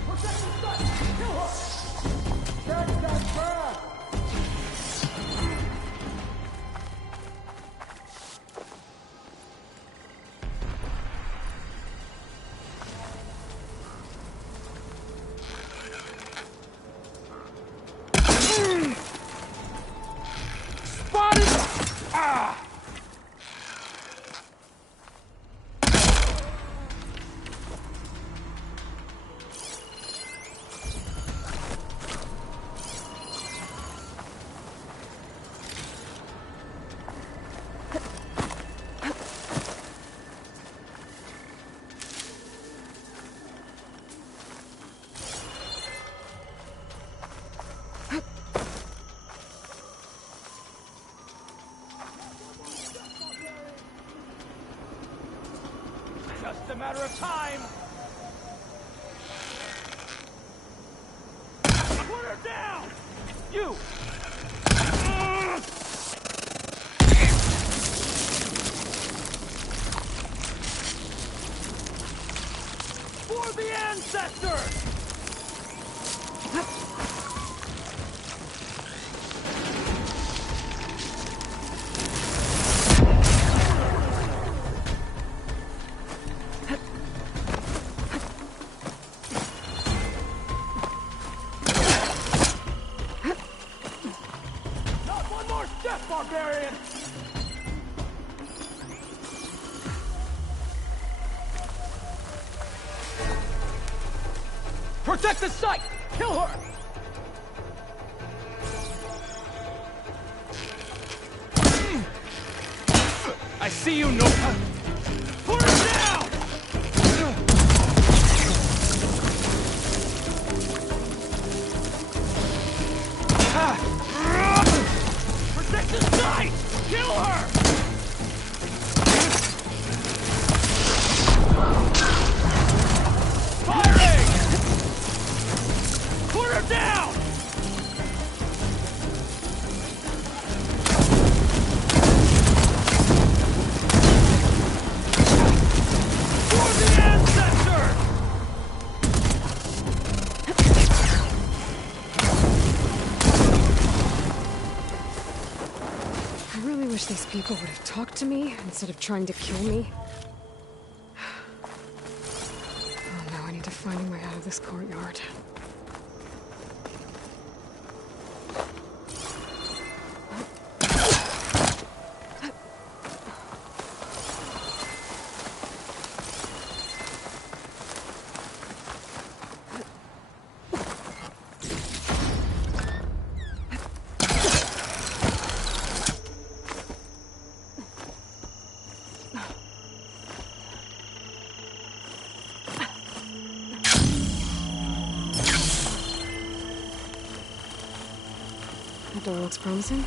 Protect the site! Kill her! That's that bird! Spotted! Ah! Just a matter of time! Put her down! You! For the ancestors! Not one more step, barbarian! Protect the site! Kill her! I see you, no... Put her down! Protect the site! Kill her! Firing! Put her down! For the ancestors! I really wish these people would have talked to me instead of trying to kill me. finding my way out of this courtyard. That door looks promising.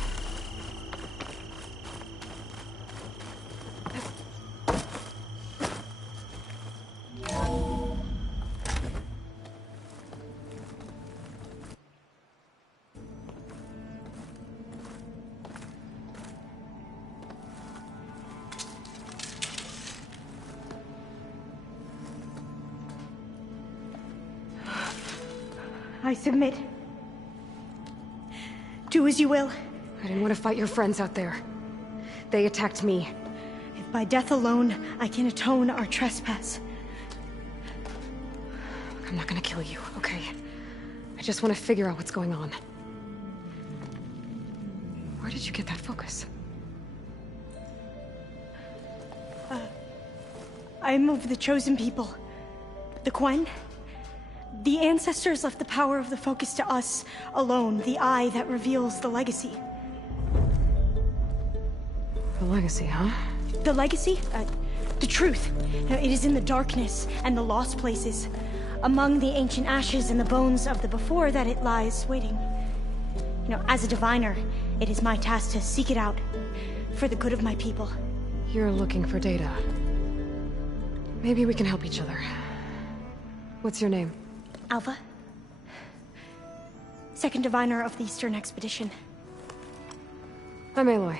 I submit. Do as you will. I didn't want to fight your friends out there. They attacked me. If by death alone I can atone our trespass. I'm not gonna kill you, okay? I just want to figure out what's going on. Where did you get that focus? I'm of the chosen people. The Quen. The ancestors left the power of the focus to us alone, the eye that reveals the legacy. The legacy, huh? The legacy? The truth. It is in the darkness and the lost places, among the ancient ashes and the bones of the before that it lies waiting. As a diviner, it is my task to seek it out, for the good of my people. You're looking for data. Maybe we can help each other. What's your name? Alva. Second diviner of the Eastern Expedition. I'm Aloy.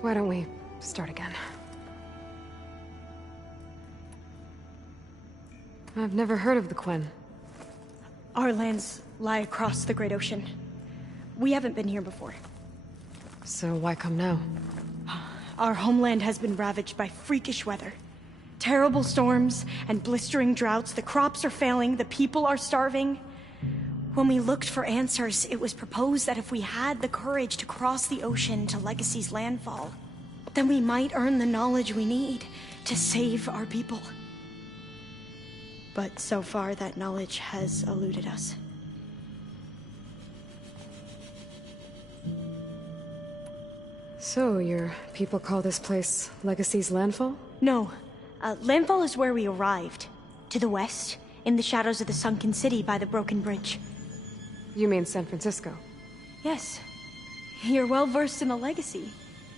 Why don't we start again? I've never heard of the Quen. Our lands lie across the Great Ocean. We haven't been here before. So why come now? Our homeland has been ravaged by freakish weather. Terrible storms and blistering droughts. The crops are failing, the people are starving. When we looked for answers, it was proposed that if we had the courage to cross the ocean to Legacy's landfall, then we might earn the knowledge we need to save our people. But so far, that knowledge has eluded us. So, your people call this place Legacy's landfall? No. Landfall is where we arrived. To the west, in the shadows of the sunken city by the broken bridge. You mean San Francisco? Yes. You're well versed in the legacy.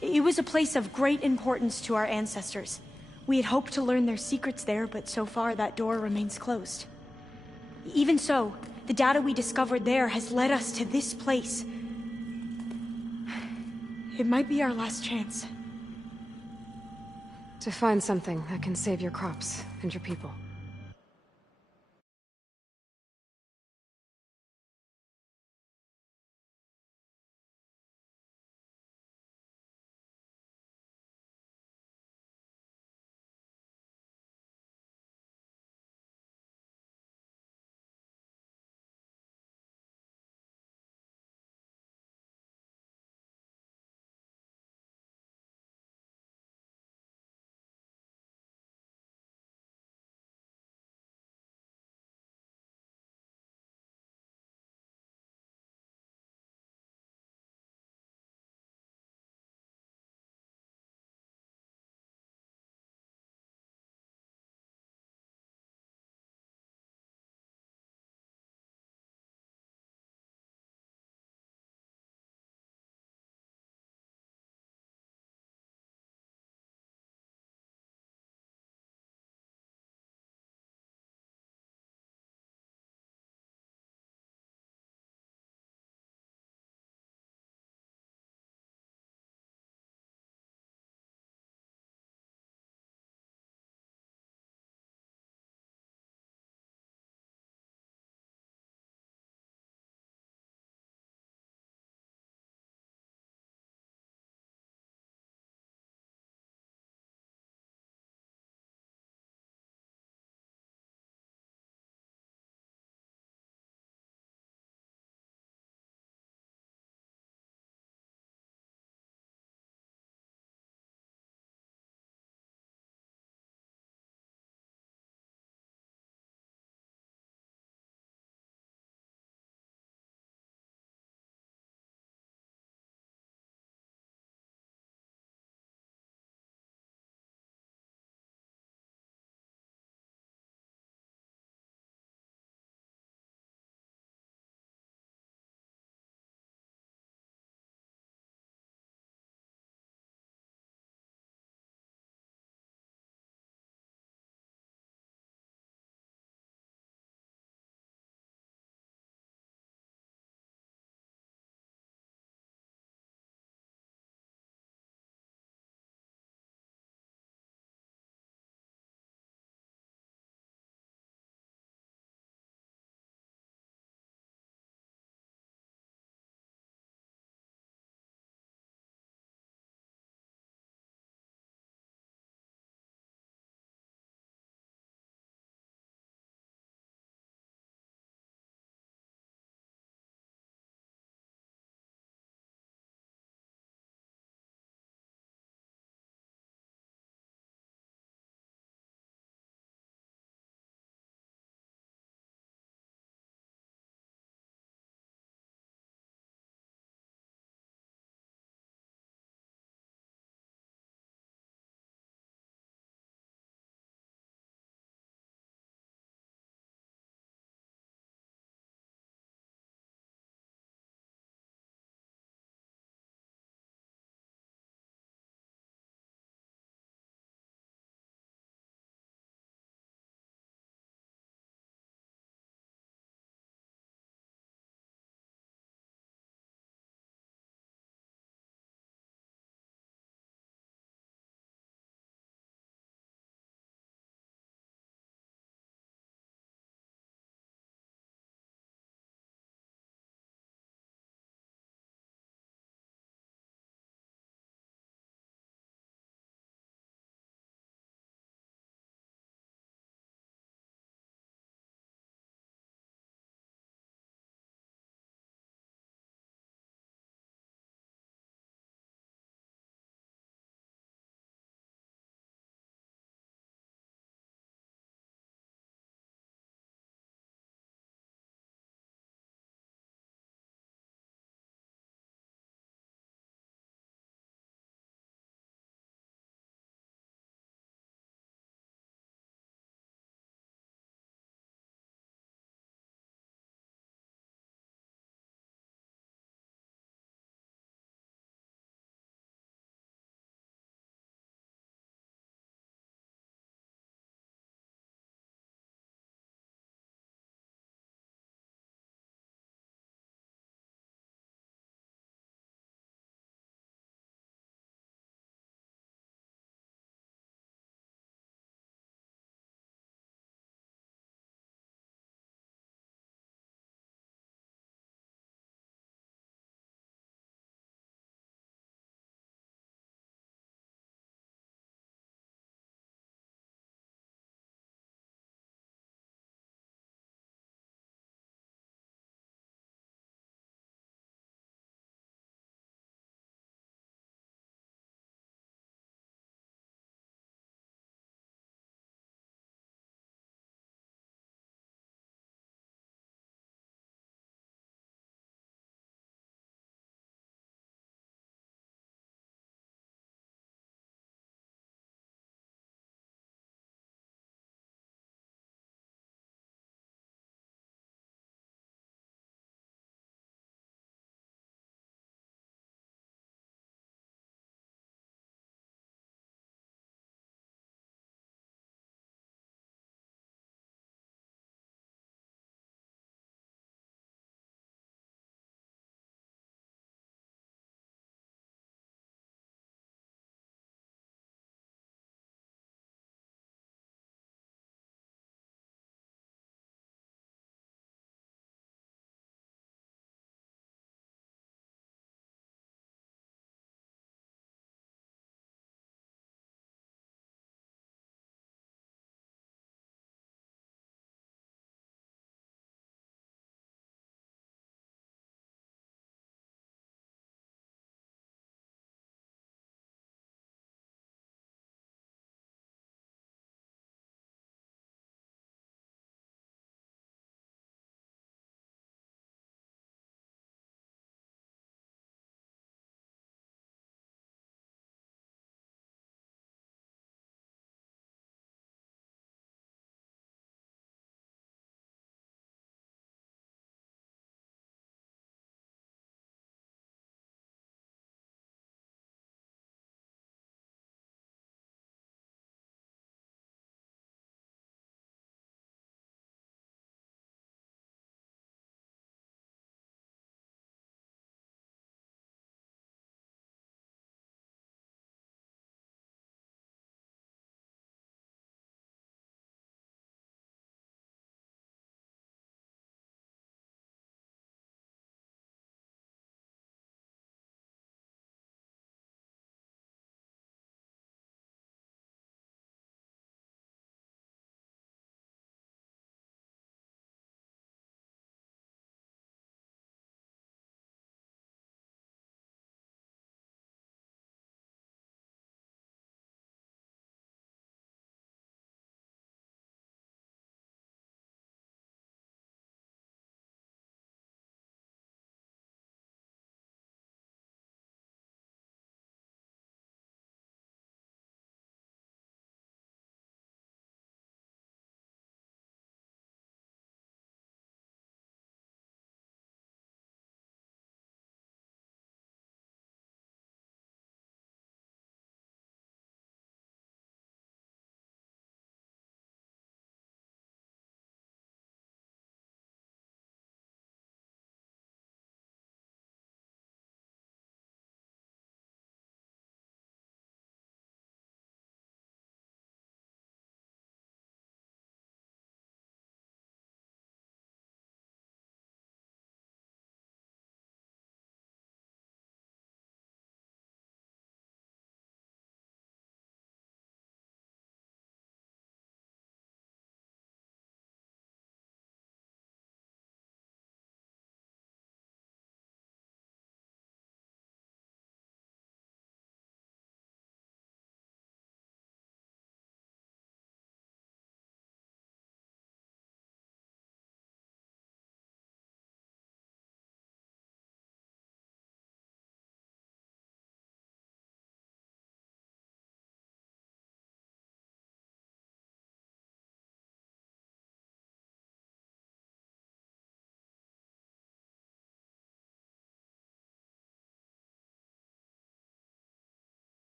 It was a place of great importance to our ancestors. We had hoped to learn their secrets there, but so far that door remains closed. Even so, the data we discovered there has led us to this place. It might be our last chance. To find something that can save your crops and your people.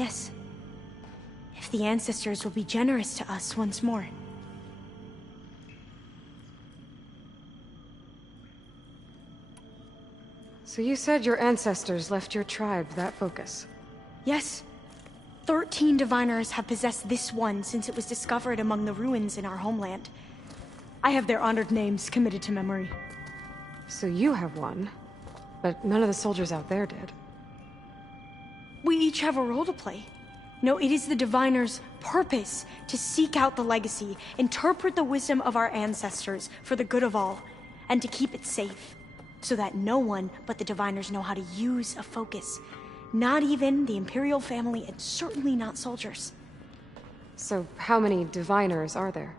Yes. If the ancestors will be generous to us once more. So you said your ancestors left your tribe that focus? Yes. 13 diviners have possessed this one since it was discovered among the ruins in our homeland. I have their honored names committed to memory. So you have one, but none of the soldiers out there did. We each have a role to play. No, it is the diviner's purpose to seek out the legacy, interpret the wisdom of our ancestors for the good of all, and to keep it safe, so that no one but the diviners know how to use a focus. Not even the Imperial family, and certainly not soldiers. So how many diviners are there?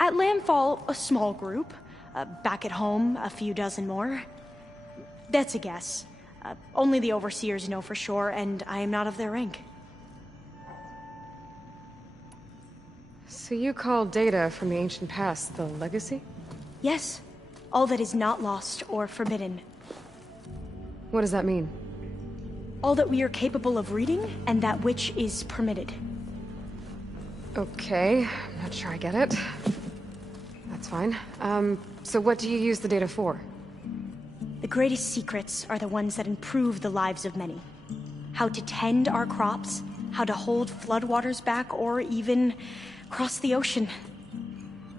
At Landfall, a small group. Back at home, a few dozen more. That's a guess. Only the overseers know for sure, and I am not of their rank. So you call data from the ancient past the legacy? Yes. All that is not lost or forbidden. What does that mean? All that we are capable of reading, and that which is permitted. Okay, I'm not sure I get it. That's fine. So what do you use the data for? The greatest secrets are the ones that improve the lives of many. How to tend our crops, how to hold floodwaters back, or even cross the ocean.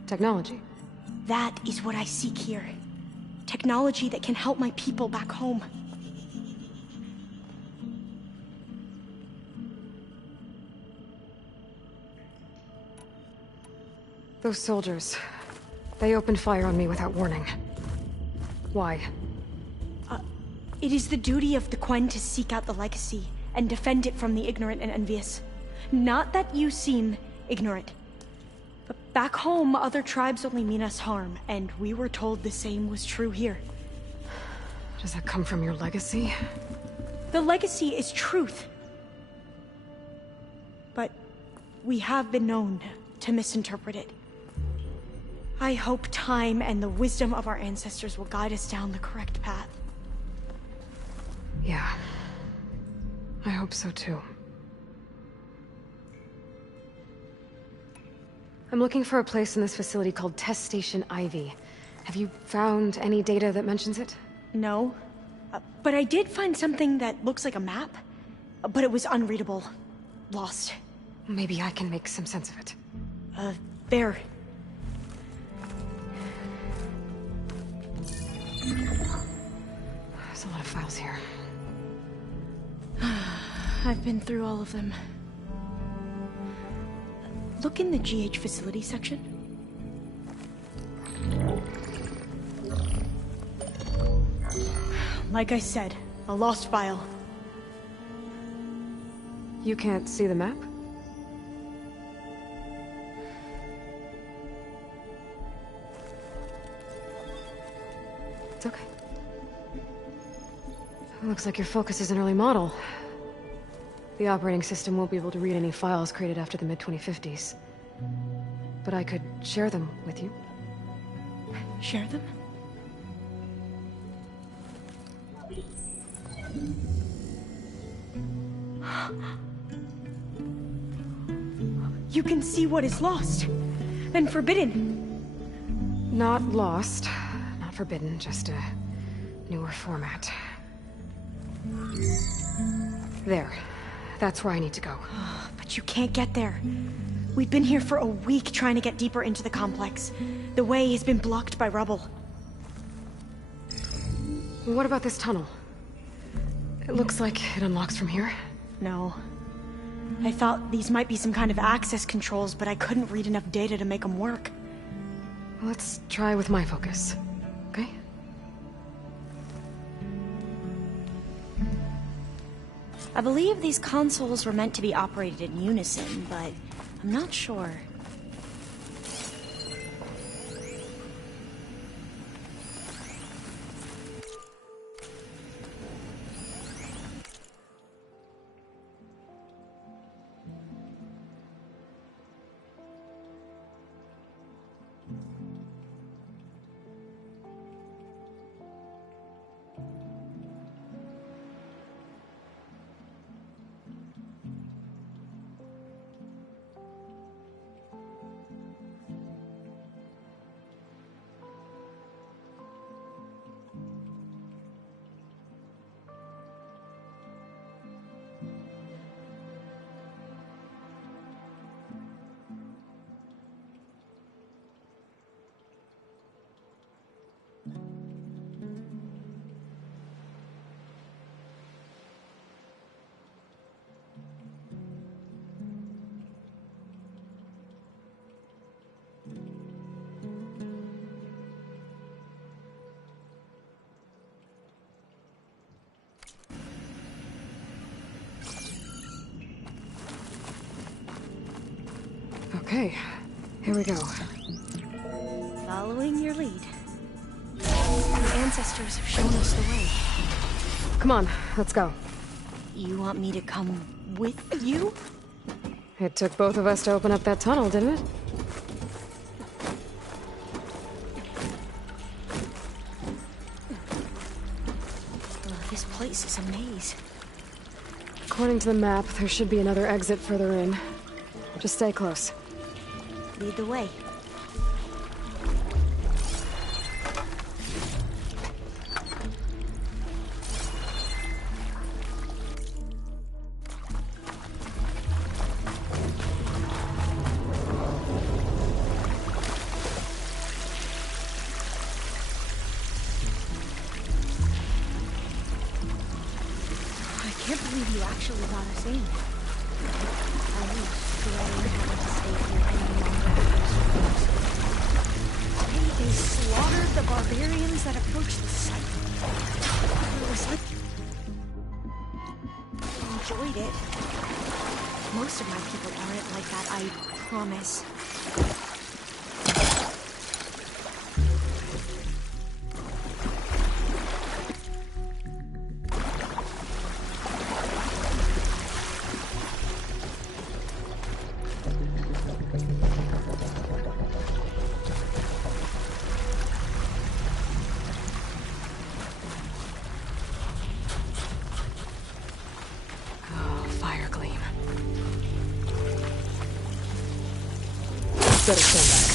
Technology. That is what I seek here. Technology that can help my people back home. Those soldiers, they opened fire on me without warning. Why? It is the duty of the Quen to seek out the legacy and defend it from the ignorant and envious. Not that you seem ignorant. But back home, other tribes only mean us harm, and we were told the same was true here. Does that come from your legacy? The legacy is truth. But we have been known to misinterpret it. I hope time and the wisdom of our ancestors will guide us down the correct path. Yeah. I hope so too. I'm looking for a place in this facility called Test Station Ivy. Have you found any data that mentions it? No. But I did find something that looks like a map. But it was unreadable. Lost. Maybe I can make some sense of it. There. There's a lot of files here. I've been through all of them. Look in the GH facility section. Like I said, a lost file. You can't see the map? It's okay. Looks like your focus is an early model. The operating system won't be able to read any files created after the mid-2050s. But I could share them with you. Share them? You can see what is lost and forbidden. Not lost, not forbidden, just a newer format. There. That's where I need to go. But you can't get there. We've been here for a week trying to get deeper into the complex. The way has been blocked by rubble. What about this tunnel? It looks like it unlocks from here. No. I thought these might be some kind of access controls, but I couldn't read enough data to make them work. Let's try with my focus, okay? I believe these consoles were meant to be operated in unison, but I'm not sure. Okay, here we go. Following your lead. The ancestors have shown us the way. Come on, let's go. You want me to come with you? It took both of us to open up that tunnel, didn't it? This place is a maze. According to the map, there should be another exit further in. Just stay close. Lead the way. I can't believe you actually got us in. I was dreading having to stay here any longer after they slaughtered the barbarians that approached the site. It was like... I enjoyed it. Most of my people aren't like that, I promise. Fire gleam. Better stand back.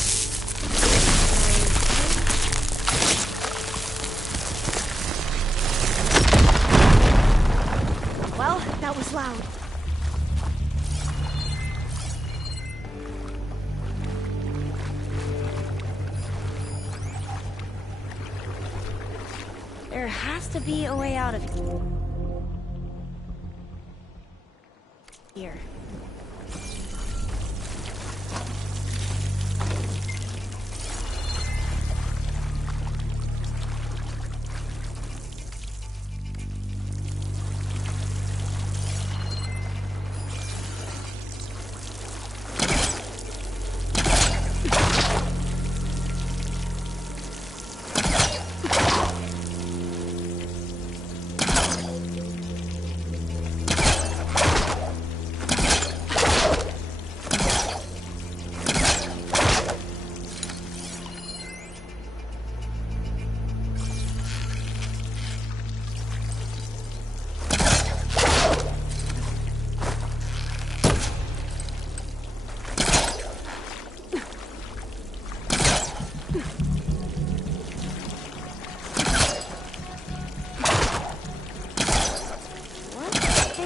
Well, that was loud. There has to be a way out of here.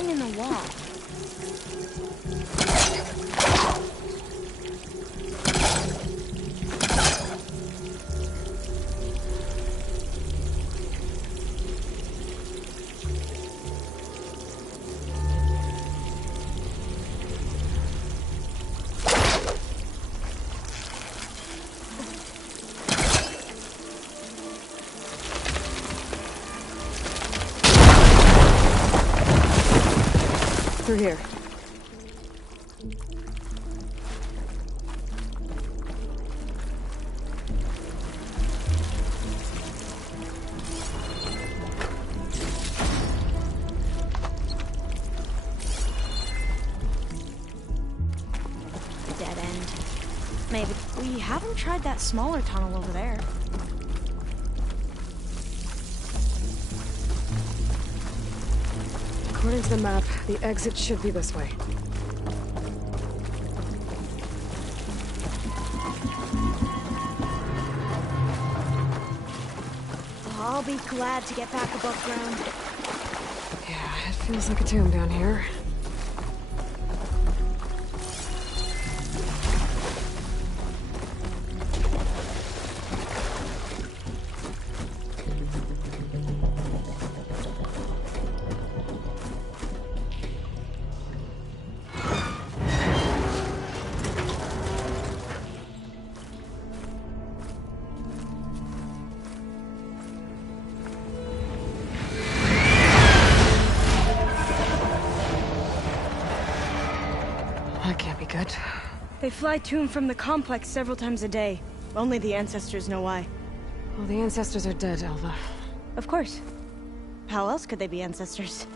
In the wall. Through here. Dead end. Maybe. We haven't tried that smaller tunnel over there. According to the map, the exit should be this way. I'll be glad to get back above ground. Yeah, it feels like a tomb down here. That can't be good. They fly to and from the complex several times a day. Only the ancestors know why. Well, the ancestors are dead, Elva. Of course. How else could they be ancestors?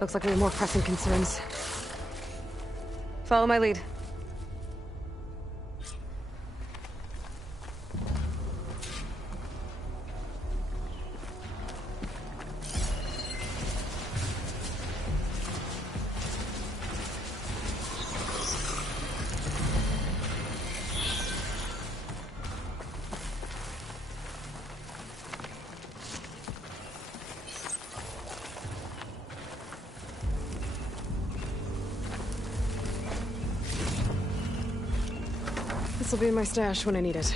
Looks like we have more pressing concerns. Follow my lead. This will be in my stash when I need it.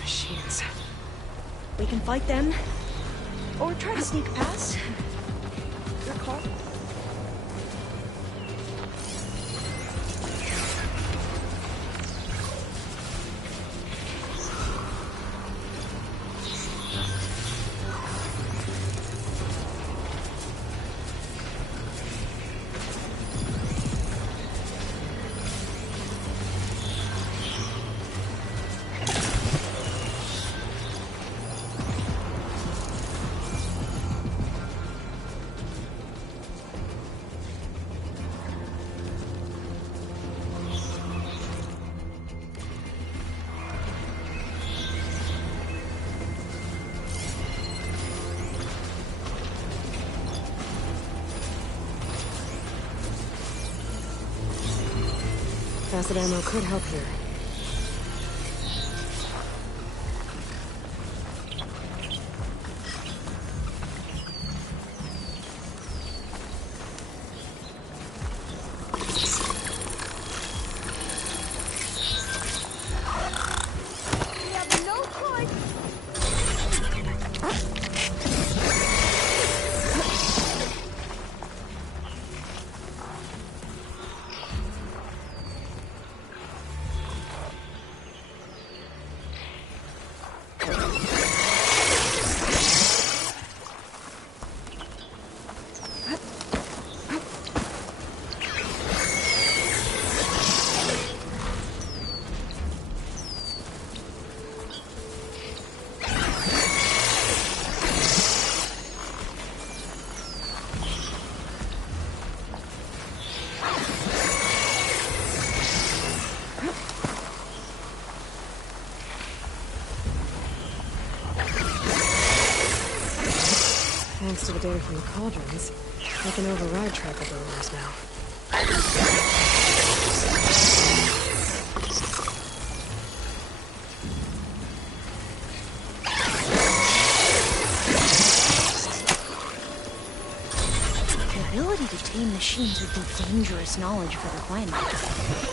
Machines. We can fight them, or try to sneak past. Your call. Acid ammo could help here. We have no choice. Thanks to the data from the cauldrons, I can override tracker burrows now. The ability to tame machines would be dangerous knowledge for the climate.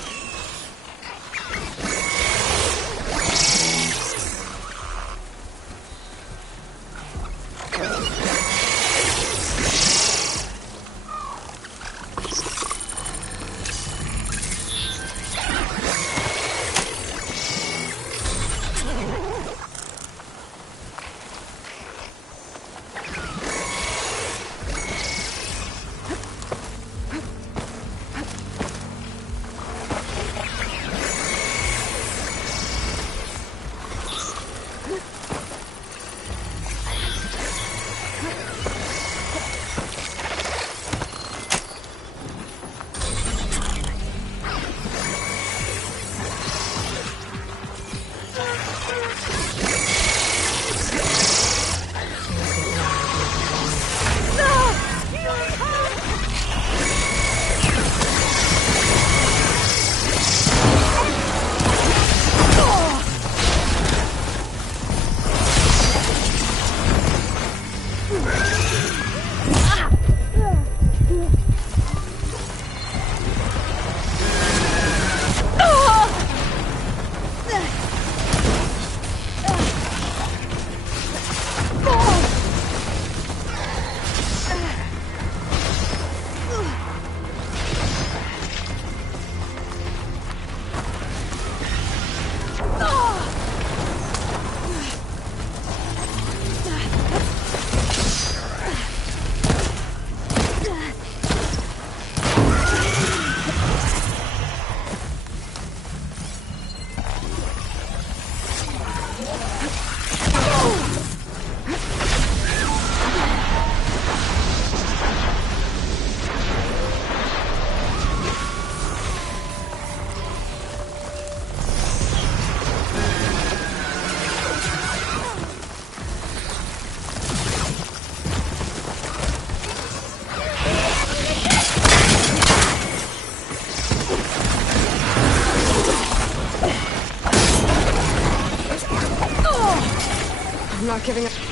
giving up.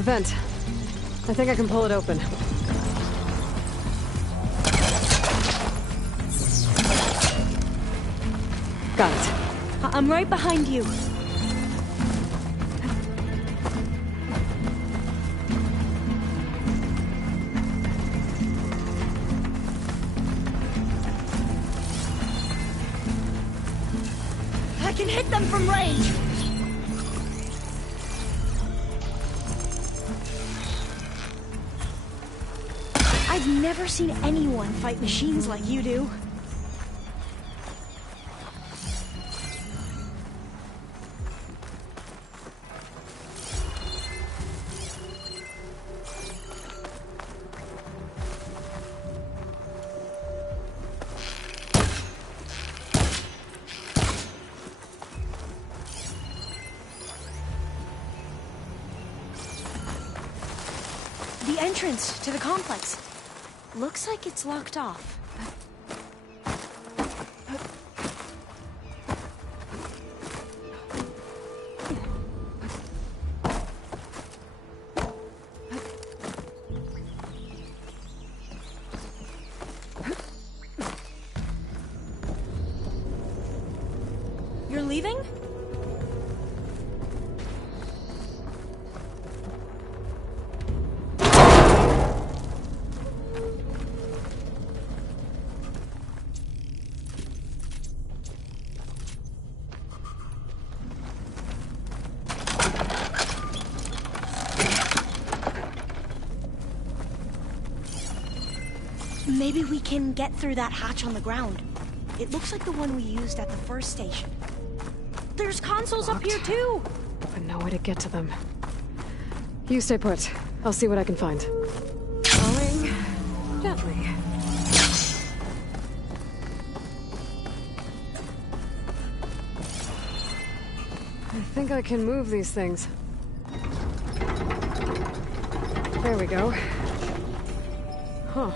A vent. I think I can pull it open. Got it. I'm right behind you. I can hit them from range. I've never seen anyone fight machines like you do. The entrance to the complex. Looks like it's locked off. You're leaving? Maybe we can get through that hatch on the ground. It looks like the one we used at the first station. There's consoles up here too! But no way to get to them. You stay put. I'll see what I can find. Falling gently. I think I can move these things. There we go. Huh.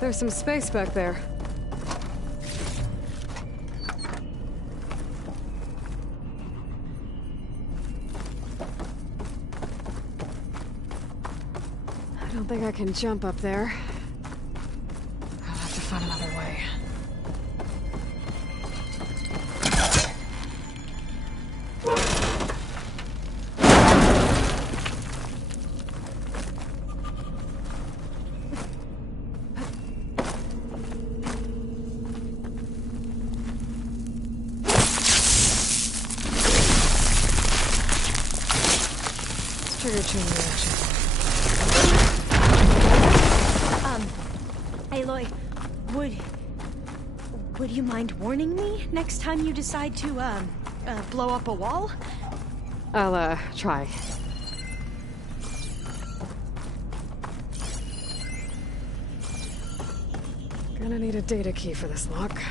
There's some space back there. I don't think I can jump up there. I'll have to find another way. Trigger chain reaction. Aloy, would you mind warning me next time you decide to, blow up a wall? I'll, try. Gonna need a data key for this lock.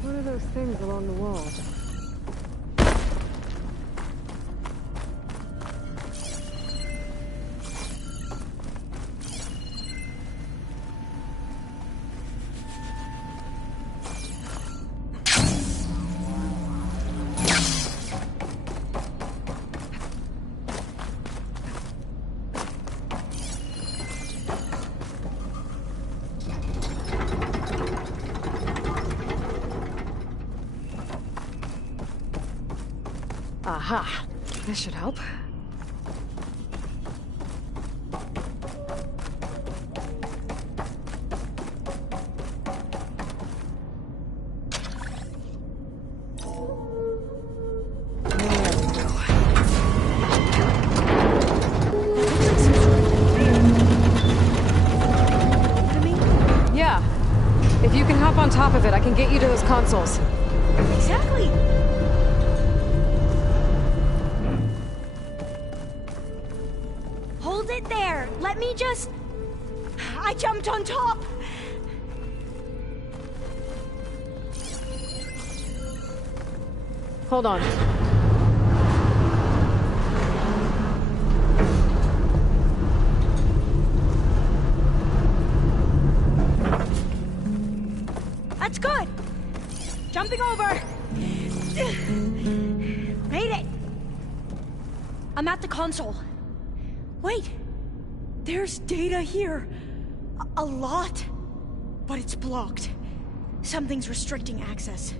What are those things along the wall? Aha! This should help. If you can hop on top of it, I can get you to those consoles. Exactly. Hold it there. Let me just... I jumped on top. Hold on. That's good. Jumping over. Made it. I'm at the console. Wait. There's data here. A lot. But it's blocked. Something's restricting access.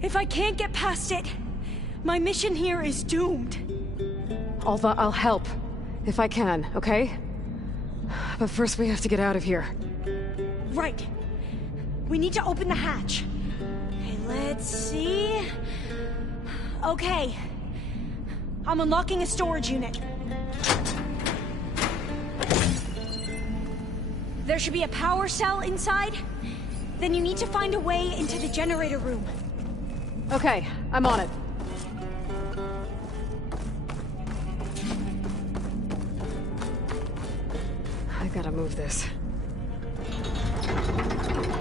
If I can't get past it, my mission here is doomed. Alva, I'll help. If I can, okay? But first we have to get out of here. Right. We need to open the hatch. Okay, let's see... Okay. I'm unlocking a storage unit. There should be a power cell inside. Then you need to find a way into the generator room. Okay, I'm on it. I gotta move this.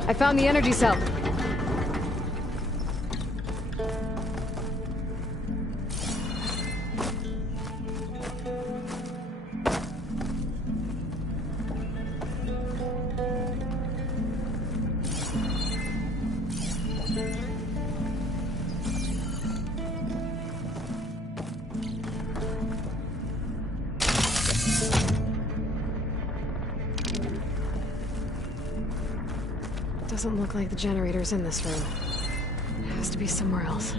I found the energy cell. Doesn't look like the generator's in this room. It has to be somewhere else.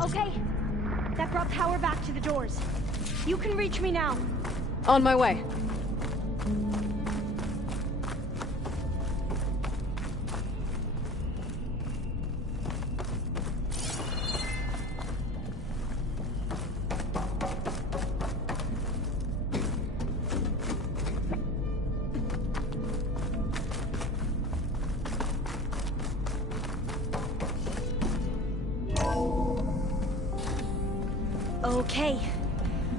Okay. That brought power back to the doors. You can reach me now. On my way. Okay.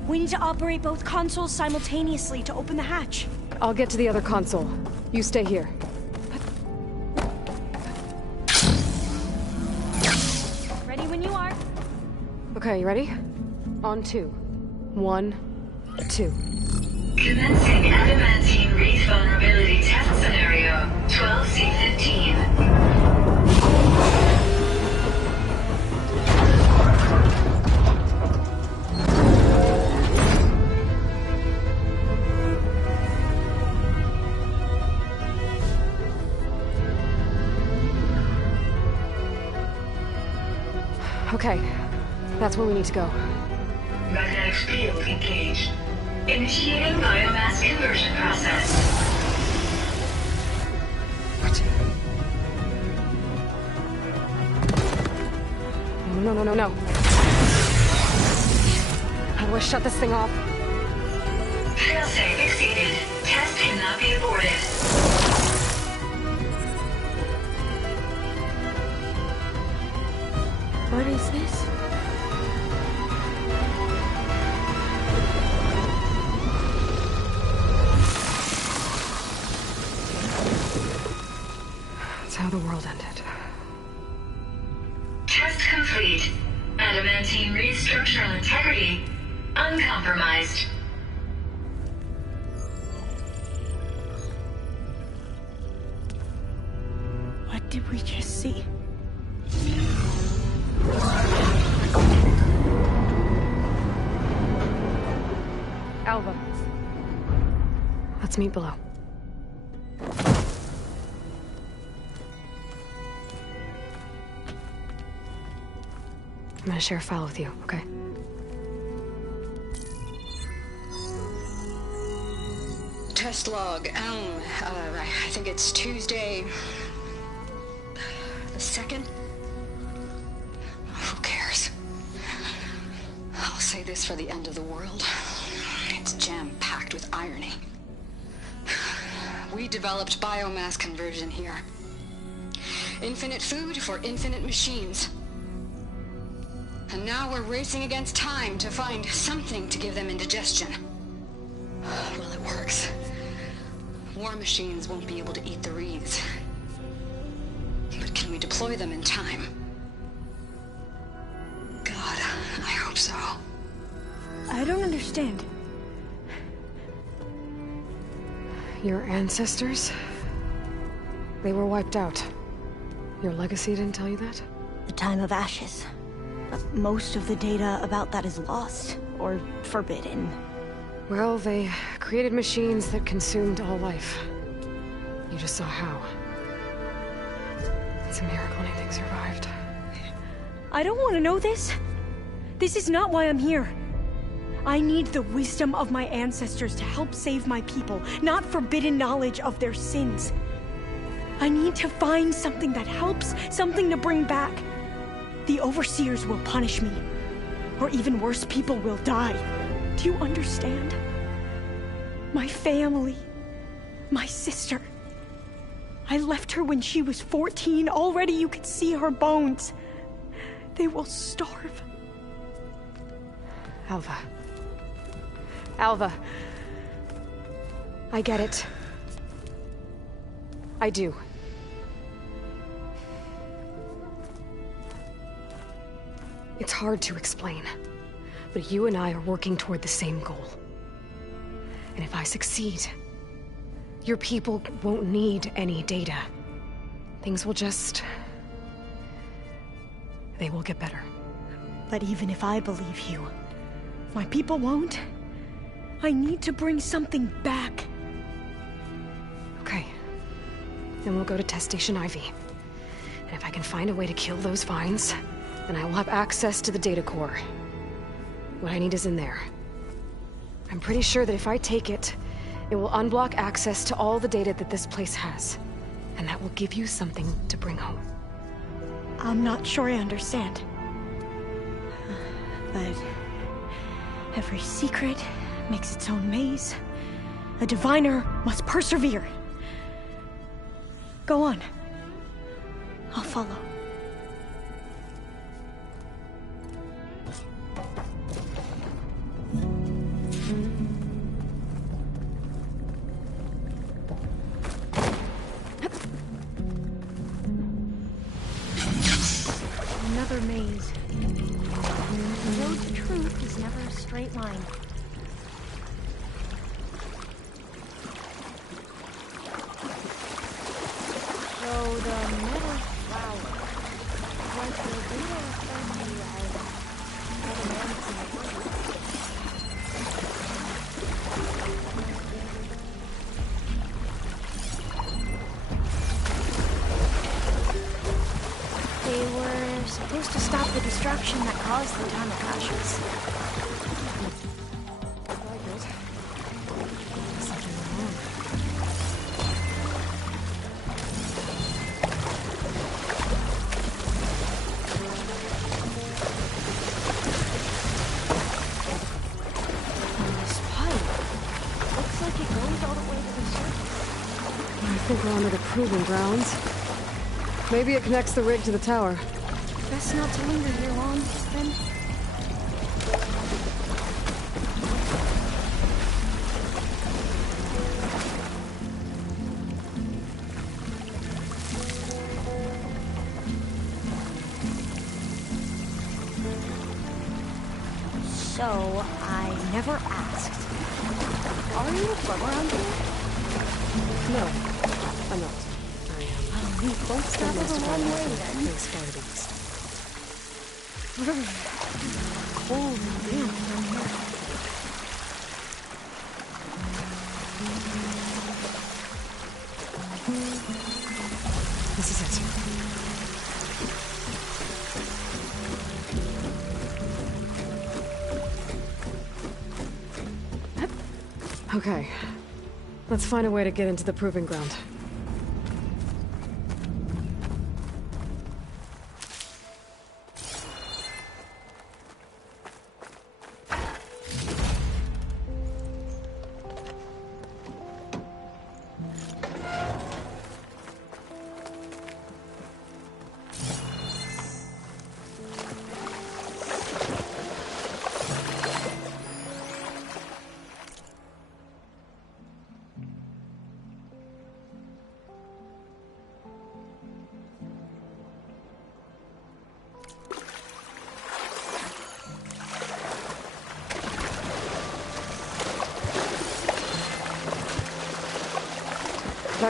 We need to operate both consoles simultaneously to open the hatch. I'll get to the other console. You stay here. Ready when you are. Okay, you ready? On 2. 1, 2. Commencing adamantine wreath vulnerability test scenario 12C15. Okay, that's where we need to go. Magnetic field engaged. Initiating biomass conversion process. What? No. How do I shut this thing off? Failsafe exceeded. Test cannot be aborted. What is this? That's how the world ended. Test complete. Adamantine wreath structural integrity uncompromised. What did we just see? Alva. Let's meet below. I'm gonna share a file with you, okay? Test log, I think it's Tuesday, The second? Who cares? I'll say this for the end of the world. It's jam-packed with irony. We developed biomass conversion here. Infinite food for infinite machines. And now we're racing against time to find something to give them indigestion. Well, it works. War machines won't be able to eat the wreaths. But can we deploy them in time? God, I hope so. I don't understand. Your ancestors? They were wiped out. Your legacy didn't tell you that? The time of ashes. But most of the data about that is lost, or forbidden. Well, they created machines that consumed all life. You just saw how. It's a miracle anything survived. I don't want to know this. This is not why I'm here. I need the wisdom of my ancestors to help save my people, not forbidden knowledge of their sins. I need to find something that helps, something to bring back. The overseers will punish me. Or even worse, people will die. Do you understand? My family. My sister. I left her when she was 14. Already you could see her bones. They will starve. Alva. Alva. I get it. I do. It's hard to explain, but you and I are working toward the same goal. And if I succeed, your people won't need any data. Things will just... they will get better. But even if I believe you, my people won't. I need to bring something back. Okay. Then we'll go to Test Station Ivy. And if I can find a way to kill those vines, then I will have access to the data core. What I need is in there. I'm pretty sure that if I take it, it will unblock access to all the data that this place has. And that will give you something to bring home. I'm not sure I understand. But every secret makes its own maze. A diviner must persevere. Go on. I'll follow. Another maze. The road to truth is never a straight line. So the metal flower, like the data referred to as adamantium. They were supposed to stop the destruction that caused the time of ashes. I think we're under the proving grounds. Maybe it connects the rig to the tower. Best not to linger here long, then. So, I never asked. Are you from around here? No, I'm not. We both traveled a long way then. Place far to the east. Cold and damp down here. This is it. Okay. Let's find a way to get into the proving ground.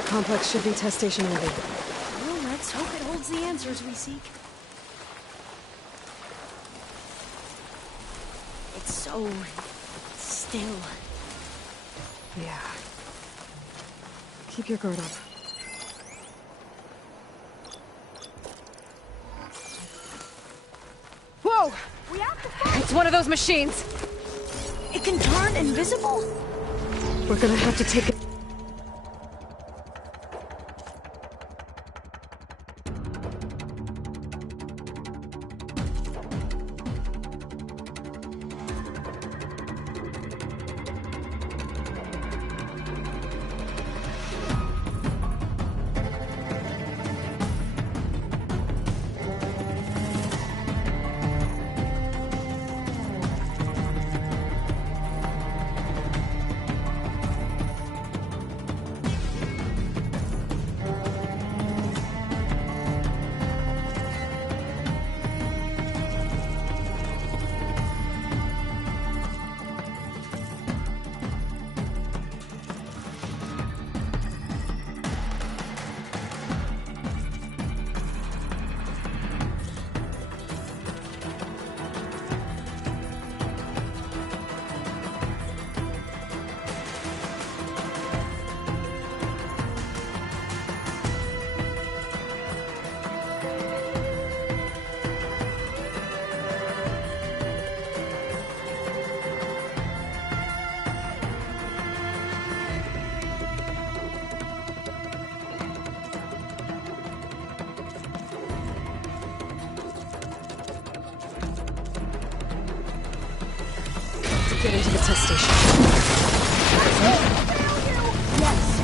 That complex should be test station ready. Well, let's hope it holds the answers we seek. It's so still. Yeah. Keep your guard up. Whoa! We have to fight! It's one of those machines! It can turn invisible? We're gonna have to take it. Get into the test station. Yes.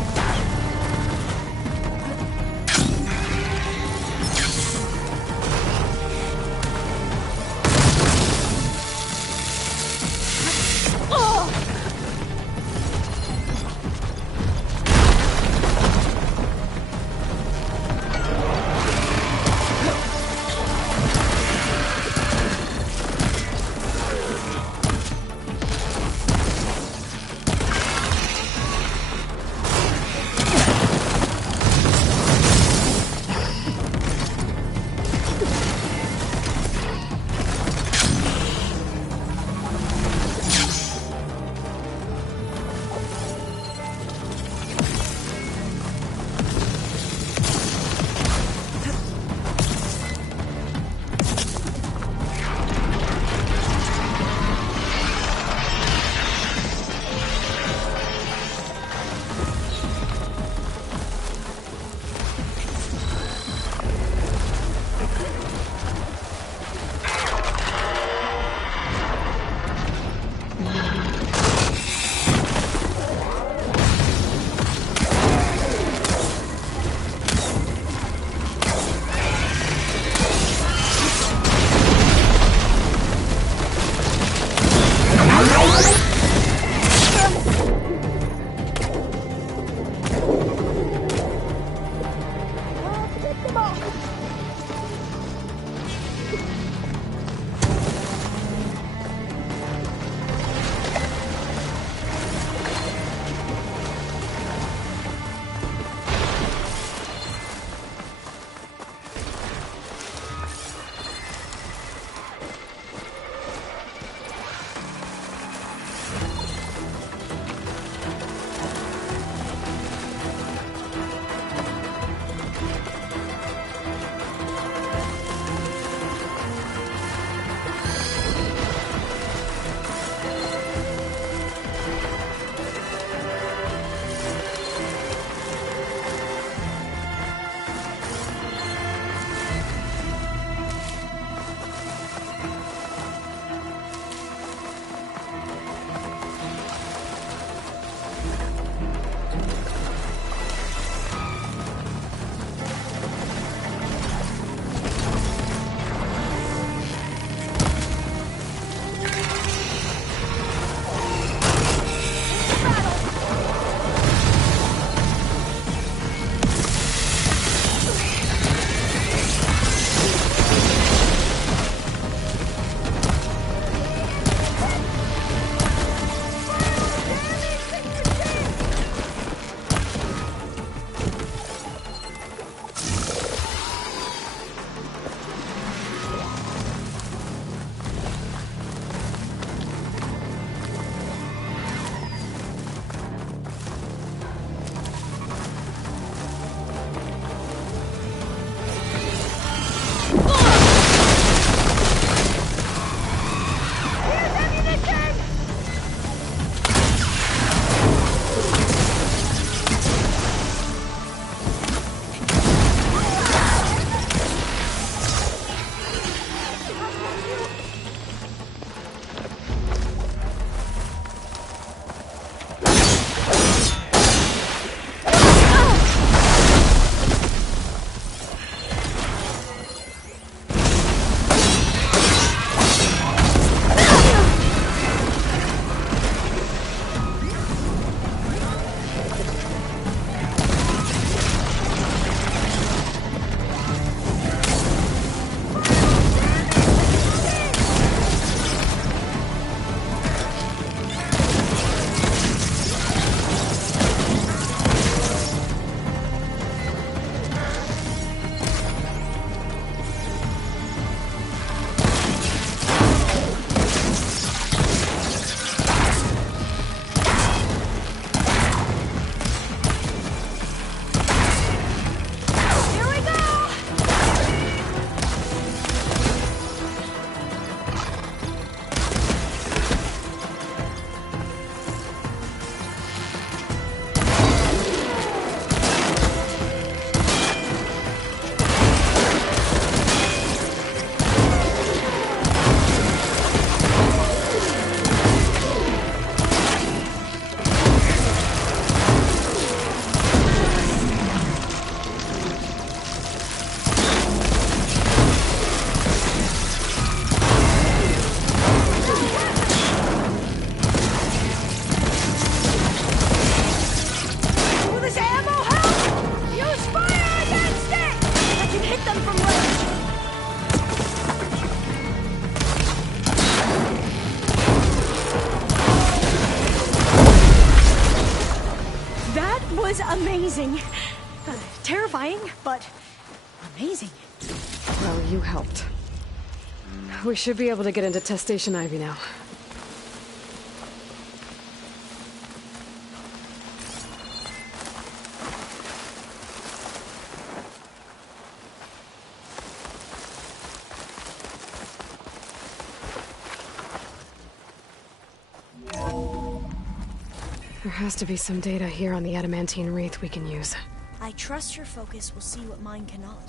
amazing. Terrifying, but amazing. Well, you helped. We should be able to get into Test Station Ivy now. There has to be some data here on the adamantine wreath we can use. I trust your focus will see what mine cannot.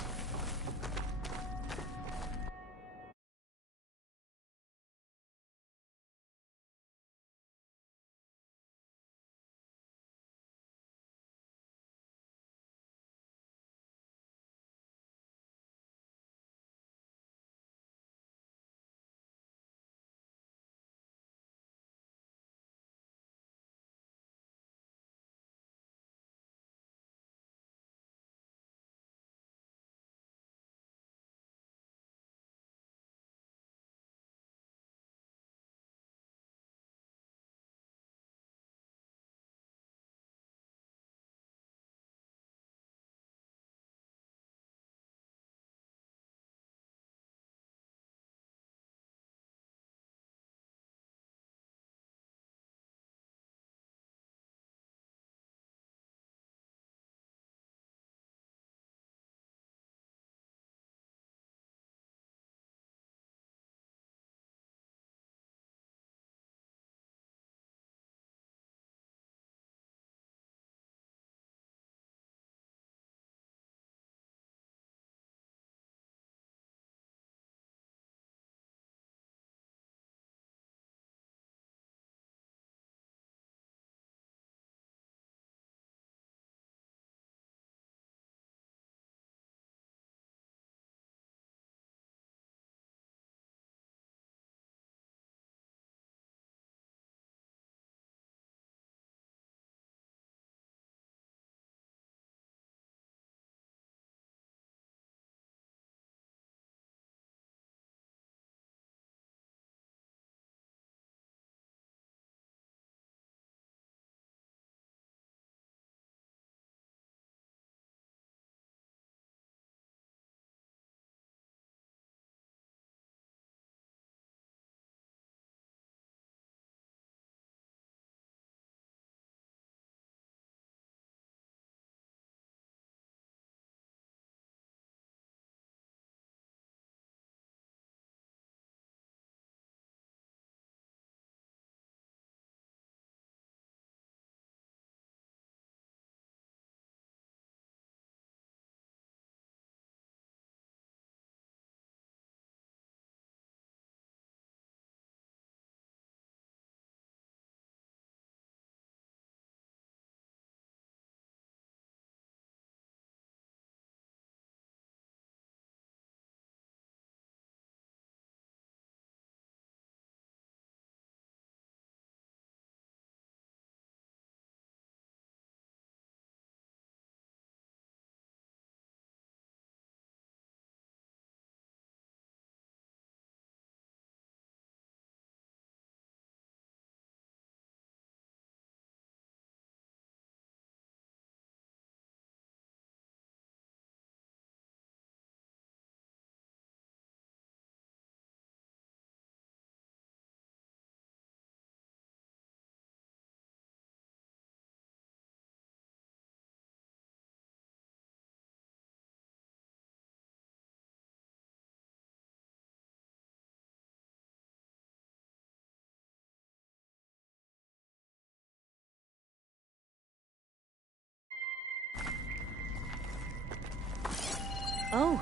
Oh,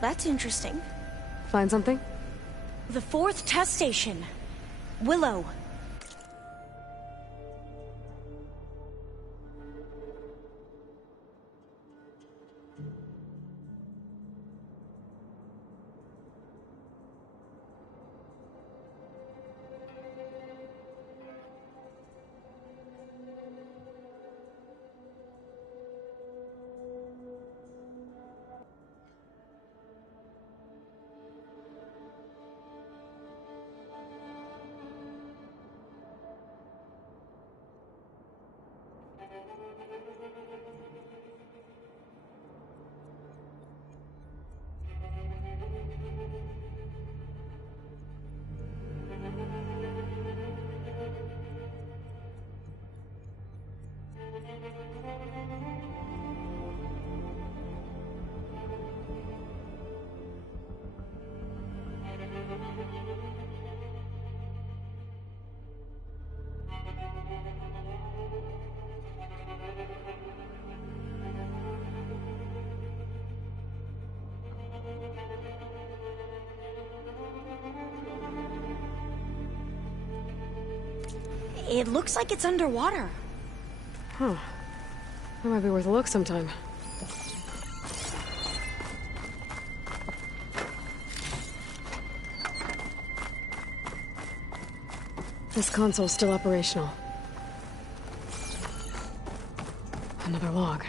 that's interesting. Find something? The 4th test station. Willow. It looks like it's underwater. Huh. That might be worth a look sometime. This console's still operational. Another log.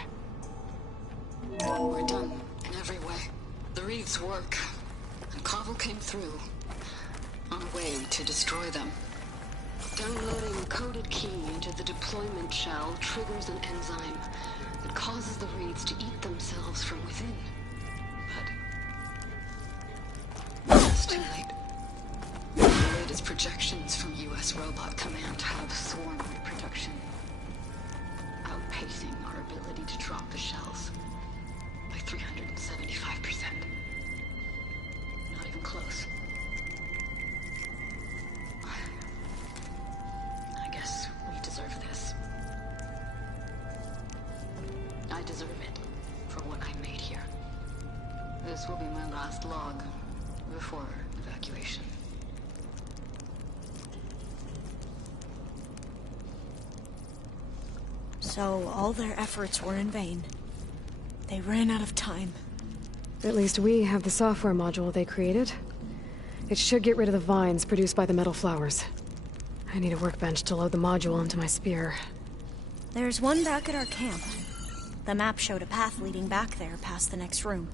We're done in every way. The reefs work, and Carvel came through on a way to destroy them. Downloading a coded key into the deployment shell triggers an enzyme that causes the reeds to eat themselves from within. But it's too late. The latest projections from U.S. Robot Command have swarm reproduction, outpacing our ability to drop the shells by 375%. Not even close. I guess we deserve this. I deserve it for what I made here. This will be my last log before evacuation. So all their efforts were in vain. They ran out of time. At least we have the software module they created. It should get rid of the vines produced by the metal flowers. I need a workbench to load the module onto my spear. There's one back at our camp. The map showed a path leading back there past the next room.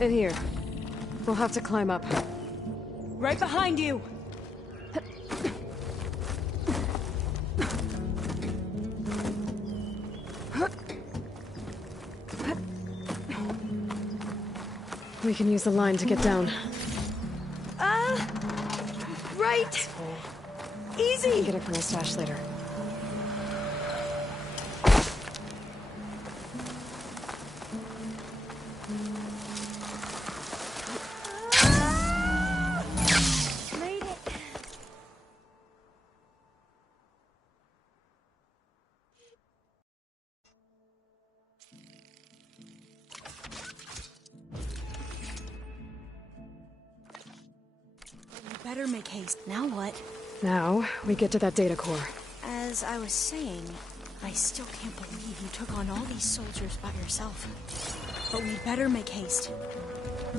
In here. We'll have to climb up. Right behind you! We can use the line to get down. Right! Easy! I can get it from my stash later. Made it! Better make haste. Now what? Now, we get to that data core. As I was saying, I still can't believe you took on all these soldiers by yourself. But we'd better make haste.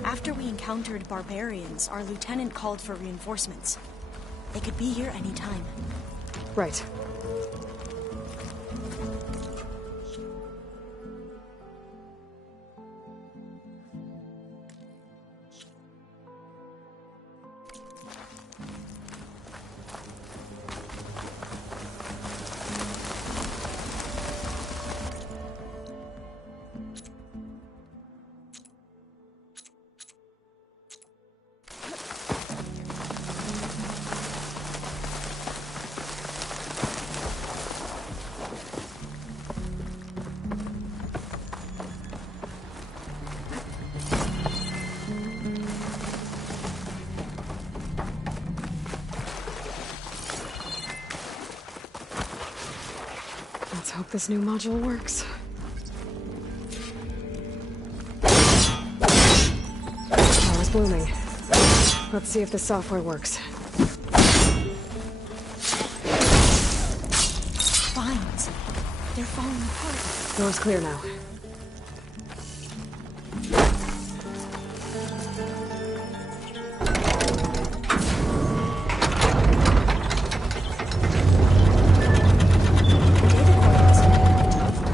After we encountered barbarians, our lieutenant called for reinforcements. They could be here any time. Right. Let's hope this new module works. Power's blooming. Let's see if the software works. Vines. They're falling apart. Door's clear now.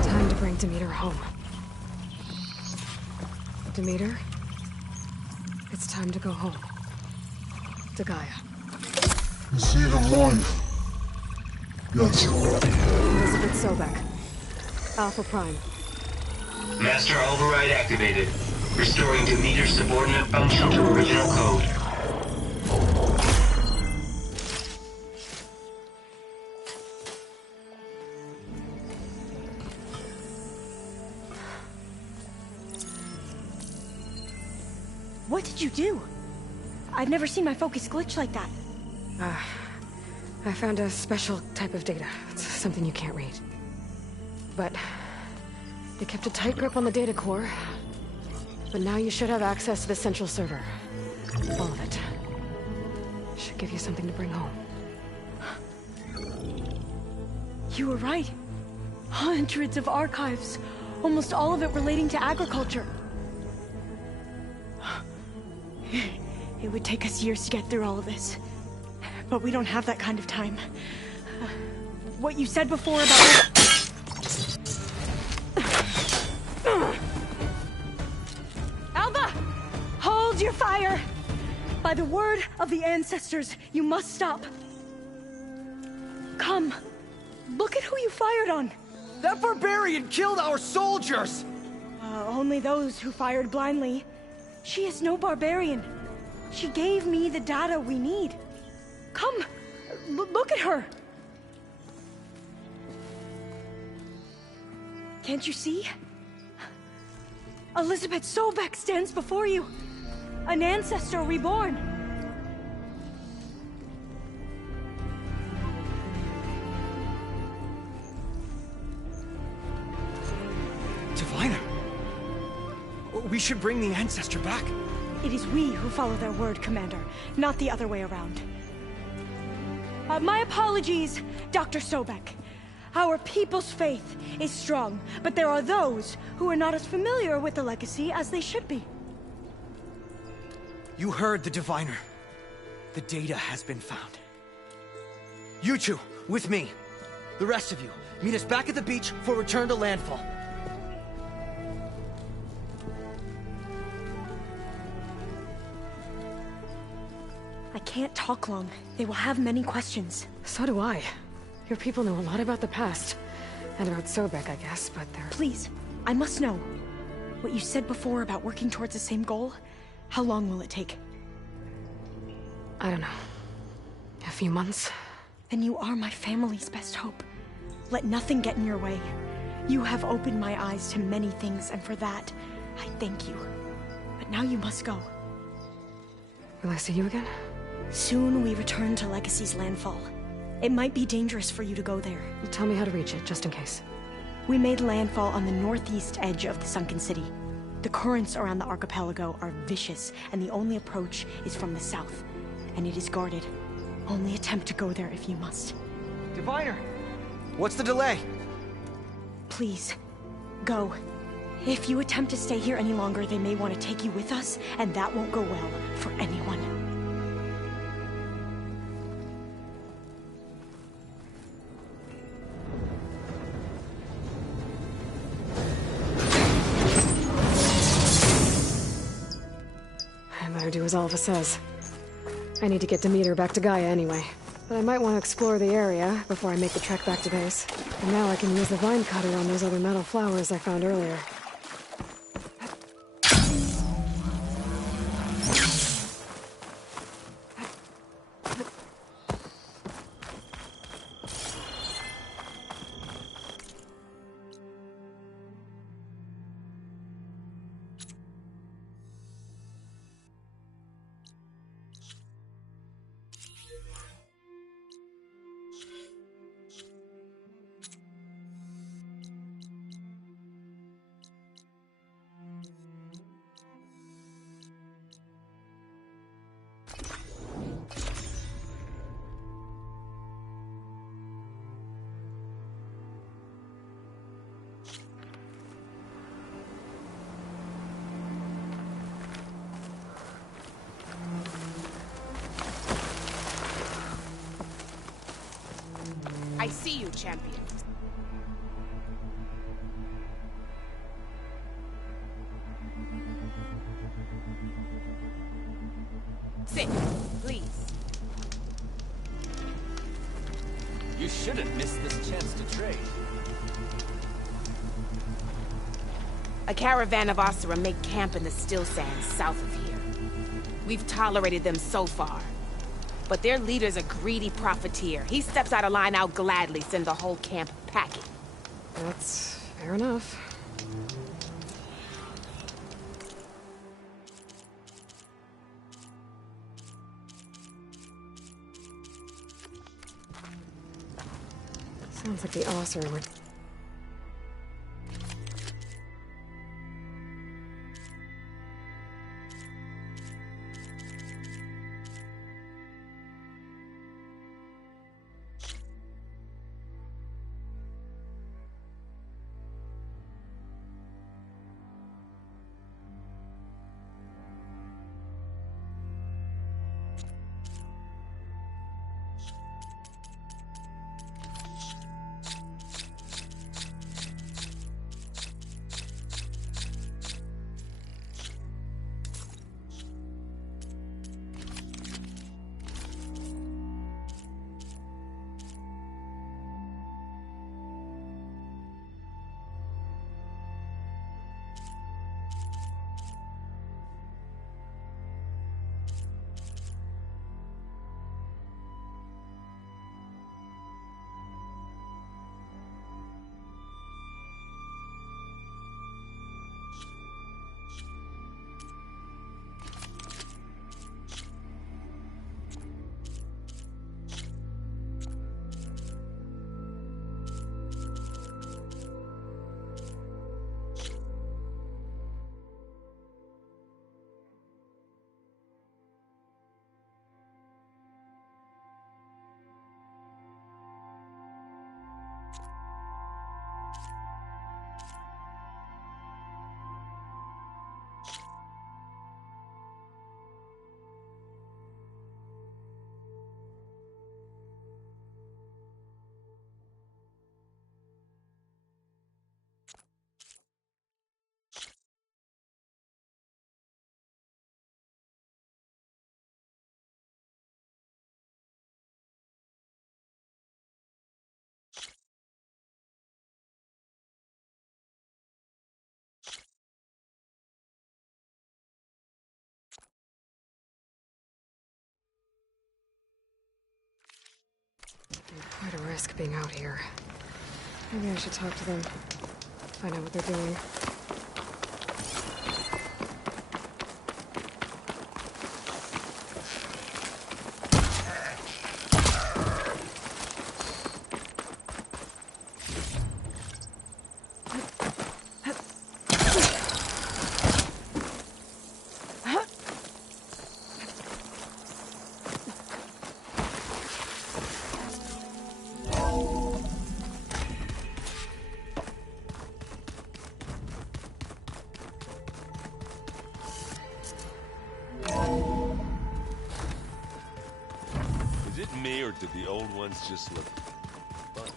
Time to bring Demeter home. Demeter, it's time to go home. To Gaia. The seed of life. Yes. Elizabeth Sobek. Alpha Prime. Master override activated. Restoring Demeter's subordinate function to original code. What did you do? I've never seen my focus glitch like that. I found a special type of data. It's something you can't read. But you kept a tight grip on the data core. But now you should have access to the central server. All of it. Should give you something to bring home. You were right. Hundreds of archives. Almost all of it relating to agriculture. It would take us years to get through all of this. But we don't have that kind of time. What you said before about... Alva! Hold your fire! By the word of the ancestors, you must stop. Come. Look at who you fired on. That barbarian killed our soldiers! Only those who fired blindly. She is no barbarian. She gave me the data we need. Come, look at her. Can't you see? Elizabeth Sobek stands before you. An ancestor reborn. Diviner! We should bring the ancestor back. It is we who follow their word, Commander, not the other way around. My apologies, Dr. Sobek. Our people's faith is strong, but there are those who are not as familiar with the legacy as they should be. You heard the Diviner. The data has been found. You two, with me. The rest of you, meet us back at the beach for return to landfall. I can't talk long. They will have many questions. So do I. Your people know a lot about the past. And about Sobek, I guess, but they're... Please, I must know. What you said before about working towards the same goal, how long will it take? I don't know. A few months? Then you are my family's best hope. Let nothing get in your way. You have opened my eyes to many things, and for that, I thank you. But now you must go. Will I see you again? Soon we return to Legacy's landfall. It might be dangerous for you to go there. Tell me how to reach it, just in case. We made landfall on the northeast edge of the sunken city. The currents around the archipelago are vicious, and the only approach is from the south. And it is guarded. Only attempt to go there if you must. Diviner! What's the delay? Please, go. If you attempt to stay here any longer, they may want to take you with us, and that won't go well for anyone. I better do as Alva says. I need to get Demeter back to Gaia anyway. But I might want to explore the area before I make the trek back to base. And now I can use the vine cutter on those other metal flowers I found earlier. I see you, champion. Sit, please. You shouldn't miss this chance to trade. A caravan of Osira make camp in the still sands south of here. We've tolerated them so far. But their leader's a greedy profiteer. He steps out of line, I'll gladly send the whole camp packing. That's fair enough. Sounds like the Osir were... Quite a risk being out here. Maybe I should talk to them. Find out what they're doing. Is it me, or did the old ones just look fun?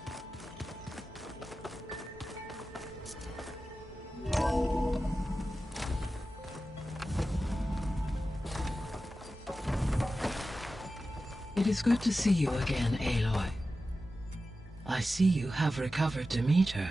It is good to see you again, Aloy. I see you have recovered Demeter.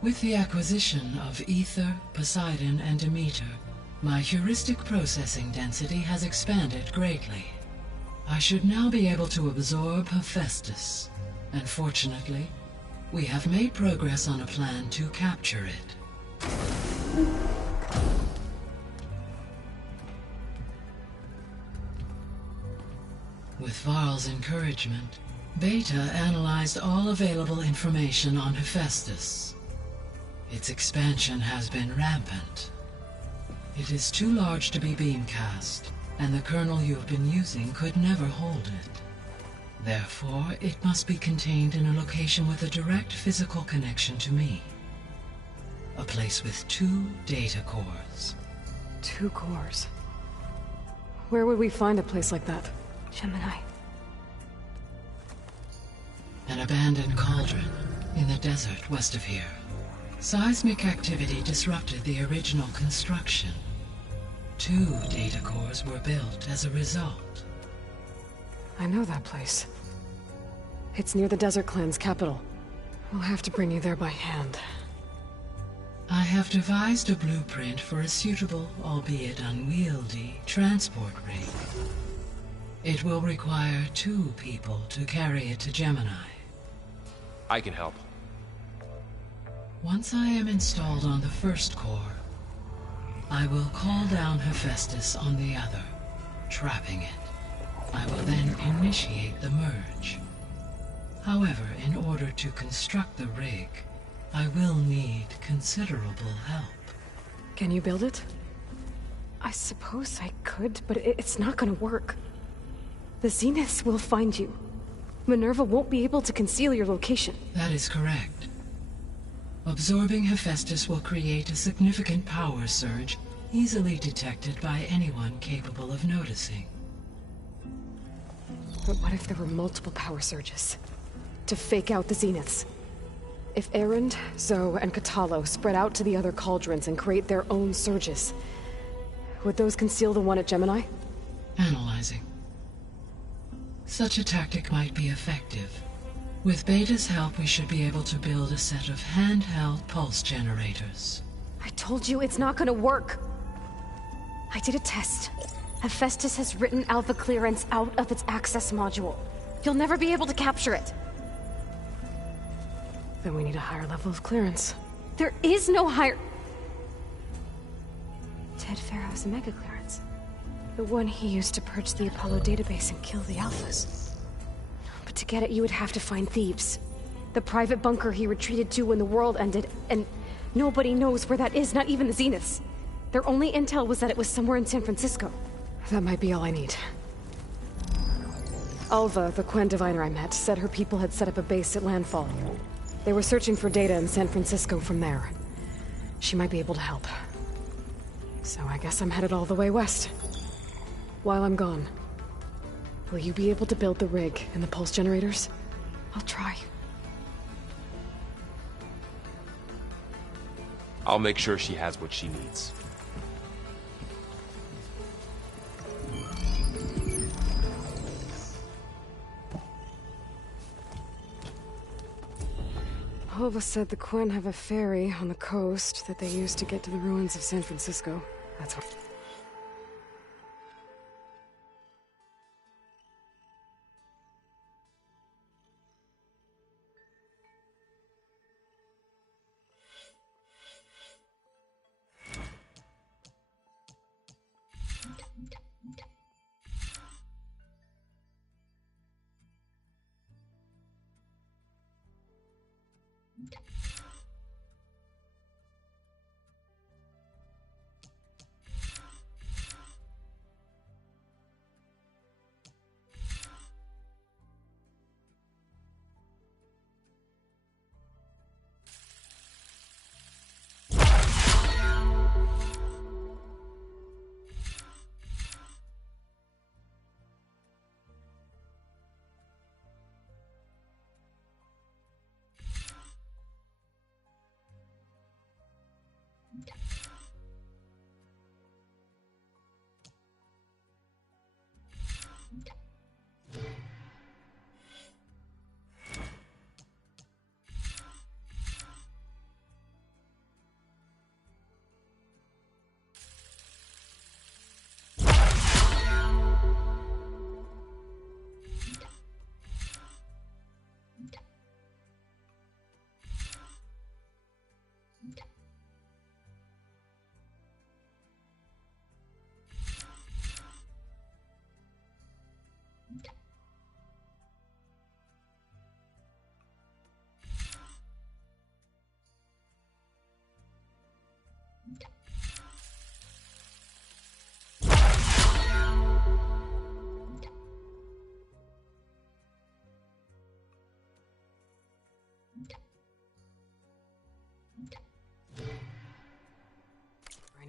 With the acquisition of Ether, Poseidon, and Demeter, my heuristic processing density has expanded greatly. I should now be able to absorb Hephaestus, and fortunately, we have made progress on a plan to capture it. With Varl's encouragement, Beta analyzed all available information on Hephaestus. Its expansion has been rampant. It is too large to be beamcast, and the kernel you have been using could never hold it. Therefore, it must be contained in a location with a direct physical connection to me. A place with 2 data cores. 2 cores? Where would we find a place like that? Gemini. An abandoned cauldron in the desert west of here. Seismic activity disrupted the original construction. 2 data cores were built as a result. I know that place. It's near the Desert Clan's capital. We'll have to bring you there by hand. I have devised a blueprint for a suitable, albeit unwieldy, transport rig. It will require 2 people to carry it to Gemini. I can help. Once I am installed on the first core, I will call down Hephaestus on the other, trapping it. I will then initiate the merge. However, in order to construct the rig, I will need considerable help. Can you build it? I suppose I could, but it's not gonna work. The Zeniths will find you. Minerva won't be able to conceal your location. That is correct. Absorbing Hephaestus will create a significant power surge, easily detected by anyone capable of noticing. But what if there were multiple power surges? To fake out the Zeniths? If Erend, Zoe, and Katalo spread out to the other cauldrons and create their own surges, would those conceal the one at Gemini? Analyzing. Such a tactic might be effective. With Beta's help, we should be able to build a set of handheld pulse generators. I told you it's not gonna work. I did a test. Hephaestus has written Alpha clearance out of its access module. You'll never be able to capture it. Then we need a higher level of clearance. There is no higher... Ted Pharaoh's mega clearance. The one he used to purge the Apollo database and kill the Alphas. But to get it, you would have to find Thebes. The private bunker he retreated to when the world ended, and nobody knows where that is, not even the Zeniths. Their only intel was that it was somewhere in San Francisco. That might be all I need. Alva, the Quen diviner I met, said her people had set up a base at Landfall. They were searching for data in San Francisco from there. She might be able to help. So I guess I'm headed all the way west. While I'm gone, will you be able to build the rig and the pulse generators? I'll try. I'll make sure she has what she needs. Alva said the Quen have a ferry on the coast that they use to get to the ruins of San Francisco. That's what...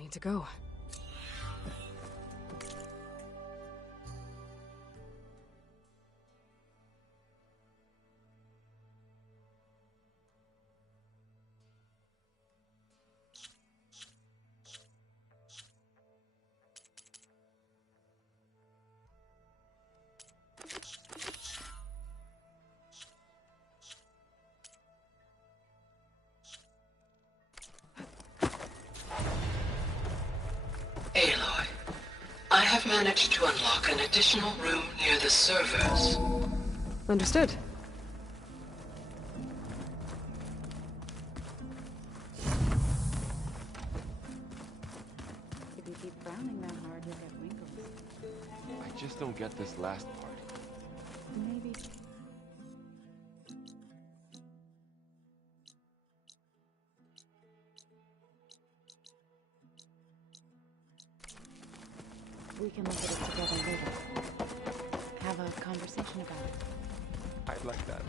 need to go. Aloy, I have managed to unlock an additional room near the servers. Understood. If you keep frowning that hard, you'll get wrinkles. I just don't get this last part. Maybe. We can look at it together later. Have a conversation about it. I'd like that.